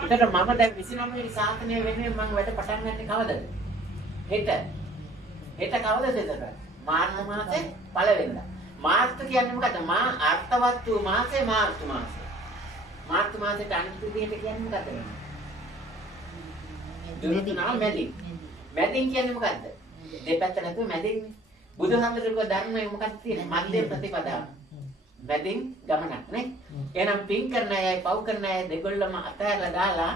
ඒතර මම දැන් 29 වෙනි සාතනෙ වෙන්නේ මම වැඩ පටන් ගන්න කවදද? හෙට. හෙට කවදද එතකොට? මාර්තු මාසේ පළවෙනිදා. මාර්තු කියන්නේ මොකද? මා අර්ථවත් වූ මාසේ මාර්තු මාසේ. මාර්තු මාසෙට අනිත් විදිහට කියන්නේ මොකද? දුරුනා මැදින්. මැදින් කියන්නේ මොකද්ද? දෙපැත්ත නැතුව මැදින්නේ. බුදුහාමුදුරුවෝ ධර්මයේ මොකක්ද තියෙන්නේ? මධ්‍යම ප්‍රතිපදාව. මැදින් ගමනක් නේ. එහෙනම් පින් කරන අයයි පව් කරන අය දෙගොල්ලම අතහැරලා දාලා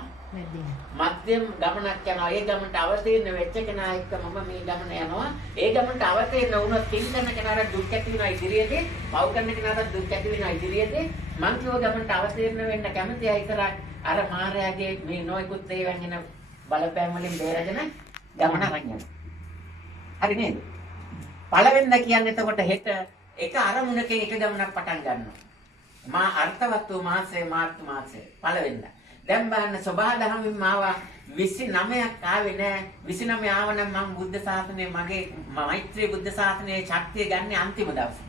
මධ්‍යම ගමනක් යනවා. ඒ ගමනට අවතීර්ණ වෙච්ච කෙනා එක්ක මම මේ ගමන යනවා. ඒ ගමනට අවතීර්ණ වුණොත් පින් කරන කෙනාට දුක් ඇති වෙනවා ඉදිරියේදී. පව් කරන කෙනාට දුක් ඇති වෙනවා ඉදිරියේදී. මං කියව ගමනට අවතීර්ණ වෙන්න කැමති අය කරා අර මායාවේ මේ නොයිකුත් ඒවෙන් එන බලපෑම් වලින් බේරගෙන ගමන අරන් යනවා. හරි නේද? පළවෙනිද කියන්නේ එතකොට හෙට එක අරමුණකින් එක ගමනක් පටන් ගන්නවා. මා අර්ථවත් වූ මාසේ මාර්තු මාසේ පළවෙනිද. දැන් බලන්න සබහාදහමින් මාවා 29ක් ආවේ නෑ. 29 ආවනම් මම බුද්ධ ශාසනයේ මගේ මෛත්‍රී බුද්ධ ශාසනයේ ශක්තිය ගන්න අන්තිම දවසේ.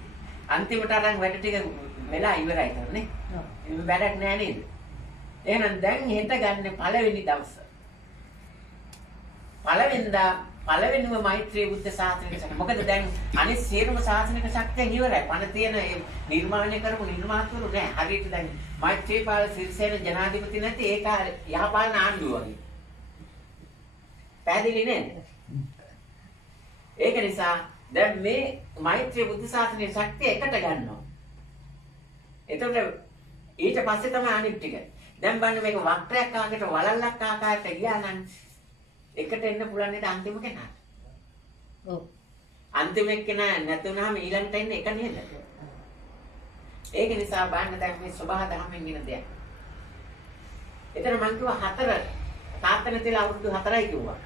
අන්තිමට අරන් වැඩ ටික වෙලා ඉවරයි කරන්නේ. වැඩක් නෑ නේද? එහෙනම් දැන් හෙට ගන්න පළවෙනි දවසේ පළවෙනිදා පළවෙනිම මෛත්‍රී බුද්ධ ශාසනයක මොකද දැන් අනිත් සියලුම ශාසනික ශක්තිය ඉවරයි. පණ තියෙන නිර්මාණය කරපු නිර්මාතෘ නෑ. හරියට දැන් මෛත්‍රීපාල සිරිසේන ජනාධිපති නැති ඒක යහපාලන ආණ්ඩුව වගේ. පැහැදිලි නේද? ඒක නිසා දැන් මේ මෛත්‍රී බුද්ධ ශාසනයේ ශක්තිය එකට ගන්නවා. එතකොට ඊට පස්සේ තමයි අනිත් ටික. දැන් බලන්න මේක වක්‍රයක් ආකාරයට වලල්ලක් ආකාරයට ගියා නම් එකට එන්න පුළුවන් නේද අන්තිම කෙනාට? ඔව්. අන්තිම කෙනා නැතුණාම ඊළඟට එන්නේ එක නේද? ඒක නිසා බලන්න දැන් මේ සබහා දහමෙන් එන දෙයක්. එතන මං කිව්වා 4 තාත්තන තියලා අවුරුදු 4යි කිව්වා.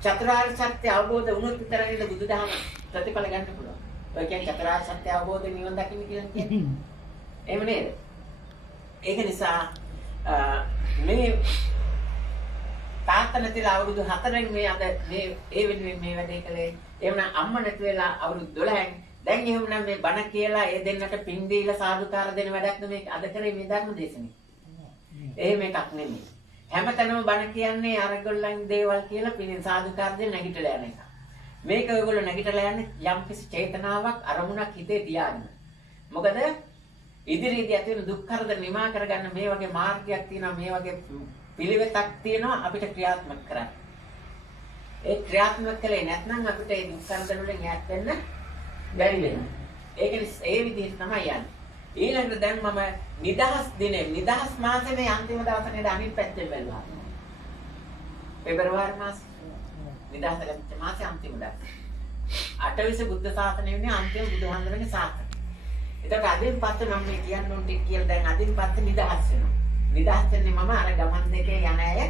චතුරාර්ය සත්‍ය අවබෝධ වුණොත් විතරයි නේද බුදුදහම ප්‍රතිඵල ගන්න පුළුවන්. ඔය කියන්නේ චතුරාර්ය සත්‍ය අවබෝධ නිවන් දකින්න කියන්නේ. එහෙම නේද? ඒක නිසා මේ තාත්තා නැතිලා අවුරුදු 4න් මේ අද මේ ඒ වෙනුවෙන් මේ වැඩේ කළේ. එහෙමනම් අම්මා නැති වෙලා අවුරුදු 12න් දැන් එහෙමනම් මේ බණ කියලා ඒ දෙන්නට පින් දීලා සාදුකාර දෙන වැඩක් නෙමෙයි අද කරේ මේ ධර්ම දේශනේ. එහෙම එකක් නෙමෙයි. හැමතැනම බණ කියන්නේ අරගොල්ලන් දේවල් කියලා පින් සාදුකාර දෙන්න නැගිටලා යන එක. මේක ඔයගොල්ලෝ නැගිටලා යන්නේ යම්කිසි චේතනාවක් අරමුණක් හිතේ තියාගෙන. මොකද ඉදිරියේදී ඇති වෙන දුක් කරදර නිමා කරගන්න මේ වගේ මාර්ගයක් තියෙනවා මේ වගේ පිළිවෙතක් තියෙනවා අපිට ක්‍රියාත්මක කරන්න. ඒ ක්‍රියාත්මක කළේ නැත්නම් අපිට ඒ දුක් කරදර වලින් ඈත් වෙන්න බැරි වෙනවා. ඒක ඒ විදිහට තමයි යන්නේ. ඊළඟට දැන් මම නිදහස් දිනේ නිදහස් මාසෙනේ අන්තිම දවසේ නේද අනිත් පැත්තෙන් බැලුවා. පෙබරවාරි මාසේ නිදහස් ලැබිච්ච මාසේ අන්තිම දවසේ. අටවිස බුද්ධ ශාසනය වෙන්නේ අන්තිම බුදුහන්සේගේ ශාසනය. එතකොට අදින් පස්සේ මම මේ කියන්න ඕනේ කියලා දැන් අදින් පස්සේ නිදහස් වෙනවා. නිදහස් වෙන්නේ මම අර ගමන් දෙකේ යන අය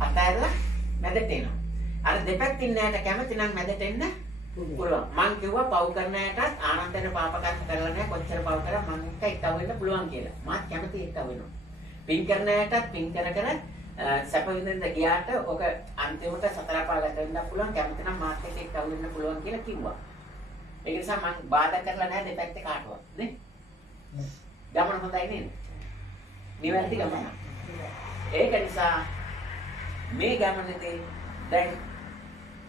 අතහැරලා මැදට එනවා. අර දෙපැත්තින් නෑට කැමති නම් මැදට එන්න පුළුවන්. මං කිව්වා පව් කරන අයටත් ආනන්දන පාප කර්ම කරලා නැහැ කොච්චර පව් කරා මං එක්ක එකව වෙන්න පුළුවන් කියලා. මාත් කැමති එකව වෙනවා. පින් කරන අයටත් පින් කර කර සැප විඳින්න ගියාට ඔක අන්තිමට සතර පාගත වෙන්න පුළුවන්. කැමති නම් මාත් එක්ක එකව වෙන්න පුළුවන් කියලා කිව්වා. ඒක නිසා මං බාධා කරලා නැහැ දෙපැත්තේ කාටවත් නේ. ගමන හොඳයි නේද? නිවැරදි ගමන. ඒක නිසා මේ ගමනේදී දැන්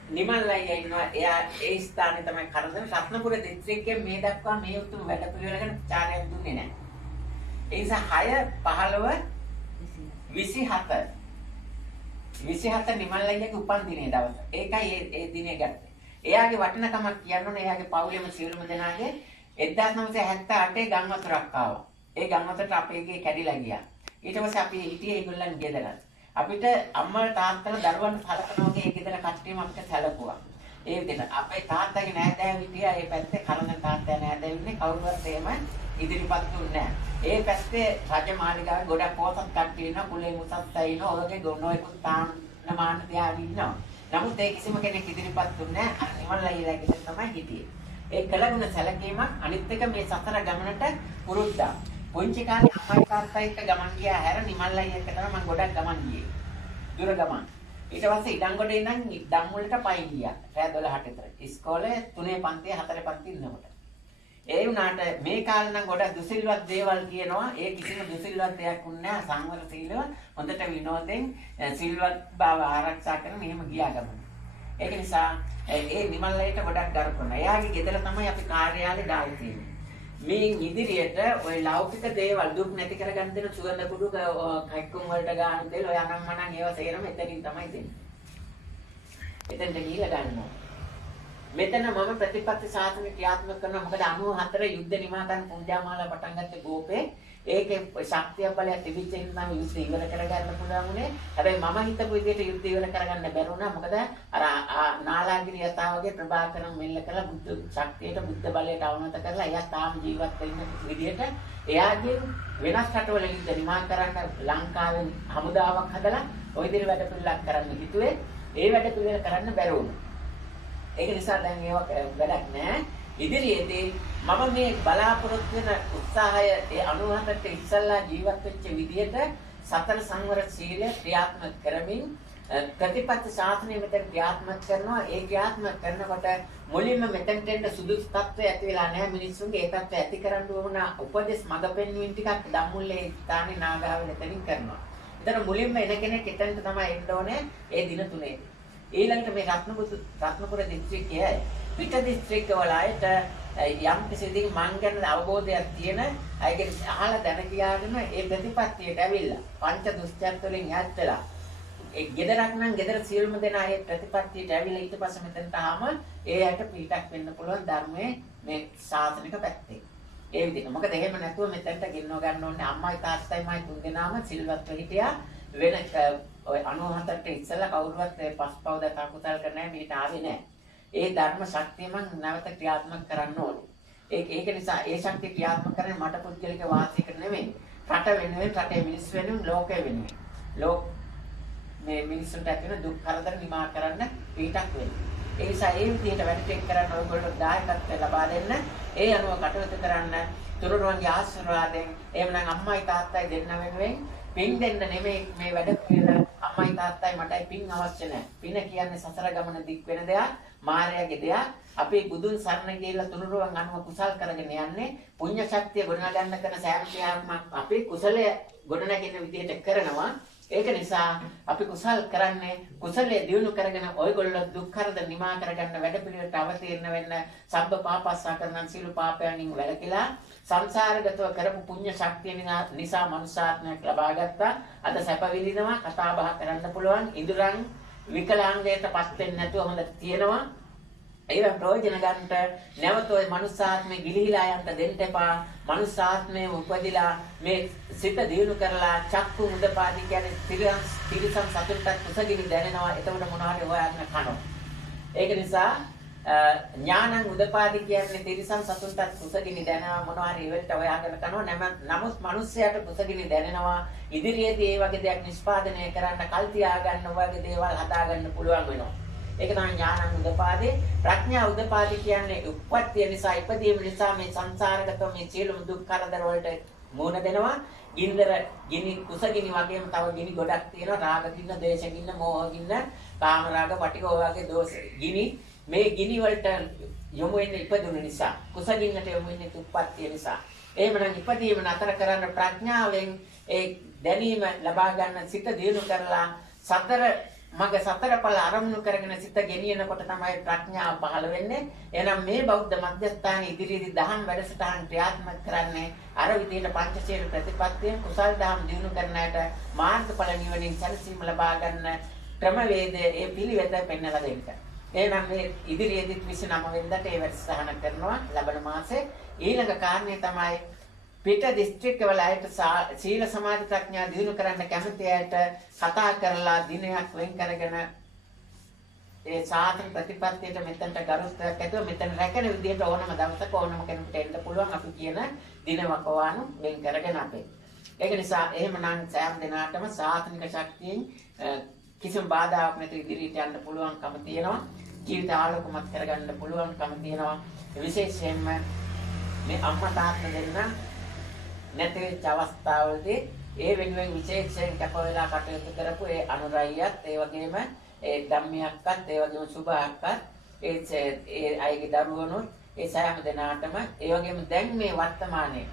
නිමල්ලයි ඉන්නවා. එයා ඒ ස්ථානේ තමයි කරදර රත්නපුර දිස්ත්‍රික්කයේ මේ දක්වා මේ උතුම් වැඩ පිළිවෙලකට චාරයක් දුන්නේ නැහැ. ඒ නිසා 6 15 27 නිමල්ලයිගේ උපන් දිනේ දවස. ඒකයි ඒ දිනේ ගත්තේ. එයාගේ වටිනකමක් කියන්න ඕනේ. එයාගේ පවුලේම සියලුම දෙනාගේ 1978 ගම් වතුරක් ආවා. ඒ ගම් වතුරට අපේ ගේ කැඩිලා ගියා. ඊට පස්සේ අපි හිටියේ ඒගොල්ලන් ගෙදර. අපිට අම්මලා තාත්තලා දරුවන්ට සලකනවා වගේ ඒ ගෙදර කට්ටියම අපිට සැලකුවා. ඒ විදිහට අපේ තාත්තගේ නෑදෑයෝ හිටියා. ඒ පැත්තේ කලන තාත්තා නෑදෑයෝ ඉන්නේ කවුරුවත් එහෙම ඉදිරිපත් දුන්නේ නෑ. ඒ පැත්තේ රජමාලිගාවේ ගොඩක් පොසත් කට්ටිය ඉන්නවා. කුලේ මුසත් ඉන්නවා. ඔයගේ ගොනෝයිකුත් තාම නමාන තියාගෙන ඉන්නවා. නමුත් ඒ කිසිම කෙනෙක් ඉදිරිපත් දුන්නේ නෑ. නිමල්ලයිලා ගෙදර තමයි හිටියේ. ඒ කලගුණ සැලකීමක් අනිත් එක මේ සතර ගමනට පුරුද්දා. පොන්චි කාලේ අම්මයි තාත්තයි එක්ක ගමන් ගියා හැර නිමල්ලයි එක්ක තමයි මම ගොඩක් ගමන් ගියේ. දුර ගමන්. ඊට පස්සේ ඉඩංගොඩේ ඉඳන් ඉඩම් වලට පයින් ගියා. රෑ 12ට විතර. ඉස්කෝලේ 3 පන්තියේ 4 පන්තියේ ඉන්නකොට. ඒ වුණාට මේ කාලේ නම් ගොඩක් දුසිල්වත් දේවල් කියනවා. ඒ කිසිම දුසිල්වත් දෙයක් උන්නේ නැහැ. සංවර සීලව හොඳට විනෝදෙන් සිල්වත් බව ආරක්ෂා කරන මෙහෙම ගියා ගමන. ඒක නිසා ඒ නිමල්ලයට ගොඩක් ගරු කරනවා. එයාගේ ගෙදර තමයි අපි කාර්යාලේ දාලා තියෙන්නේ. මේ ඉදිරියට ওই ලෞකික දේවල් දුක් නැති කරගන්න දෙන සුවඳ කුඩු කයිකුම් වලට ගන්න දෙල ඔය අනම්මනම් ඒවා සේරම එතනින් තමයි දෙන්නේ. එතෙන්ට ගිහිල්ලා ගන්නවා. මෙතන මම ප්‍රතිපත්ති සාසන ක්‍රියාත්මක කරනවා. මොකද 94 යුද්ධ නිමාතන් පුංජාමාලා පටන් ගත්තේ ගෝපේ. ඒකේ ශක්තිය බලය තිබිච්ච නිසා යුද්ධ ඉවර කරගන්න පුළුවන් උනේ. හැබැයි මම හිතපු විදිහට යුද්ධ ඉවර කරගන්න බැරුණා. මොකද අර නාලාගිරි යතාවගේ ප්‍රභාකරන් මෙල්ල කරලා බුද්ධ ශක්තියට බුද්ධ බලයට අවනත කරලා එයා තාම ජීවත් වෙන්න විදිහට එයාගේ වෙනස් රටවල යුද්ධ නිමා කරන්න ලංකාවෙන් හමුදාවක් හදලා ওই විදිහට වැඩ පිළිලක් කරන්න හිතුවේ. ඒ වැඩ පිළිවෙල කරන්න බැරි වුණා. ඒක නිසා දැන් ඒවා වැඩක් නැහැ. ඉදිරියේදී මම මේ බලාපොරොත්තු වෙන උත්සාහය ඒ 97ට ඉස්සල්ලා ජීවත් වෙච්ච විදිහට සතර සංවර සීලය ක්‍රියාත්මක කරමින් ප්‍රතිපත්ති ශාසනය මෙතන ක්‍රියාත්මක කරනවා. ඒ ක්‍රියාත්මක කරනකොට මුලින්ම මෙතනට එන්න සුදුසු තත්ත්වය ඇති වෙලා නැහැ මිනිස්සුන්ගේ. ඒ තත්ත්වය ඇති කරන්න ඕන උපදෙස් මඟ පෙන්වීම ටිකක් ධම්මුල්ලේ ස්ථානේ නාගාවෙන් එතනින් කරනවා. එතන මුලින්ම එන කෙනෙක් එතනට තමයි එන්න ඕනේ ඒ දින තුනේදී. ඊළඟට මේ රත්නපුර දිස්ත්‍රික්කයේ පිට දිස්ත්‍රික්ක වල අයට යම් කිසි දෙයක් මං ගැන අවබෝධයක් තියෙන අයගෙන් අහලා දැන කියාගෙන ඒ ප්‍රතිපත්තියට ඇවිල්ලා පංච දුස්චර්ත වලින් ඈත් වෙලා ඒ ගෙදරක් නම් ගෙදර සියලුම දෙනා ඒ ප්‍රතිපත්තියට ඇවිල්ලා ඊට පස්සේ මෙතනට ආම ඒ අයට පිටක් වෙන්න පුළුවන් ධර්මයේ මේ ශාසනික පැත්තේ. ඒ විදිහට. මොකද එහෙම නැතුව මෙතනට ගෙන්නව ගන්න ඕනේ අම්මයි තාත්තයිමයි තුන් දෙනාම සිල්වත්ව හිටියා. වෙන ඔය 97ට ඉස්සෙල්ලා කවුරුවත් පස්පව් දතා කුසල් කරන්නේ නැහැ. මෙහෙට ආවේ නැහැ. ඒ ධර්ම ශක්තිය මම නැවත ක්‍රියාත්මක කරන්න ඕනේ. ඒක නිසා ඒ ශක්තිය ක්‍රියාත්මක කරන්නේ මට පුද්ගලික වාසියකට නෙමෙයි. රට වෙනුවෙන්, රටේ මිනිස්සු වෙනුවෙන්, ලෝකෙ වෙනුවෙන්. මේ මිනිස්සුන්ට ඇතිවන දුක් කරදර නිමා කරන්න පිටක් වෙන්නේ. ඒ නිසා ඒ විදිහට වැඩ ටික කරන්න ඔයගොල්ලෝ දායකත්වය ලබා දෙන්න. ඒ අනුව කටයුතු කරන්න. තුරුරුවන්ගේ ආශිර්වාදයෙන් එහෙමනම් අම්මයි තාත්තයි දෙන්න වෙනුවෙන් පින් දෙන්න නෙමෙයි මේ වැඩ පිළිවෙල. අම්මයි තාත්තයි මටයි පින් අවශ්‍ය නැහැ. පින කියන්නේ සසර ගමන දික් වෙන දෙයක්. මායාවේ දෙයක්. අපි බුදුන් සරණ ගිහිල්ලා තුනුරුවන් අනුව කුසල් කරගෙන යන්නේ පුණ්‍ය ශක්තිය ගොඩනගන්න කරන සෑම ක්‍රියාවක්ම අපි කුසලය ගොඩනගෙන විදිහට කරනවා. ඒක නිසා අපි කුසල් කරන්නේ කුසලයේ දියුණු කරගෙන ඔයගොල්ලෝ දුක් කරදර නිමා කරගන්න වැඩපිළිවෙලට අවතීර්ණ වෙන්න සබ්බ පාපස්සා කරනන් සීල පාපයන්ින් වැළකීලා සංසාරගතව කරපු පුණ්‍ය ශක්තිය නිසා මනුෂ්‍යාත්මයක් ලබා ගත්තා. අද සැප විඳිනවා, කතා බහ කරන්න පුළුවන්, ඉඳුරන් විකලාංගයට පස් වෙන්නේ නැතුව හොඳට තියෙනවා. ඒවා ප්‍රයෝජන ගන්නට නැවත ඔය මනුෂ්‍යාත්මේ ගිලිහිලා යන්න දෙන්න එපා. මනුෂ්‍යාත්මේ උපදිලා මේ සිත දියුණු කරලා චක්කු මුදපාදි කියන්නේ තිරිසන් සතුටට කුසගිනි දැනෙනවා. එතකොට මොනවා හරි හොයන්න කනවා. ඒක නිසා ඥානං උදපාදි කියන්නේ තිරිසන් සතුටට කුසගිනි දැනෙනවා. මොනවා හරි ඉවලට හොයාගෙන කනවා. නමුත් මිනිස්යාට කුසගිනි දැනෙනවා. ඉදිරියේදී මේ වගේ දෙයක් නිෂ්පාදනය කරන්න කල් තියා ගන්න වගේ දේවල් හදා ගන්න පුළුවන් වෙනවා. ඒක තමයි ඥානං උදපාදේ. ප්‍රඥා උදපාදේ කියන්නේ උප්පත්තිය නිසා ඉපදීම නිසා මේ සංසාරගත මේ සියලුම දුක් කරදර වලට මුහුණ දෙනවා. ගිනි කුසගිනි වගේම තව ගිනි ගොඩක් තියෙනවා. රාග ගින්න, දේශ ගින්න, මෝහ ගින්න, කාම රාග, පටිඝ වගේ දෝෂ ගිනි. මේ ගිනි වලට යොමු වෙන්නේ ඉපදුන නිසා. කුසගින්නට යොමු වෙන්නේ උප්පත්තිය නිසා. එහෙමනම් ඉපදීම නතර කරන්න ප්‍රඥාවෙන් ඒ දැනීම ලබා ගන්න සිත දියුණු කරලා මග සතර ඵල අරමුණු කරගෙන සිත ගෙනියනකොට තමයි ප්‍රඥාව පහළ වෙන්නේ. එහෙනම් මේ බෞද්ධ මධ්‍යස්ථාන ඉදිරියේදී දහම් වැඩසටහන් ක්‍රියාත්මක කරන්නේ අර විදිහට පංචශීල ප්‍රතිපත්තියෙන් කුසල් දහම් දිනු කරන්නට මාර්ගඵල නිවනින් සැලසීම ලබා ගන්න ක්‍රමවේදය ඒ පිළිවෙත පෙන්වලා දෙන්න. එහෙනම් මේ ඉදිරියේදී 29 වෙනිදාට ඒ වැඩසටහන කරනවා ලබන මාසේ. ඊළඟ කාරණේ තමයි පිට දිස්ත්‍රික්ක වල අයට සීල සමාධි ප්‍රඥා දිනු කරන්න කැමති අයට කතා කරලා දිනයක් වෙන් කරගෙන ඒ සාතන ප්‍රතිපත්තියට මෙතනට ගරුත්වයක් ඇතුව මෙතන රැකෙන විදිහට ඕනම දවසක ඕනම කෙනෙකුට එන්න පුළුවන් අපි කියන දින වකවානු වෙන් කරගෙන අපේ. ඒක නිසා එහෙමනම් සෑම දිනාටම සාතනික ශක්තියෙන් කිසිම බාධාවක් නැතුව ඉදිරියට යන්න පුළුවන්කම තියෙනවා. ජීවිත ආලෝකමත් කරගන්න පුළුවන්කම තියෙනවා. විශේෂයෙන්ම මේ අම්මා තාත්තා දෙන්න නැති වෙච්ච අවස්ථාවලදී ඒ වෙනුවෙන් විශේෂයෙන් කැප වෙලා කටයුතු කරපු ඒ අනුරායියත් ඒ වගේම ඒ ධම්මියක්වත් ඒ වගේම සුභාක්වත් ඒ අයගේ දරුවනුත් ඒ සෑම දෙනාටම ඒ වගේම දැන් මේ වර්තමානයේ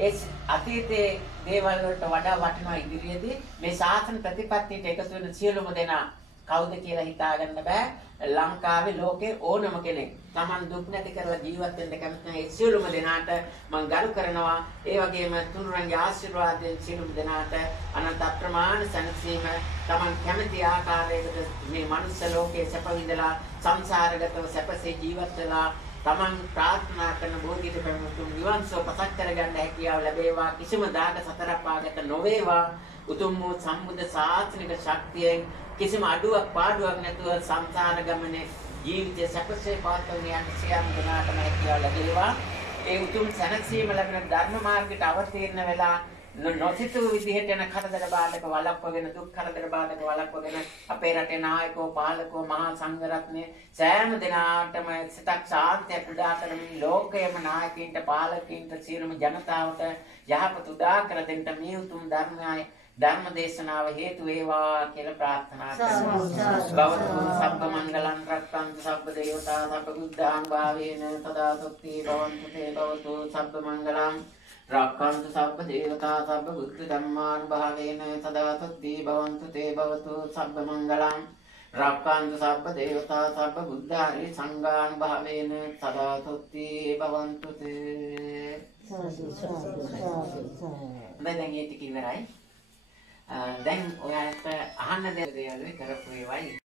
ඒ අතීතයේ දේවල් වලට වඩා වටිනවා ඉදිරියේදී මේ ශාසන ප්‍රතිපත්තියට එකතු වෙන සියලුම දෙනා කවුද කියලා හිතාගන්න බෑ. ලංකාවේ ලෝකේ ඕනම කෙනෙක් Taman දුක් නැති කරලා ජීවත් වෙන්න කැමති නැහැ. ඒ සියලුම දෙනාට මම ගරු කරනවා. ඒ වගේම තුනුරන්ගේ ආශිර්වාදයෙන් සියලුම දෙනාට අනන්ත අප්‍රමාණ සැනසීම Taman කැමති ආකාරයකට මේ මනුස්ස ලෝකයේ සැප විඳලා සංසාරගතව සැපසේ ජීවත් වෙලා Taman ප්‍රාර්ථනා කරන බෝධියට පැමිණුම් නිවන් සුව පසක් කරගන්න හැකියාව ලැබේවා. කිසිම දාක සතර පාගත නොවේවා. උතුම් වූ සම්බුද්ධ ශාසනික ශක්තියෙන් කිසිම අඩුවක් පාඩුවක් නැතුව සංසාර ගමනේ ජීවිතය සැපසේ පවත්වන යන සියම් ගුණාටම හැකියාව ලැබේවා. ඒ උතුම් සැනසීම ලැබෙන ධර්ම මාර්ගයට අවතීර්ණ වෙලා නොසිතූ විදිහට යන කරදර බාධක වළක්වගෙන දුක් කරදර බාධක වළක්වගෙන අපේ රටේ නායකෝ පාලකෝ මහා සංඝරත්නය සෑම දිනාටම සිතක් ශාන්තියක් උදා කරමින් ලෝකයේම නායකයින්ට පාලකයින්ට සියලුම ජනතාවට යහපත උදා කර දෙන්න මේ උතුම් ධර්මයයි ධර්ම දේශනාව හේතු වේවා කියලා ප්‍රාර්ථනා කරනවා. භවතු සබ්බ මංගලං රක්ඛන්තු සබ්බ දේවතා සබ්බ බුද්ධාං භාවේන සදා සොත්ති භවන්තු තේ භවතු සබ්බ මංගලං රක්ඛන්තු සබ්බ දේවතා සබ්බ බුද්ධ ධම්මාං භාවේන සදා සොත්ති භවන්තු තේ භවතු සබ්බ මංගලං රක්ඛන්තු සබ්බ දේවතා සබ්බ බුද්ධාරි සංඝාං භාවේන සදා සොත්ති භවන්තු තේ. දැන් ඒ ටික ඉවරයි. දැන් ඔයාලට අහන්න දෙයක් කරපු ඒවායි